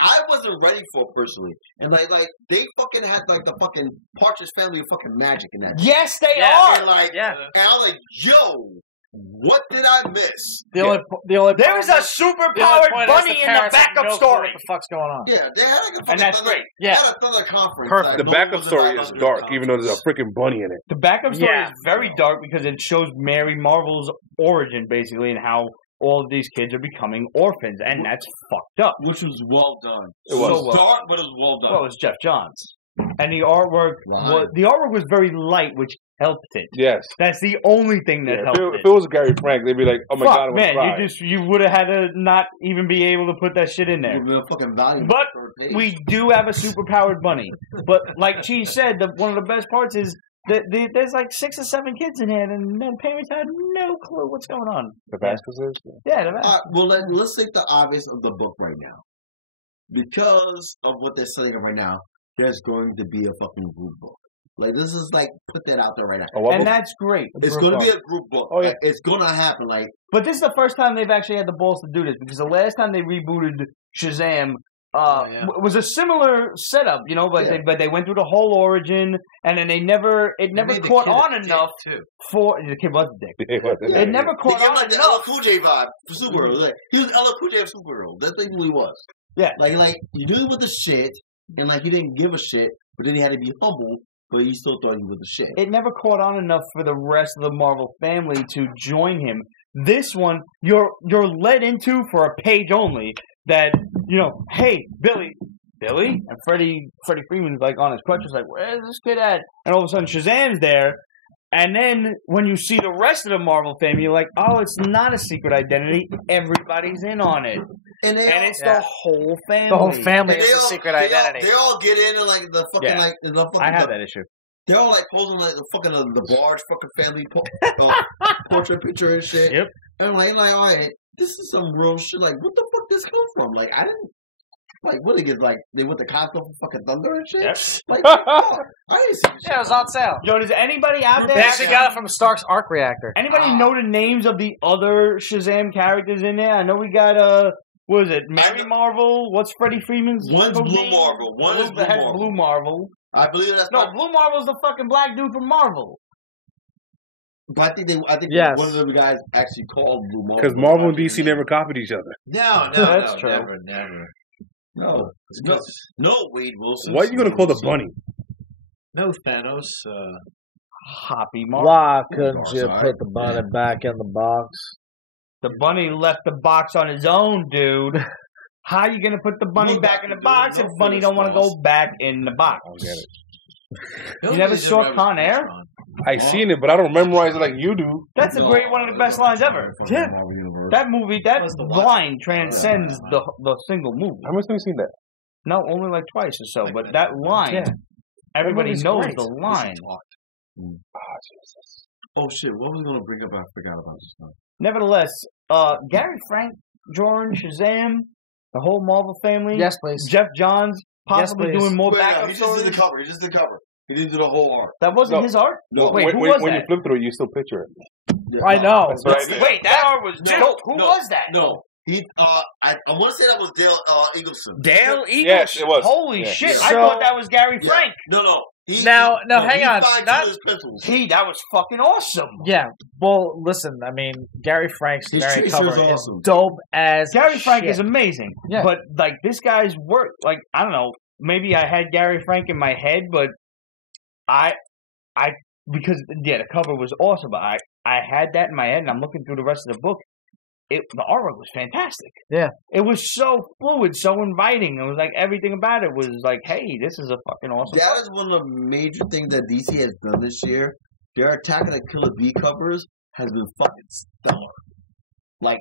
I wasn't ready for it personally, and like they fucking had like the fucking Partridge Family of fucking magic in that. Yes, they are. And like, and I was like, yo, what did I miss? The only there is a super-powered bunny in the backup story. What the fuck's going on? Yeah, they had like a and that's great. They had a Thunder conference. Perfect. The backup story is dark, even though there's a freaking bunny in it. The backup story is very dark because it shows Mary Marvel's origin, basically, and how all of these kids are becoming orphans, and that's fucked up. Which was well done. It was dark, but it was well done. Well, it was Jeff Johns. And the artwork was very light, which helped it. Yes. That's the only thing that helped it. If it was Gary Frank, they'd be like, oh my God, I man, you would have had to not even be able to put that shit in there. But we do have a superpowered bunny. But like Cheeze said, one of the best parts is there's like 6 or 7 kids in here, and then parents had no clue what's going on. The Vasquez's? Yeah, the Vasquez. Well, let's take the obvious of the book right now. Because of what they're saying right now, there's going to be a fucking group book. Like, this is like, put that out there right now. And that's great. It's going to be a group book. Oh, yeah. Like, it's going to happen. Like, but this is the first time they've actually had the balls to do this, because the last time they rebooted Shazam, it was a similar setup, you know, but they went through the whole origin, and then it never caught on enough for the kid was a dick. It never caught on like enough. The LL Cool J vibe for Supergirl. Like, he was LL Cool J of Supergirl. That's basically what he was. Yeah, like you knew he was the shit, and like he didn't give a shit, but then he had to be humble. But he still thought he was the shit. It never caught on enough for the rest of the Marvel family to join him. This one, you're led into for a page only. That, you know, hey, Billy, and Freddie Freeman's like on his crutches, like, where's this kid at? And all of a sudden, Shazam's there, and then when you see the rest of the Marvel family, you're like, oh, it's not a secret identity. Everybody's in on it, and it's the whole family. The whole family is a secret identity. They all get in and like the fucking like the fucking. I have that issue. They're all like posing like the fucking the large fucking family portrait picture and shit. Yep. And I'm like, all right. This is some real shit. Like, what the fuck this come from? Like, I didn't. Like, what they get? Like, they went to Costco for fucking Thunder and shit. Yep. Like, oh, I didn't see shit. Yeah, it was on sale. Yo, does anybody out there? They actually got it from Stark's arc reactor. Anybody know the names of the other Shazam characters in there? I know we got what is it? Mary Marvel. What's Freddie Freeman's? One's Blue Marvel. One is Blue Marvel. I believe that's Blue Marvel's the fucking black dude from Marvel. But I think one of them guys actually called Blue Marvel. Because Marvel and DC never copied each other. No, that's true. Never. No, Wade Wilson. Why are you going to call the bunny? No, Thanos. Hoppy Mark. Why couldn't you put the bunny back in the box? The bunny left the box on his own, dude. How you gonna put the bunny back in the box if Bunny don't want to go back in the box? I don't get it. You never saw Con Air? I seen it, but I don't memorize it like you do. That's one of the best lines ever. Yeah. That movie, that line transcends the single movie. How much have you seen that? No, only like twice or so. But that line, everybody knows the line. Oh shit! What was I gonna bring up? I forgot about this one. Nevertheless, Gary Frank drawing Shazam, the whole Marvel family. Yes, please. Jeff Johns possibly doing more backup He just did the cover. He just did the cover. He didn't do the whole art. That wasn't his art? No. Wait, who was that? When you flip through it, you still picture it. Yeah, I know. Wait, that art was dope. Who was that? No. I want to say that was Dale Eagleson. Dale Eagleson? Yes, it was. Holy shit. I thought that was Gary Frank. No. Now, hang on. That was fucking awesome. Yeah. Well, listen, I mean, Gary Frank's variant cover is awesome. dope as Gary Frank shit. is amazing. Yeah. But, like, this guy's work, like, I don't know, maybe I had Gary Frank in my head, but because the cover was awesome, but I had that in my head, and I'm looking through the rest of the book. The artwork was fantastic. Yeah. It was so fluid, so inviting. It was like everything about it was like, hey, this is a fucking awesome. That is one of the major things that DC has done this year. Their Attack of the Killer Bee covers has been fucking stellar. Like,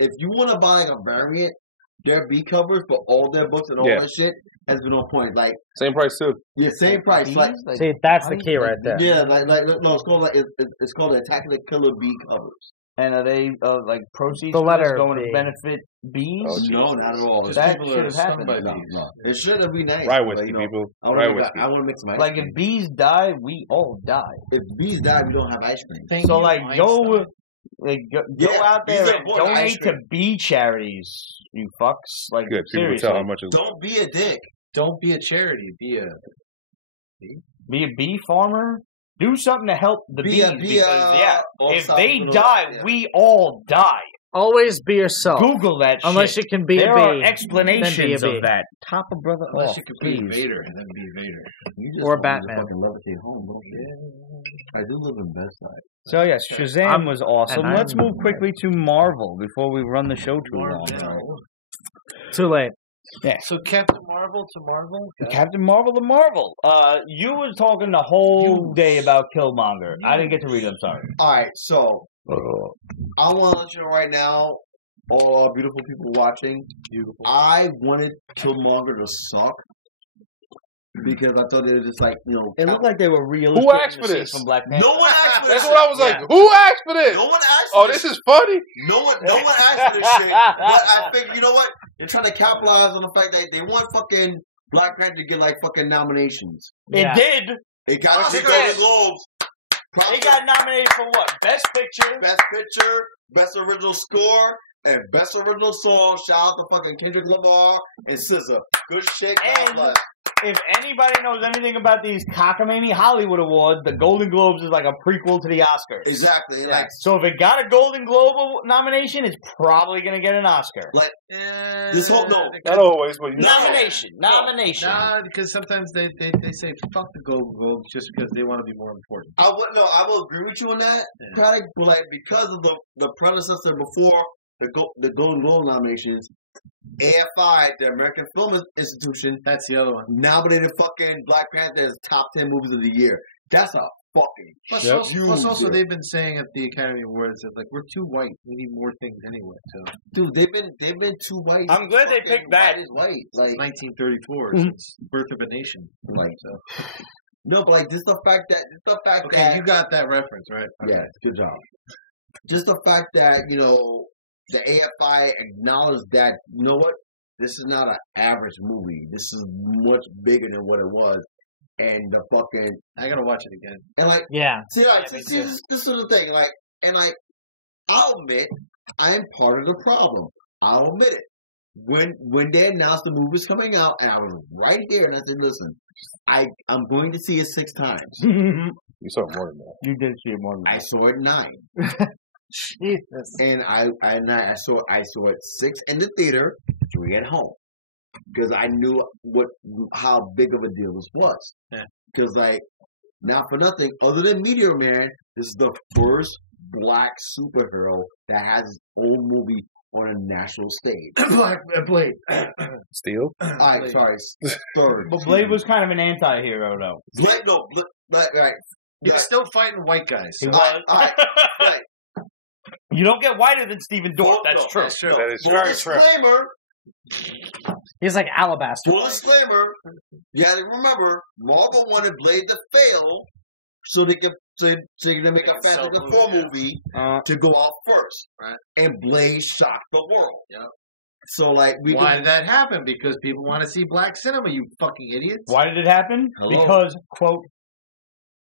if you want to buy like a variant, their B covers for all their books and all that shit has been on point. Like same price too. Yeah, same price. Like, see, that's the key right there. Yeah, no, it's called it's called the Attack of the Killer Bee covers. And are they like proceeds the letter going to benefit bees? Oh, no, not at all. That should have happened. No. It should have been nice. Rye whiskey, people. Rye whiskey. I want to mix some ice cream. Like if bees die, we all die. If bees die, we don't have ice cream. So like go out there and donate to bee charities, you fucks. Like good. Seriously. Tell how much don't be a dick. Don't be a charity. Be a bee farmer. Do something to help the bees because if they die, we all die. Always be yourself. Google that Unless shit. you can be there a bee. There are explanations of that. Top a brother Unless off, you could please. be Vader and then be Vader. Or Batman. I do live in Bedside. So yes, Shazam was awesome. Let's move quickly to Marvel before we run the show too long. Too late. Yeah. So Captain Marvel to Marvel? Captain Marvel to Marvel. You was talking the whole day about Killmonger. I didn't get to read it, I'm sorry. Alright, so I want to let you know right now, all our beautiful people watching, I wanted Killmonger to suck. Because I thought it was just like, it looked like they were realistic. Who asked for this? From Black Panther. No one asked for this. That's what I was like. Who asked for this? No one asked for this. This is funny. No one asked for this shit. But I figured, you know what? They're trying to capitalize on the fact that they want fucking Black Panther to get like fucking nominations. It did. It got the Golden Globes. It got nominated for what? Best Picture, Best Original Score, and Best Original Song. Shout out to fucking Kendrick Lamar and SZA. Good shit. God bless. If anybody knows anything about these cockamamie Hollywood Awards, the Golden Globes is like a prequel to the Oscars. Exactly. Yeah. So if it got a Golden Globe nomination, it's probably going to get an Oscar. Like, this whole, not always, but Nomination. Nah, because sometimes they say fuck the Golden Globes just because they want to be more important. I will agree with you on that, Paddock, but like, because of the predecessor before the Golden Globe nominations, AFI, the American Film Institution, that's the other one, nominated fucking Black Panther as top 10 movies of the year. That's a fucking Plus also they've been saying at the Academy Awards that like we're too white, we need more things anyway. So dude, they've been too white. I'm glad they picked that. White, like 1934, since Birth of a Nation. Like so. No, but like just the fact that okay, you got that reference right. Okay. Yeah, good job. Just the fact that the AFI acknowledged that, you know what, this is not an average movie. This is much bigger than what it was. And the fucking... I gotta watch it again. And like... Yeah. See, this is the thing. Like, and like, I'll admit, I am part of the problem. I'll admit it. When they announced the movie was coming out, and I was right here, and I said, listen, I'm going to see it 6 times. You saw it more than that. You did see it more than that. I saw it 9. Jesus. And I saw it 6 in the theater, 3 at home. because I knew how big of a deal this was. Because not for nothing, other than Meteor Man, this is the first black superhero that has his own movie on a national stage. Black Blade. Steel? Sorry, third. But Blade was kind of an anti-hero, though. Right. He's still fighting white guys. So. Right. You don't get whiter than Stephen Dorff. That's true. That's true. That is very true. Disclaimer. He's like Alabaster. Full disclaimer. You got to remember, Marvel wanted Blade to fail so they could make a Fantastic Four movie to go out first. Right. And Blade shocked the world. Yeah. So, why did that happen? Because people want to see black cinema, you fucking idiots. Why did it happen? Hello? Because, quote,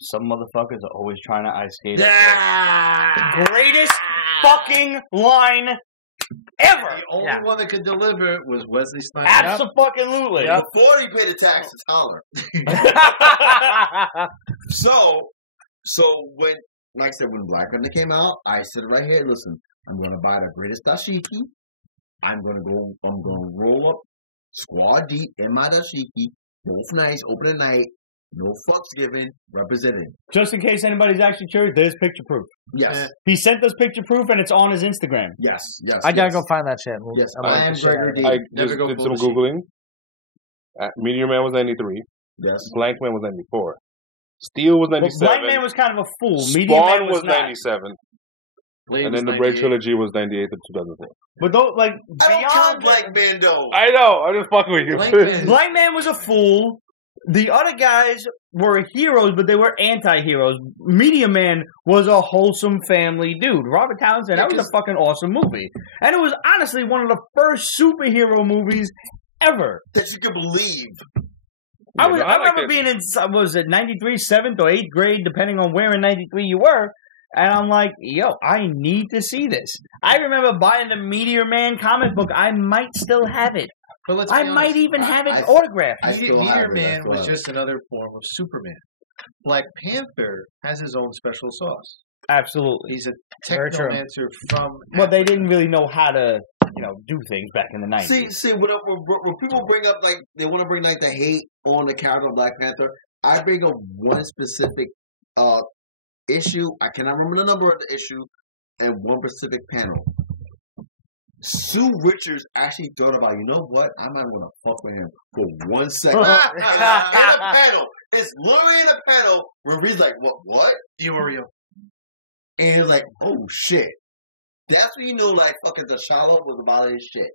some motherfuckers are always trying to ice skate. Greatest fucking line ever. The only one that could deliver it was Wesley Snipes. Absolutely. Yep. Before he paid the taxes, holler. So when, like I said, when Black Panther came out, I said right here, listen, I'm going to buy the greatest dashiki. I'm going to roll up squad deep in my dashiki, both nights, open at night, no fucks given, represented. Just in case anybody's actually curious, there's picture proof. Yes. He sent us picture proof, and it's on his Instagram. Yes. I gotta go find that shit. Yes, I am Gregor D. I just did some Googling. Meteor Man was 93. Yes. Blank Man was 94. Steel was 97. Well, Blank Man was kind of a fool. Spawn was 97. Blade and then the 98. Blade trilogy was 98 to 2004. But though, like, I don't beyond count Black Man, though. I know. I'm just fucking with you. Blank Man was a fool. The other guys were heroes, but they were anti-heroes. Meteor Man was a wholesome family dude. Robert Townsend, that was a fucking awesome movie. And it was honestly one of the first superhero movies ever. That you could believe. I remember being in, was it 93, 7th or 8th grade, depending on where in 93 you were. And I'm like, yo, I need to see this. I remember buying the Meteor Man comic book. I might still have it. But I might even have it autographed. Meteor Man was just another form of Superman. Black Panther has his own special sauce. Absolutely. He's a technomancer from... Well, they didn't really know how to, do things back in the 90s. See, when people bring up, they want to bring, the hate on the character of Black Panther, I bring up one specific issue. I cannot remember the number of the issue, and one specific panel. Sue Richards actually thought about, you know what? I'm not going to fuck with him for 1 second. In a panel. It's literally in a panel where he's like, what? You are real. And he's like, oh, shit. That's when you know, fucking T'Challa was about his shit.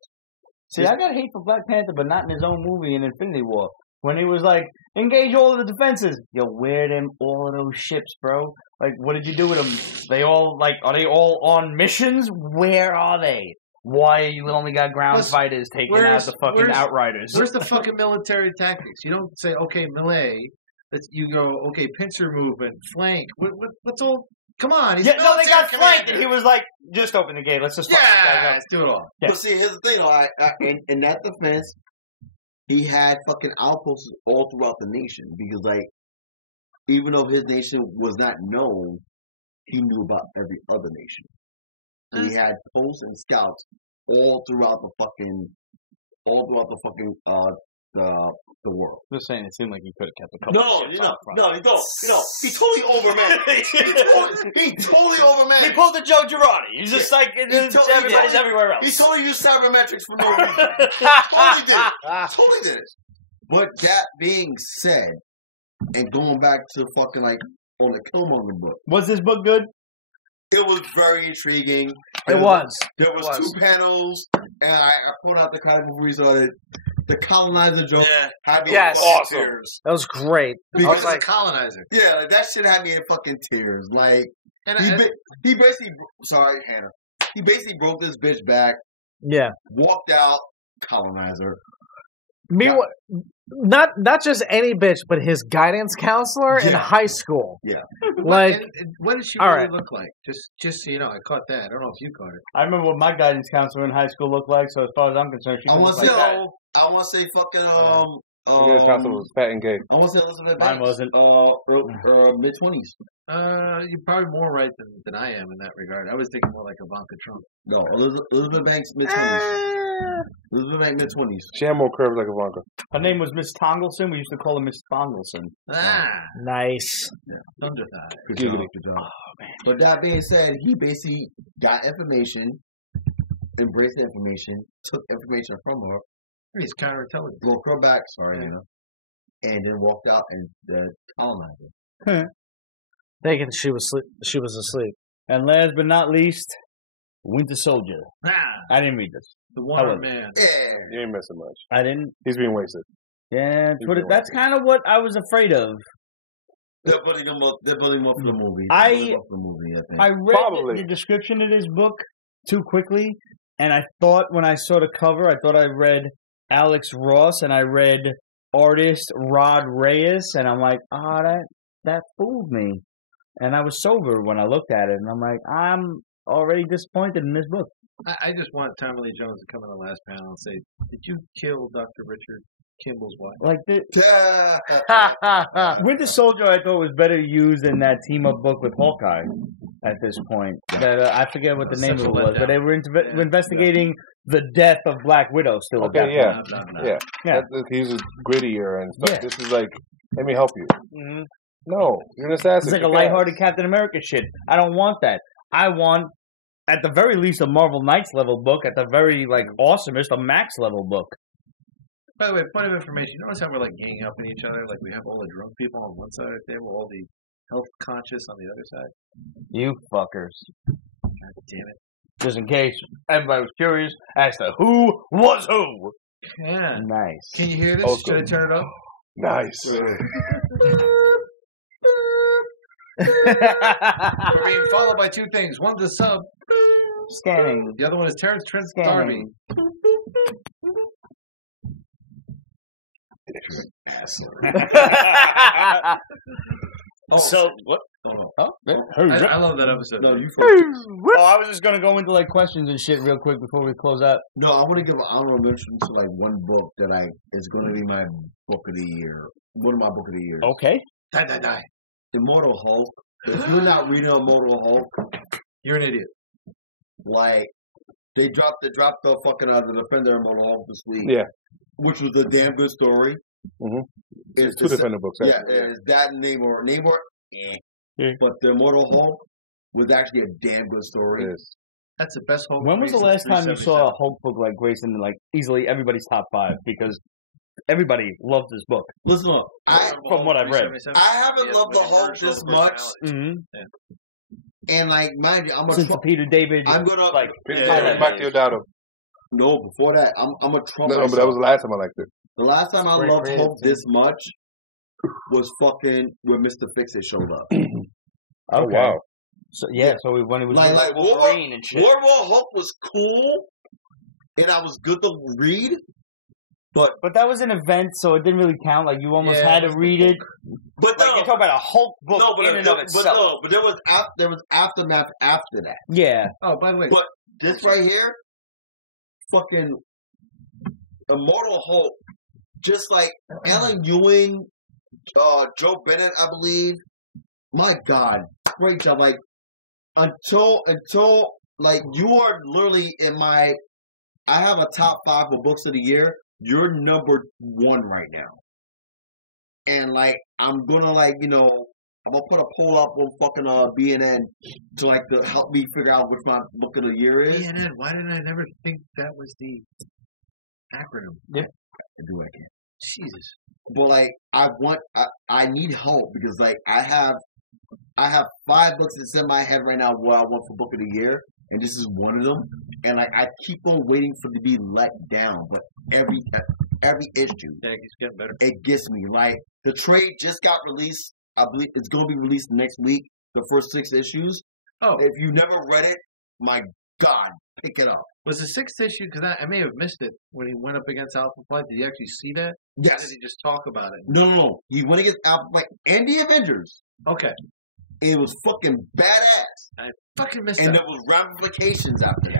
See, I got hate for Black Panther, but not in his own movie in Infinity War. When he was like, engage all of the defenses. Yo, where them all of those ships, bro? Like, what did you do with them? They all, are they all on missions? Where are they? Why you only got ground fighters taking out the fucking Outriders? Where's the fucking military tactics? You don't say, okay, melee. You go, okay, pincer movement, flank. What's all? Come on. They got flanked, and he was like, just open the gate. Let's just fuck this guy up. Let's do it all. Yeah. But see, here's the thing, though. In that defense, he had fucking outposts all throughout the nation. Because, even though his nation was not known, he knew about every other nation. So he had posts and scouts all throughout the fucking the world. Just saying, it seemed like he could have kept a couple. No, he don't. He totally overman. He totally overman. He pulled the Joe Girardi. He's just everybody's everywhere else. He totally used sabermetrics for no reason. Totally did it. But that being said, and going back to fucking on the Killmonger book. Was this book good? It was very intriguing. There was 2 panels, and I pulled out the comic book reason. The colonizer joke had me in fucking tears. That was great. Because the colonizer. Yeah, that shit had me in fucking tears. He basically, sorry, Hannah. He basically broke this bitch back. Yeah. Walked out, colonizer. Not just any bitch, but his guidance counselor in high school. Yeah. What did she really look like? Just so you know, I caught that. I don't know if you caught it. I remember what my guidance counselor in high school looked like, so as far as I'm concerned, she looked like that. I want to say fucking, guidance counselor was fat and gay. I want to say Elizabeth Banks. Mine wasn't. Mid-20s. You're probably more right than I am in that regard. I was thinking more like Ivanka Trump. No, Elizabeth Banks, mid-20s. This was like mid-20s. She had more curves like Ivanka. Her name was Miss Tongleson. We used to call her Miss Tongleson. Nice. Thunder Thigh. Good job. But that being said, he basically got information, embraced the information, took information from her. He's counterintelligence. Broke her back, and then walked out and colonized her. Thinking she was asleep. And last but not least, Winter Soldier. I didn't read this. The Wonder Man. Yeah. You ain't missing much. I didn't. He's being wasted. Yeah, that's kind of what I was afraid of. They're building him up for the movie. I read the description of this book too quickly, and I thought when I saw the cover, I thought I read Alex Ross, and I read artist Rod Reyes, and I'm like, that fooled me. And I was sober when I looked at it, and I'm like, I'm already disappointed in this book. I just want Tommy Lee Jones to come in the last panel and say, "Did you kill Dr. Richard Kimball's wife?" Like Winter Soldier, I thought was better used in that team up book with Hawkeye. At this point, that I forget what the name of it was, but they were investigating the death of Black Widow. Still, yeah. He's grittier and stuff. Yeah. This is like, let me help you. Mm-hmm. No, you're an assassin. It's like a lighthearted Captain America shit. I don't want that. I want, at the very least, a Marvel Knights level book. At the very awesomest, a Max level book. By the way, point of information. You notice how we're ganging up on each other? Like we have all the drunk people on one side of the table, all the health conscious on the other side. You fuckers! God damn it! Just in case everybody was curious as to who was who. Yeah. Nice. Can you hear this? Should I turn it up? Nice. We're being followed by two things. One's a sub. Scanning. The other one is Terrence Trent Darby. So what? I love that episode. No, you first. I was just gonna go into questions and shit real quick before we close out. No, I want to give an honorable mention to one book that is going to be my book of the year. One of my book of the years. Okay. Die. Immortal Hulk. If you're not reading Immortal Hulk, you're an idiot. They dropped the fucking the Defender Immortal Hulk this week. Yeah. Which was a damn good story. Mm-hmm. It's two Defender books. Actually. Yeah, it's that and Namor. Yeah. But the Immortal Hulk was actually a damn good story. Yes. That's the best Hulk. When was the last time you saw a Hulk book grace in easily everybody's top 5? Because everybody loves this book. Listen up. From what I've read. I haven't loved the Hulk this much. Mm-hmm. Yeah. And mind you, since Peter David, I'm gonna Peter David back to Dado. No, before that, I'm a Trump. No, but that was the last time I liked it. The last time I loved Hulk this much was fucking when Mr. Fix-It showed up. Okay. Oh wow. So when it was Wolverine and shit. War Hulk was cool, and I was good to read. But that was an event, so it didn't really count. You almost had to read it. But you're talking about a Hulk book in and of itself. But there was aftermath after that. Yeah. Oh, by the way. But this right here, fucking Immortal Hulk, just like Alan Ewing, Joe Bennett, I believe. My God, great job. Until you are literally in my. I have a top 5 for books of the year. You're number 1 right now. And I'm gonna I'm gonna put a poll up on fucking BNN to help me figure out which my book of the year is. BNN, why did I never think that was the acronym? Yep. I do I can. Jesus. But I need help because I have 5 books that's in my head right now what I want for book of the year. And this is one of them. And I keep on waiting for it to be let down. But every issue, it's getting better. It gets me. The trade just got released. I believe it's going to be released next week. The first 6 issues. Oh, if you never read it, my God, pick it up. Was the 6th issue? Because I may have missed it when he went up against Alpha Flight. Did he actually see that? Yes. Or did he just talk about it? No. He went against Alpha Flight and the Avengers. Okay. It was fucking badass. I fucking missed it. And that. there was ramifications after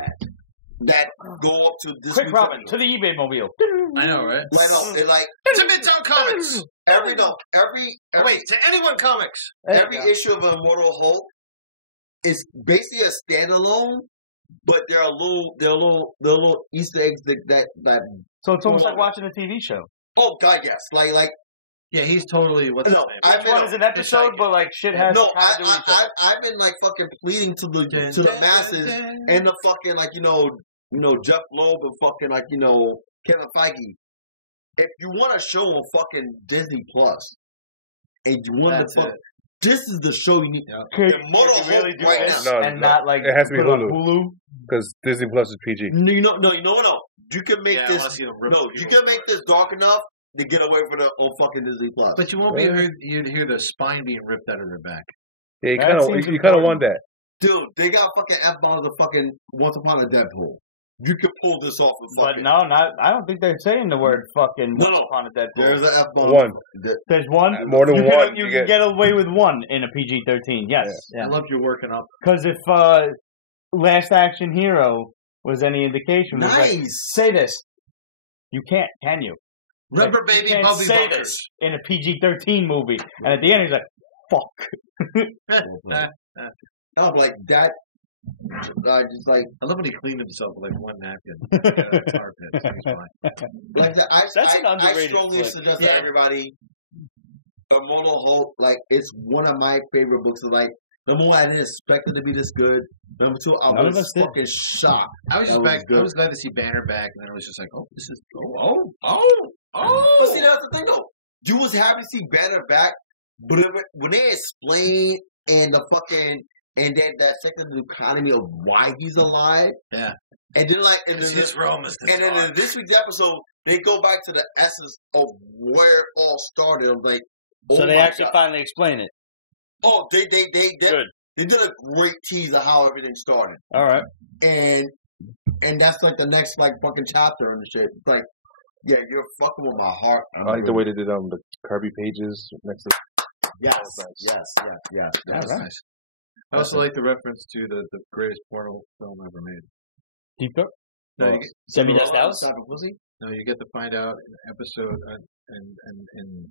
that go up to this. Quick, Robin, to the eBay mobile. I know, right? Right on. It to Midtown Comics. To Anyone Comics. Every issue of Immortal Hulk is basically a standalone but there are little Easter eggs that. So it's almost like watching a TV show. Oh God, yes, like. Yeah, he's totally. What's his name? Each one is an episode, but like shit has. No, I've been like fucking pleading to the masses and the fucking like Jeff Loeb and fucking like Kevin Feige. If you want a show on fucking Disney Plus, and you want to fuck, this is the show you need. Could Immortal Hulk right now, and not like it has to be Hulu because Disney Plus is PG. No, you know. You can make this. No, you can make this dark enough to get away from on fucking Disney Plus. But you won't be you'd hear the spine being ripped out of their back. Yeah, you kind of want that. Dude, they got fucking F-bombs of fucking Once Upon a Deadpool. You could pull this off with fucking... But no, I don't think they're saying the word fucking Once Upon a Deadpool. There's an F-bomb. One. There's one? More than one. You can get away with one in a PG-13, yes. Yeah. I love you working up. Because if Last Action Hero was any indication, was like, say this. You can't, can you? Rubber baby, you can't say this in a PG-13 movie. And at the end, he's like, fuck. No, but like that... just like I love when he cleaned himself with like one napkin. Like that, That's an underrated I strongly flick. suggest to everybody Immortal Hulk. Like it's one of my favorite books. Like number one, I didn't expect it to be this good. Number two, I was fucking shocked. I was glad to see Banner back, and then it was just like, oh, this is But see, that's the thing though. You was happy to see Banner back, but when they explain and the fucking. And then dissected the economy of why he's alive. Yeah. And then like his realm is and then in this week's episode, they go back to the essence of where it all started. I'm like, so they actually finally explain it. Oh, they did a great tease of how everything started. All right. And that's like the next like fucking chapter and the shit. It's like, yeah, you're fucking with my heart. I like the way they did the Kirby pages next to. Yes. That's nice. I also like the reference to the greatest porno film ever made. Deep Throat? No, Debbie Does Dallas? No, you get to find out in an episode in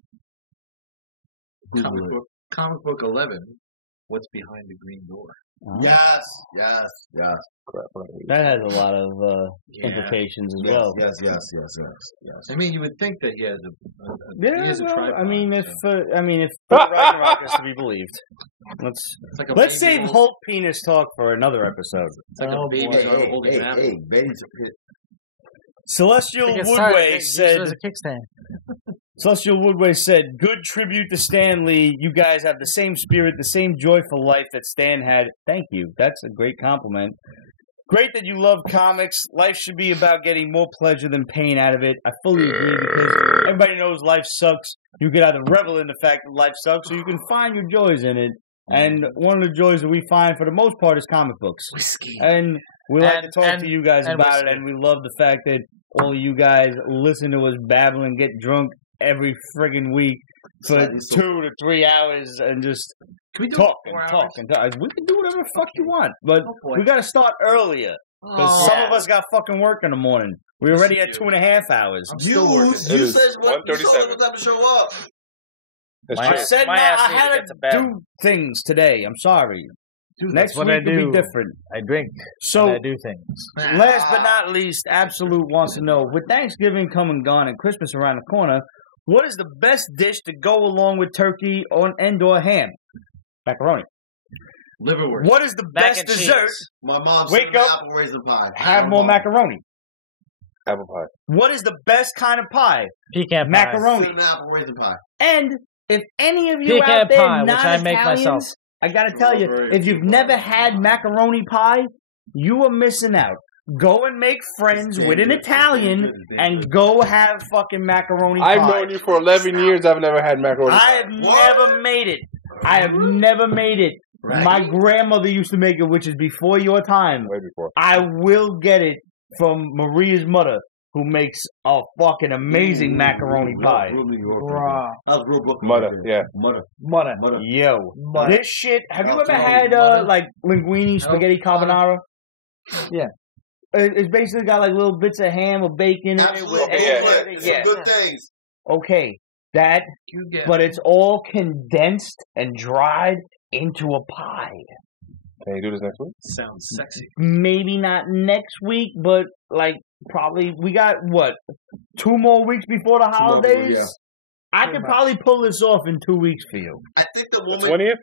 comic book 11 what's behind the green door. Yes. That has a lot of implications as well. Yes. I mean, you would think that he has a tripod. I mean, if Ragnarok is to be believed, let's save Hulk penis talk for another episode. It's like a baby holding an apple. Celestial Woodway said. Celestial Woodway said, "Good tribute to Stan Lee. You guys have the same spirit, the same joyful life that Stan had. Thank you. That's a great compliment. Great that you love comics. Life should be about getting more pleasure than pain out of it. I fully agree because everybody knows life sucks. You can either revel in the fact that life sucks or you can find your joys in it. And one of the joys that we find for the most part is comic books. Whiskey. And we like to talk to you guys about it, and we love the fact that all of you guys listen to us babble and get drunk every friggin' week for 2 to 3 hours and just talk and talk. We can do whatever the fuck you want, but we got to start earlier because some of us got fucking work in the morning. We're already at 2.5 hours. You said what time to show up. I said I had to do things today. I'm sorry. Dude, next week will be different. I drink. So and I do things. Last but not least, Absolute wants to know: with Thanksgiving come and gone and Christmas around the corner, what is the best dish to go along with turkey and/or ham? Macaroni. Liverwurst. What is the best dessert? My mom wake up, apple raisin pie. Have more macaroni. Apple pie. What is the best kind of pie? Pecan pie. Macaroni. Apple raisin pie. And if any of you Pecan out there pie, not which I make Italians, myself. I gotta tell you, if you've never had macaroni pie, you are missing out. Go and make friends with an Italian and go have fucking macaroni pie. I've known you for 11 years. I've never had macaroni pie. I have never made it. I have never made it. Right. My grandmother used to make it, which is before your time. Way before. I will get it from Maria's mother, who makes a fucking amazing macaroni pie. That was real Brooklyn. Mother. Yo. This shit, have you ever had, like, linguine spaghetti carbonara? Yeah. It's basically got, like, little bits of ham or bacon in it. Some good things. Okay. That, but it's all condensed and dried into a pie. Can you do this next week? Sounds sexy. Maybe not next week, but like probably we got what 2 more weeks before the holidays. Yeah. I could probably pull this off in 2 weeks for you. I think the woman. 20th?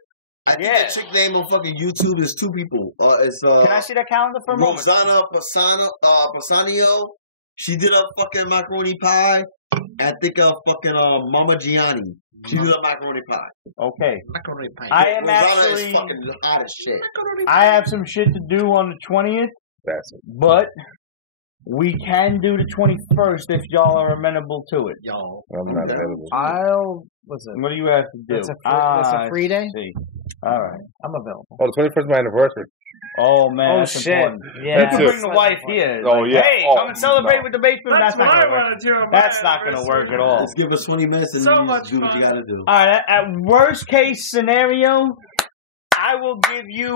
I think the chick name on fucking YouTube is 2 people. It's Can I see that calendar for a moment? Rosanna Pasanio. She did a fucking macaroni pie. I think fucking Mama Gianni. She did a macaroni pie. Okay. Macaroni pie. I am Rosanna actually. is fucking hot as shit. I have some shit to do on the 20th, That's it. but we can do the 21st if y'all are amenable to it. Y'all. I'm not available. What do you have to do? It's a free day? See. All right. I'm available. Oh, the 21st is my anniversary. Oh, man. Oh, that's shit. important. Yeah. You can bring the wife here. Oh, Like, yeah. Hey, Oh, come and celebrate no. with the basement. That's not going to work. to do. That's not going to work at all. Just give us 20 minutes and So you much just do what you fun. gotta do. All right. At worst case scenario, I will give you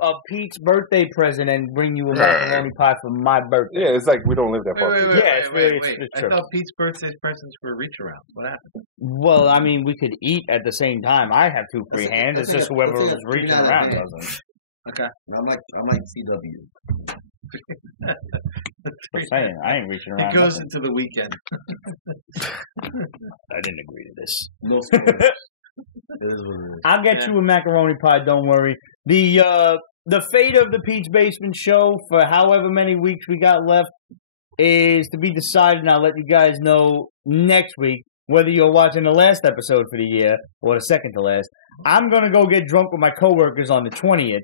a Pete's birthday present and bring you a macaroni pie for my birthday. Yeah, it's like we don't live that far. Wait, Yeah, it's really- it's I true. thought Pete's birthday presents were reach arounds. What happened? Well, I mean, we could eat at the same time. I have 2 free hands. It's just whoever was reaching around doesn't. Okay. I'm like CW. I'm saying, I ain't reaching around. It goes nothing. into the weekend. I didn't agree to this. No spoilers. It is what it is. I'll get you a macaroni pie. Don't worry. The fate of the Pete's Basement show for however many weeks we got left is to be decided, and I'll let you guys know next week whether you're watching the last episode for the year or the second to last. I'm gonna go get drunk with my coworkers on the 20th.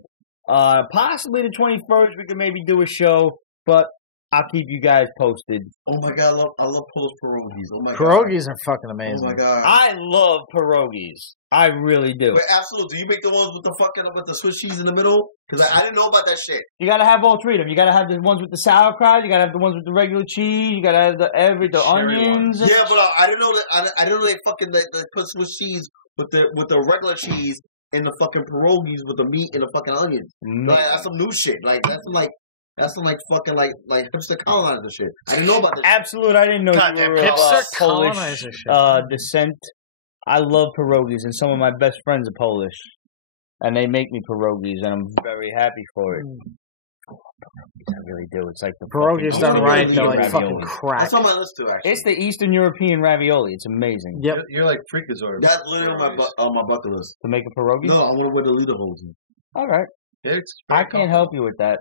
Possibly the 21st. We can maybe do a show, but I'll keep you guys posted. Oh my god, I love Post pierogies. Oh my Pierogies are fucking god. amazing. Oh my god. I love pierogies. I really do. Wait, absolutely. Do you make the ones with the fucking with the Swiss cheese in the middle? Because I didn't know about that shit. You gotta have all 3 of them. You gotta have the ones with the sauerkraut. You gotta have the ones with the regular cheese. You gotta have the onions. Yeah, but I didn't know that. I didn't know they fucking they put Swiss cheese with the regular cheese and the fucking pierogies with the meat and the fucking onions. Like, that's some new shit. Like that's some fucking hipster colonizer shit. I didn't know about this. Absolute. I didn't know you were hipster Polish colonizer shit. descent. I love pierogies, and some of my best friends are Polish, and they make me pierogies, and I'm very happy for it. I really do. It's like the Pierogies fucking done right, Eastern they're like ravioli. fucking crack. That's on my list too, actually. It's the Eastern European ravioli. It's amazing. Yep. You're like freakazoid. That's literally on my bucket list. To make a pierogi? No, I want to wear the lederhosen. All right. It's I can't help you with that.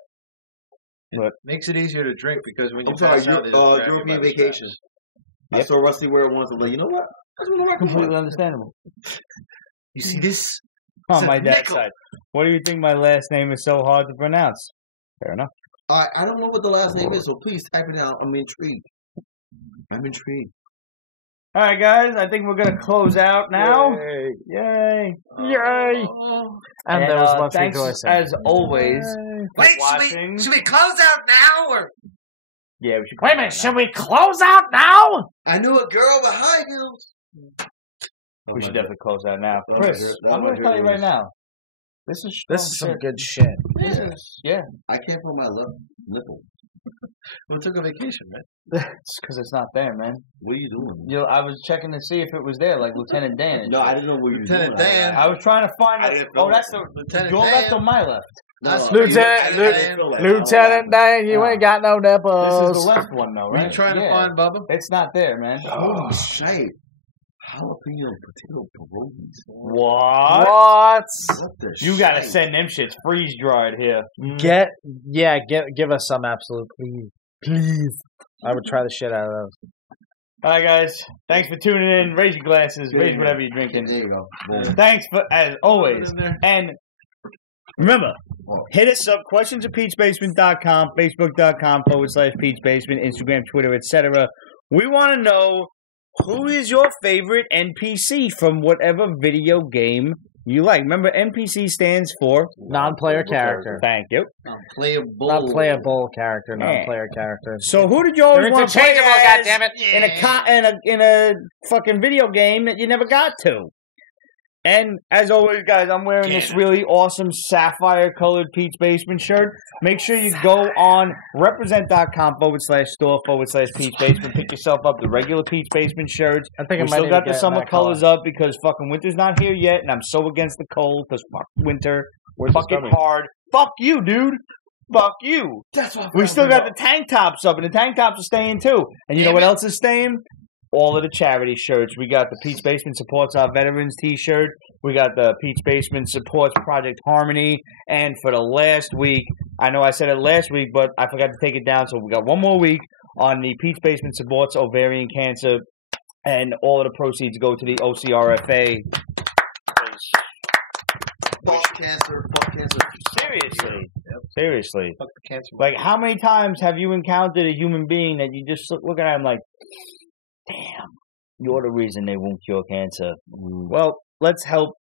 But makes it easier to drink because when you I'm sorry, pass out, they just grab you European by the vacation. I Yep. saw Rusty wear it once. I'm like, you know what? That's what I'm completely understandable. You see this? On It's a my dad's nickel. side. What do you think my last name is so hard to pronounce? Fair enough. I don't know what the last name is, so please type it out. I'm intrigued. All right, guys. I think we're going to close out now. Yay. Yay. Yay! And there was much thanks, rejoicing. as always, for Wait, watching. should we close out now or? Yeah, we should. Wait a minute, should we close out now? I knew a girl with high heels. We should definitely close out now. That Chris, was it. I'm going to tell you right now. This is Some good shit. Yeah. I can't put my left nipple. We took a vacation, man. It's because it's not there, man. What are you doing? I was checking to see if it was there, like Lieutenant Dan. No, I didn't know what you were doing. Lieutenant Dan. I was trying to find I it. didn't Oh, feel that's it. the Lieutenant your Dan. left or my left? No, Lieutenant Lieutenant Dan, you ain't got no This nipples. is the left one, though, Were right? you trying to Yeah. find Bubba? It's not there, man. Oh, shit. Jalapeno potato pierogies. What? What? What the You gotta shit? send them shits freeze dried here. Give us some absolute, please. I would try the shit out of those. All right, guys. Thanks for tuning in. Raise your glasses. Raise whatever you're drinking. There you go. Boom. Thanks for, as always. And remember, hit us up, questions at peachbasement.com, facebook.com/peachbasement, Instagram, Twitter, etc. We want to know who is your favorite NPC from whatever video game you like. Remember, NPC stands for Non-player character. Thank you. Not playable character, non-player character. So who did you always They're want to play interchangeable, as goddammit. in a fucking video game that you never got to? And as always, guys, I'm wearing this really awesome sapphire-colored Pete's Basement shirt. Make sure you go on represent.com/store/Pete's Basement. Pick yourself up the regular Pete's Basement shirts. I think We I might still need got to the get summer that colors color. up because fucking winter's not here yet, and I'm so against the cold because fuck winter. Where's Fuck it coming? hard. fuck you, dude. Fuck you. That's what we still got the tank tops up, and the tank tops are staying too. And you know what else is staying? All of the charity shirts. We got the Pete's Basement Supports Our Veterans t-shirt. We got the Pete's Basement Supports Project Harmony. And for the last week, I know I said it last week, but I forgot to take it down, so we got one more week on the Pete's Basement Supports Ovarian Cancer, and all of the proceeds go to the OCRFA. Fuck cancer. Seriously. Seriously. Fuck the cancer. Like, how many times have you encountered a human being that you just look at him like, damn, you're the reason they won't cure cancer. Well, let's help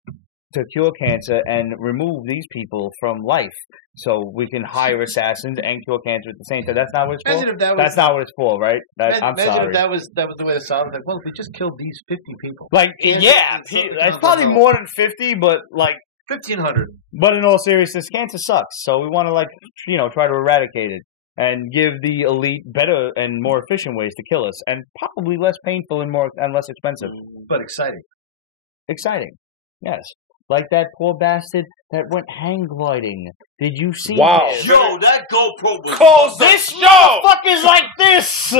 to cure cancer and remove these people from life so we can hire assassins and cure cancer at the same time. That's not what it's for? That's not what it's for, right? I'm sorry. If that was the way it sounded. Like, well, if we just killed these 50 people. Like, yeah, it's probably more than 50, but like 1,500. But in all seriousness, cancer sucks. So we want to, try to eradicate it and give the elite better and more efficient ways to kill us, and probably less painful and less expensive. But exciting. Exciting, yes. Like that poor bastard that went hang gliding. Did you see? Wow, yo, that GoPro was calls this show. Fuckers like this,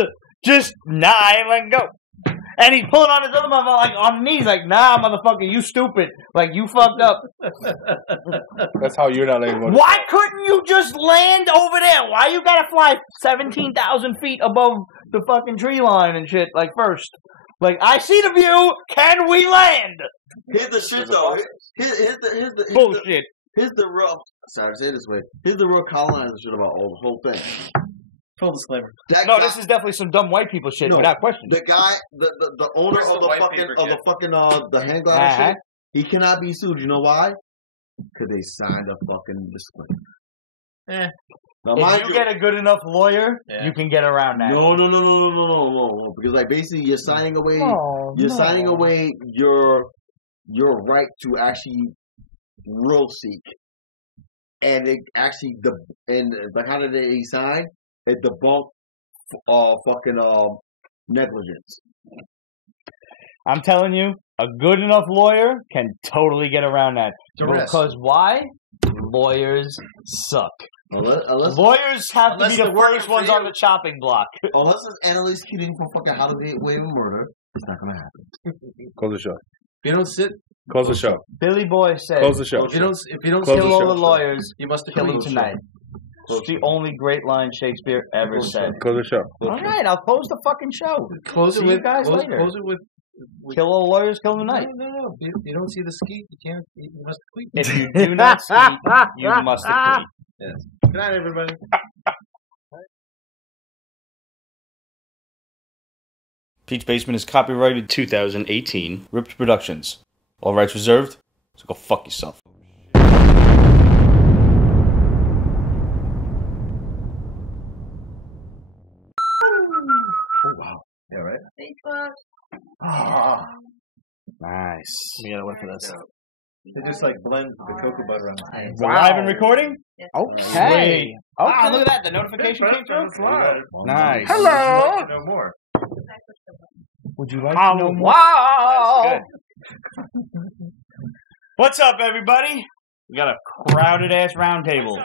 just I ain't letting go. And he's pulling on his other motherfucker, like, on knees, like, nah, motherfucker, you stupid. Like, you fucked up. That's how you're not letting go. Why couldn't you just land over there? Why you gotta fly 17,000 feet above the fucking tree line and shit, like, first? Like, I see the view. Can we land? Here's the shit, though. Bullshit. Here's the real... Sorry to say it this way. Here's the real colonizer shit about the whole thing. Full disclaimer. This is definitely some dumb white people shit, without question. The guy, the owner of the hand glider shit, he cannot be sued. You know why? Because they signed a fucking disclaimer. Now, if you get a good enough lawyer, you can get around that. No. Because like basically, you're signing away. Signing away your right to actually real seek, and it actually how did they sign? It debunked fucking negligence. I'm telling you, a good enough lawyer can totally get around that. Because why? Lawyers suck. Unless lawyers have to be the first ones on the chopping block. Unless it's Annalise Keating for fucking How to Get Away with Murder, it's not gonna happen. Close the show. If you don't sit, close the show. Billy Boy said, close the show. If you don't kill all the lawyers, you must kill them tonight. It's the only great line Shakespeare ever said. Close the show. All right, I'll close the fucking show. Close it with you guys later. Close it with kill all lawyers, kill them tonight. No. If you don't see the skeet, you must tweet. If you do not skeet, you must tweet. Yes. Good night, everybody. Pete's Basement is copyrighted 2018. Ripped Productions. All rights reserved. So go fuck yourself. Oh, wow. Yeah, right? Facebook. Oh, nice. We gotta wait for this. They just like blend the cocoa butter on it. Wow. Live and recording? Yes. Okay. Wow, look at that. The notification came through. Nice. Hello. No more. Would you like to know more? Wow. What's up, everybody? We got a crowded ass roundtable.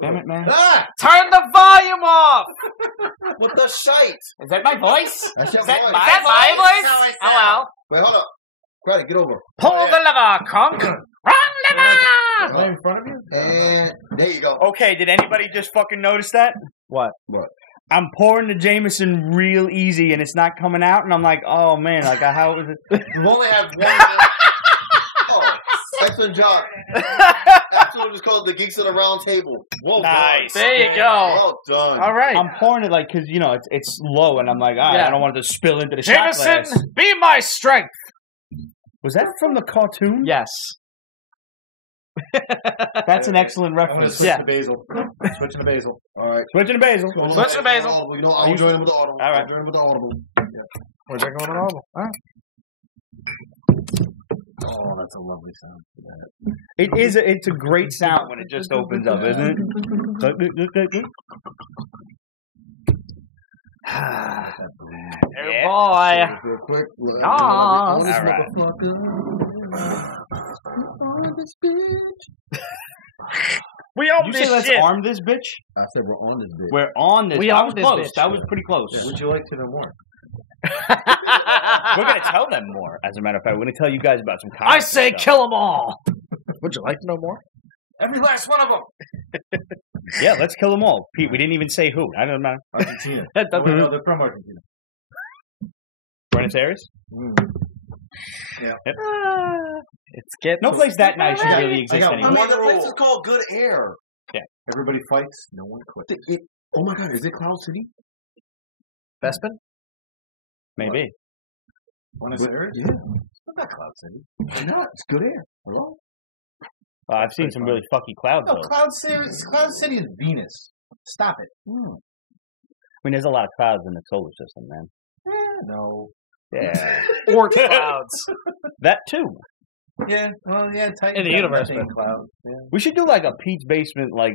Damn it, man! Turn the volume off. What the shite? Is that my voice? That's Is that my voice? Hello. Wait, hold up. Grady, get over. Pull the lever, Conk. Run lever. Am I in front of you? And there you go. Okay, did anybody just fucking notice that? What? I'm pouring the Jameson real easy, and it's not coming out, and I'm like, oh man, like how is it? You only have one. Excellent job. That's what it was called, the Geeks of the Round Table. Well nice. Done. There you go. Well done. All right. I'm pouring it like because it's low, and I'm like, I don't want it to spill into the shot glass. Jameson, be my strength. Was that from the cartoon? Yes. That's an excellent reference. Switch to basil. Switching to basil. All right. Switching to basil. Switch to basil. I'll join him with the audible. All right. I'll join him with the audible. Yeah. Where's that going on audible? All right. Oh, that's a lovely sound. It is. It's a great sound when it just opens up, isn't it? Hey, boy. Real quick. All right. We own this let's shit. arm this bitch? I said we're on this bitch. We're on this. We own this close. bitch. That was pretty close. Yeah. Would you like to know more? We're gonna tell them more. As a matter of fact, we're gonna tell you guys about some comics. I say kill them all. Would you like to know more? Every last one of them. Yeah, let's kill them all. Pete, we didn't even say who. I don't know. Argentina. That doesn't- No, they're from Argentina. Buenos Aires? Yeah. Yep. It's getting No place that nice should really exist I anymore. mean, the place is called Good Air. Everybody fights, no one quits. Oh my God, is it Cloud City? Bespin? Maybe. Buenos Aires? Yeah. It's not Cloud City. Why not? It's Good Air. Hello? I've seen some really fucky clouds, No, though. Cloud City is Venus. Stop it. I mean, there's a lot of clouds in the solar system, man. No. Yeah. Or clouds. That, too. Yeah, well, yeah, Titan. In the universe, Nothing but- Cloud. Yeah. We should do like a Pete's Basement, like,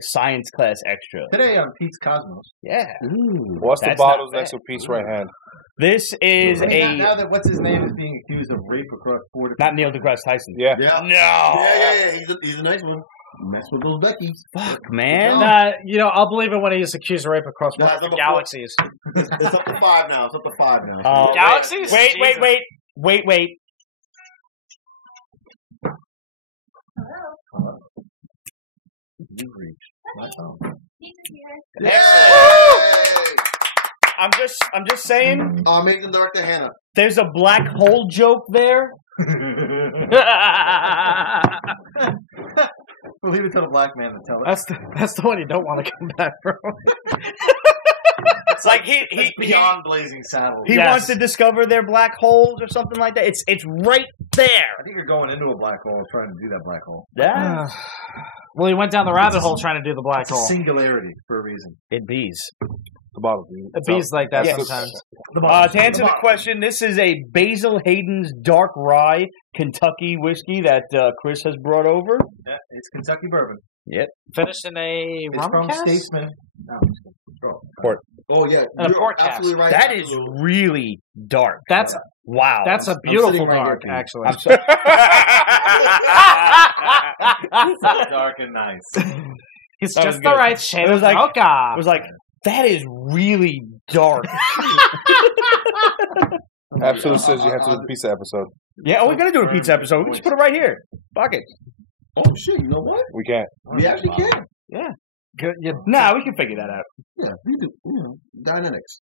science class extra. Today on Pete's Cosmos. Yeah. Ooh. What's the That's bottles not next to Pete's right hand? This is Now that what's his name is being accused of rape across 4 different. Not Neil deGrasse Tyson. Yeah. Yeah. No. Yeah. He's a nice one. Mess with those Beckys. Fuck, man. I'll believe it when he is accused of rape across No, multiple number galaxies. It's up to 5 now. It's up to 5 now. Galaxies? Wait. You've reached my phone. Yay! I'm just saying. Amazing Director Hannah. There's a black hole joke there. We'll leave it to the black man to tell us. That's the one you don't want to come back from. It's like he Beyond Blazing Saddles. he Yes. wants to discover their black holes or something like that. It's right there. I think you're going into a black hole trying to do that black hole. Yeah. Well, he went down the rabbit hole trying to do the black It's a hole. singularity for a reason. It bees. The bottle, dude. It bees like that Yes. sometimes. To answer the question, this is a Basil Hayden's Dark Rye Kentucky whiskey that Chris has brought over. Yeah, it's Kentucky bourbon. Finished in a It's rum from cask? Statesman. No, Port. Oh yeah, And a you're port cask. absolutely right. That is really dark. That's Wow. that's a I'm beautiful sitting right dark, here, Pete. actually. I'm sorry. so dark and nice. It's That was just the good. right shade It was of like- mocha. I was like, that is really dark. Absolute says you have to do the pizza episode. Yeah, we're gonna do a pizza episode. We can just put it right here. Fuck it. Oh shit! You know what? We can't. We actually can. Good, you, Nah, we can figure that out. Yeah, we do. Dynamics.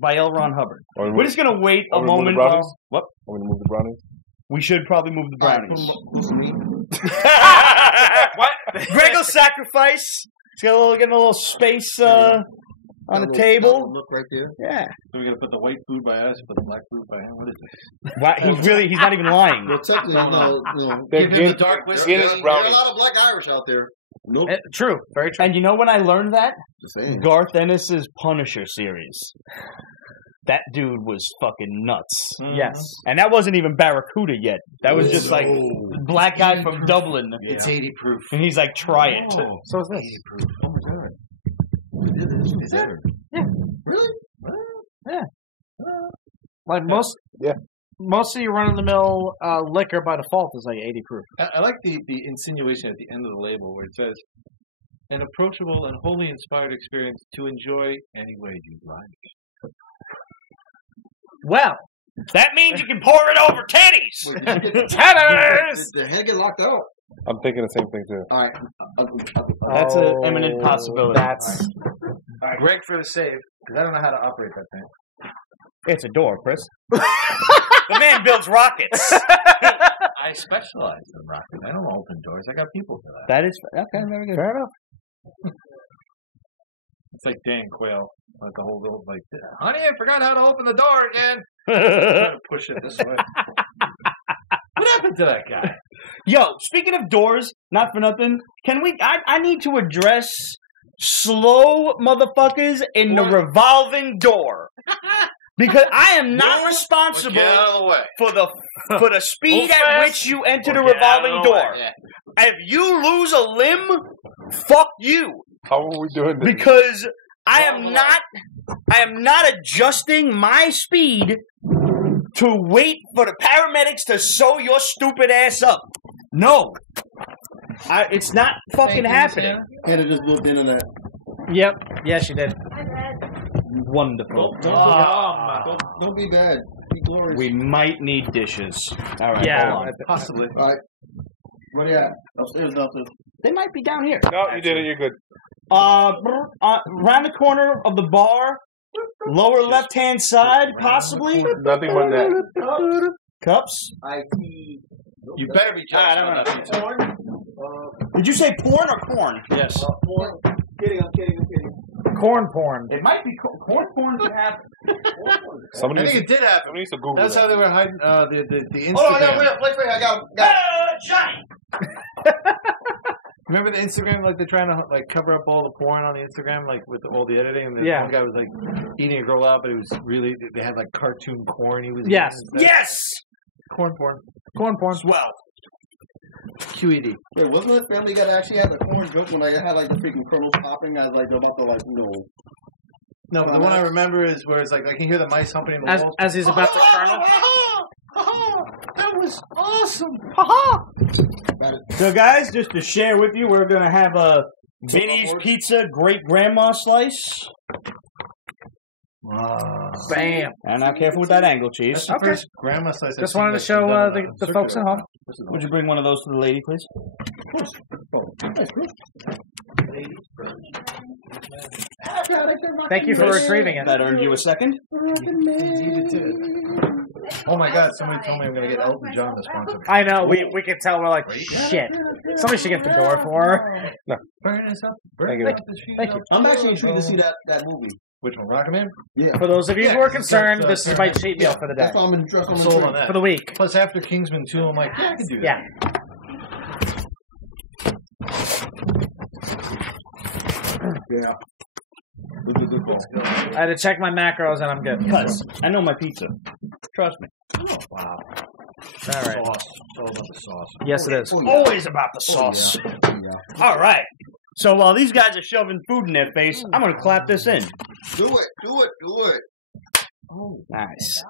By L. Ron Hubbard. Or We're just gonna wait a Or remove the moment. brownies? What? Want me to move the brownies? We should probably move the brownies. Put some meat. What? Greg will sacrifice. He's got getting a little space on the table. Look right there. Yeah. So we're gonna put the white food by us, put the black food by him. What is it? Wow, he's not even lying. Well, technically, no. They're Give him the dark whiskey. Guinness There are a brownies. lot of black Irish out there. Nope. true, very true. And you know when I learned that? Just saying. Garth Ennis's Punisher series. That dude was fucking nuts. Yes. And that wasn't even Barracuda yet. That was just like black guy from Dublin. It's 80 proof. And he's like, try it. Oh, So is this. 80 proof. Oh my god. It is. Is that? Yeah. Really? Like most of your run-of-the-mill liquor by default is like 80 proof. I like the insinuation at the end of the label where it says, an approachable and wholly inspired experience to enjoy any way you'd like. Well, That means you can pour it over teddies. Wait, did you get- tennis! Did the head get locked out? I'm thinking the same thing too. All right. That's an imminent possibility. That's All right, Greg for the save, because I don't know how to operate that thing. It's a door, Chris. The man builds rockets. I specialize in rockets. I don't open doors. I got people for that. That is okay. Very good. fair enough. It's like Dan Quayle. Like the whole little, like, honey, I forgot how to open the door again. Push it this way. What happened to that guy? Yo, speaking of doors, not for nothing, can we? I need to address slow motherfuckers in the revolving door because I am not responsible Get out of the way. for the speed Move at fast, which you enter the or get out of revolving the door. way. Yeah. If you lose a limb, fuck you, How are we doing this? because I am not adjusting my speed to wait for the paramedics to sew your stupid ass up. No. It's not fucking happening. Hannah just moved into that. Yep. Yeah, she did. Wonderful. Don't be bad. Be glorious. We might need dishes. All right. Yeah. Possibly. All right. Where are you at? Upstairs, downstairs. They might be down here. No, you did it. You're good. Around the corner of the bar, lower left-hand side, possibly. Nothing but that. Cups. I see. You better be careful. Porn? Did you say porn or corn? Yes. Porn. I'm kidding. Corn porn. It might be corn porn could happen. I think it did happen. Somebody needs to Google That's that. how they were hiding the Instagram. Hold on, wait. I got Johnny. Remember the Instagram? Like they're trying to like cover up all the porn on the Instagram, like with all the editing. And Yeah. one guy was like eating a girl out, but it was really they had like cartoon corn. He was Yes. Yes. corn porn. Corn porn. Well. QED. Wait, wasn't it Family Guy that actually had the corn joke when they had like the freaking kernels popping as like they're about to like No, but the one I remember is where it's like I can hear the mice humping in the walls. As he's about to kernel. That was awesome. So, guys, just to share with you, we're going to have a Vinny's Pizza Great Grandma Slice. Bam. And I'm careful with that angle, Cheese. That's the first grandma slice. Just wanted to show the folks at home. Would you bring one of those to the lady, please? Thank you for retrieving it. That earned you a second. Oh my God! Somebody told me I'm going to get Elton John to sponsor me. I know. We can tell. We're like, shit. Somebody should get the door for her. No. Thank you. Thank you. I'm actually intrigued to see that movie. Which one? Rocketman? Yeah. For those of you who are concerned, so- this is my cheat meal for the day. That's why I'm interested. I'm sold on that. For the week. Plus, after Kingsman 2, I'm like, yeah, I can do that. Yeah. Yeah. I had to check my macros and I'm good. Because I know my pizza. Trust me. Wow. All right. Sauce. It's all about the sauce. Yes, it is. Always about the sauce. All right. So while these guys are shoving food in their face, I'm going to clap this in. Do it. Nice.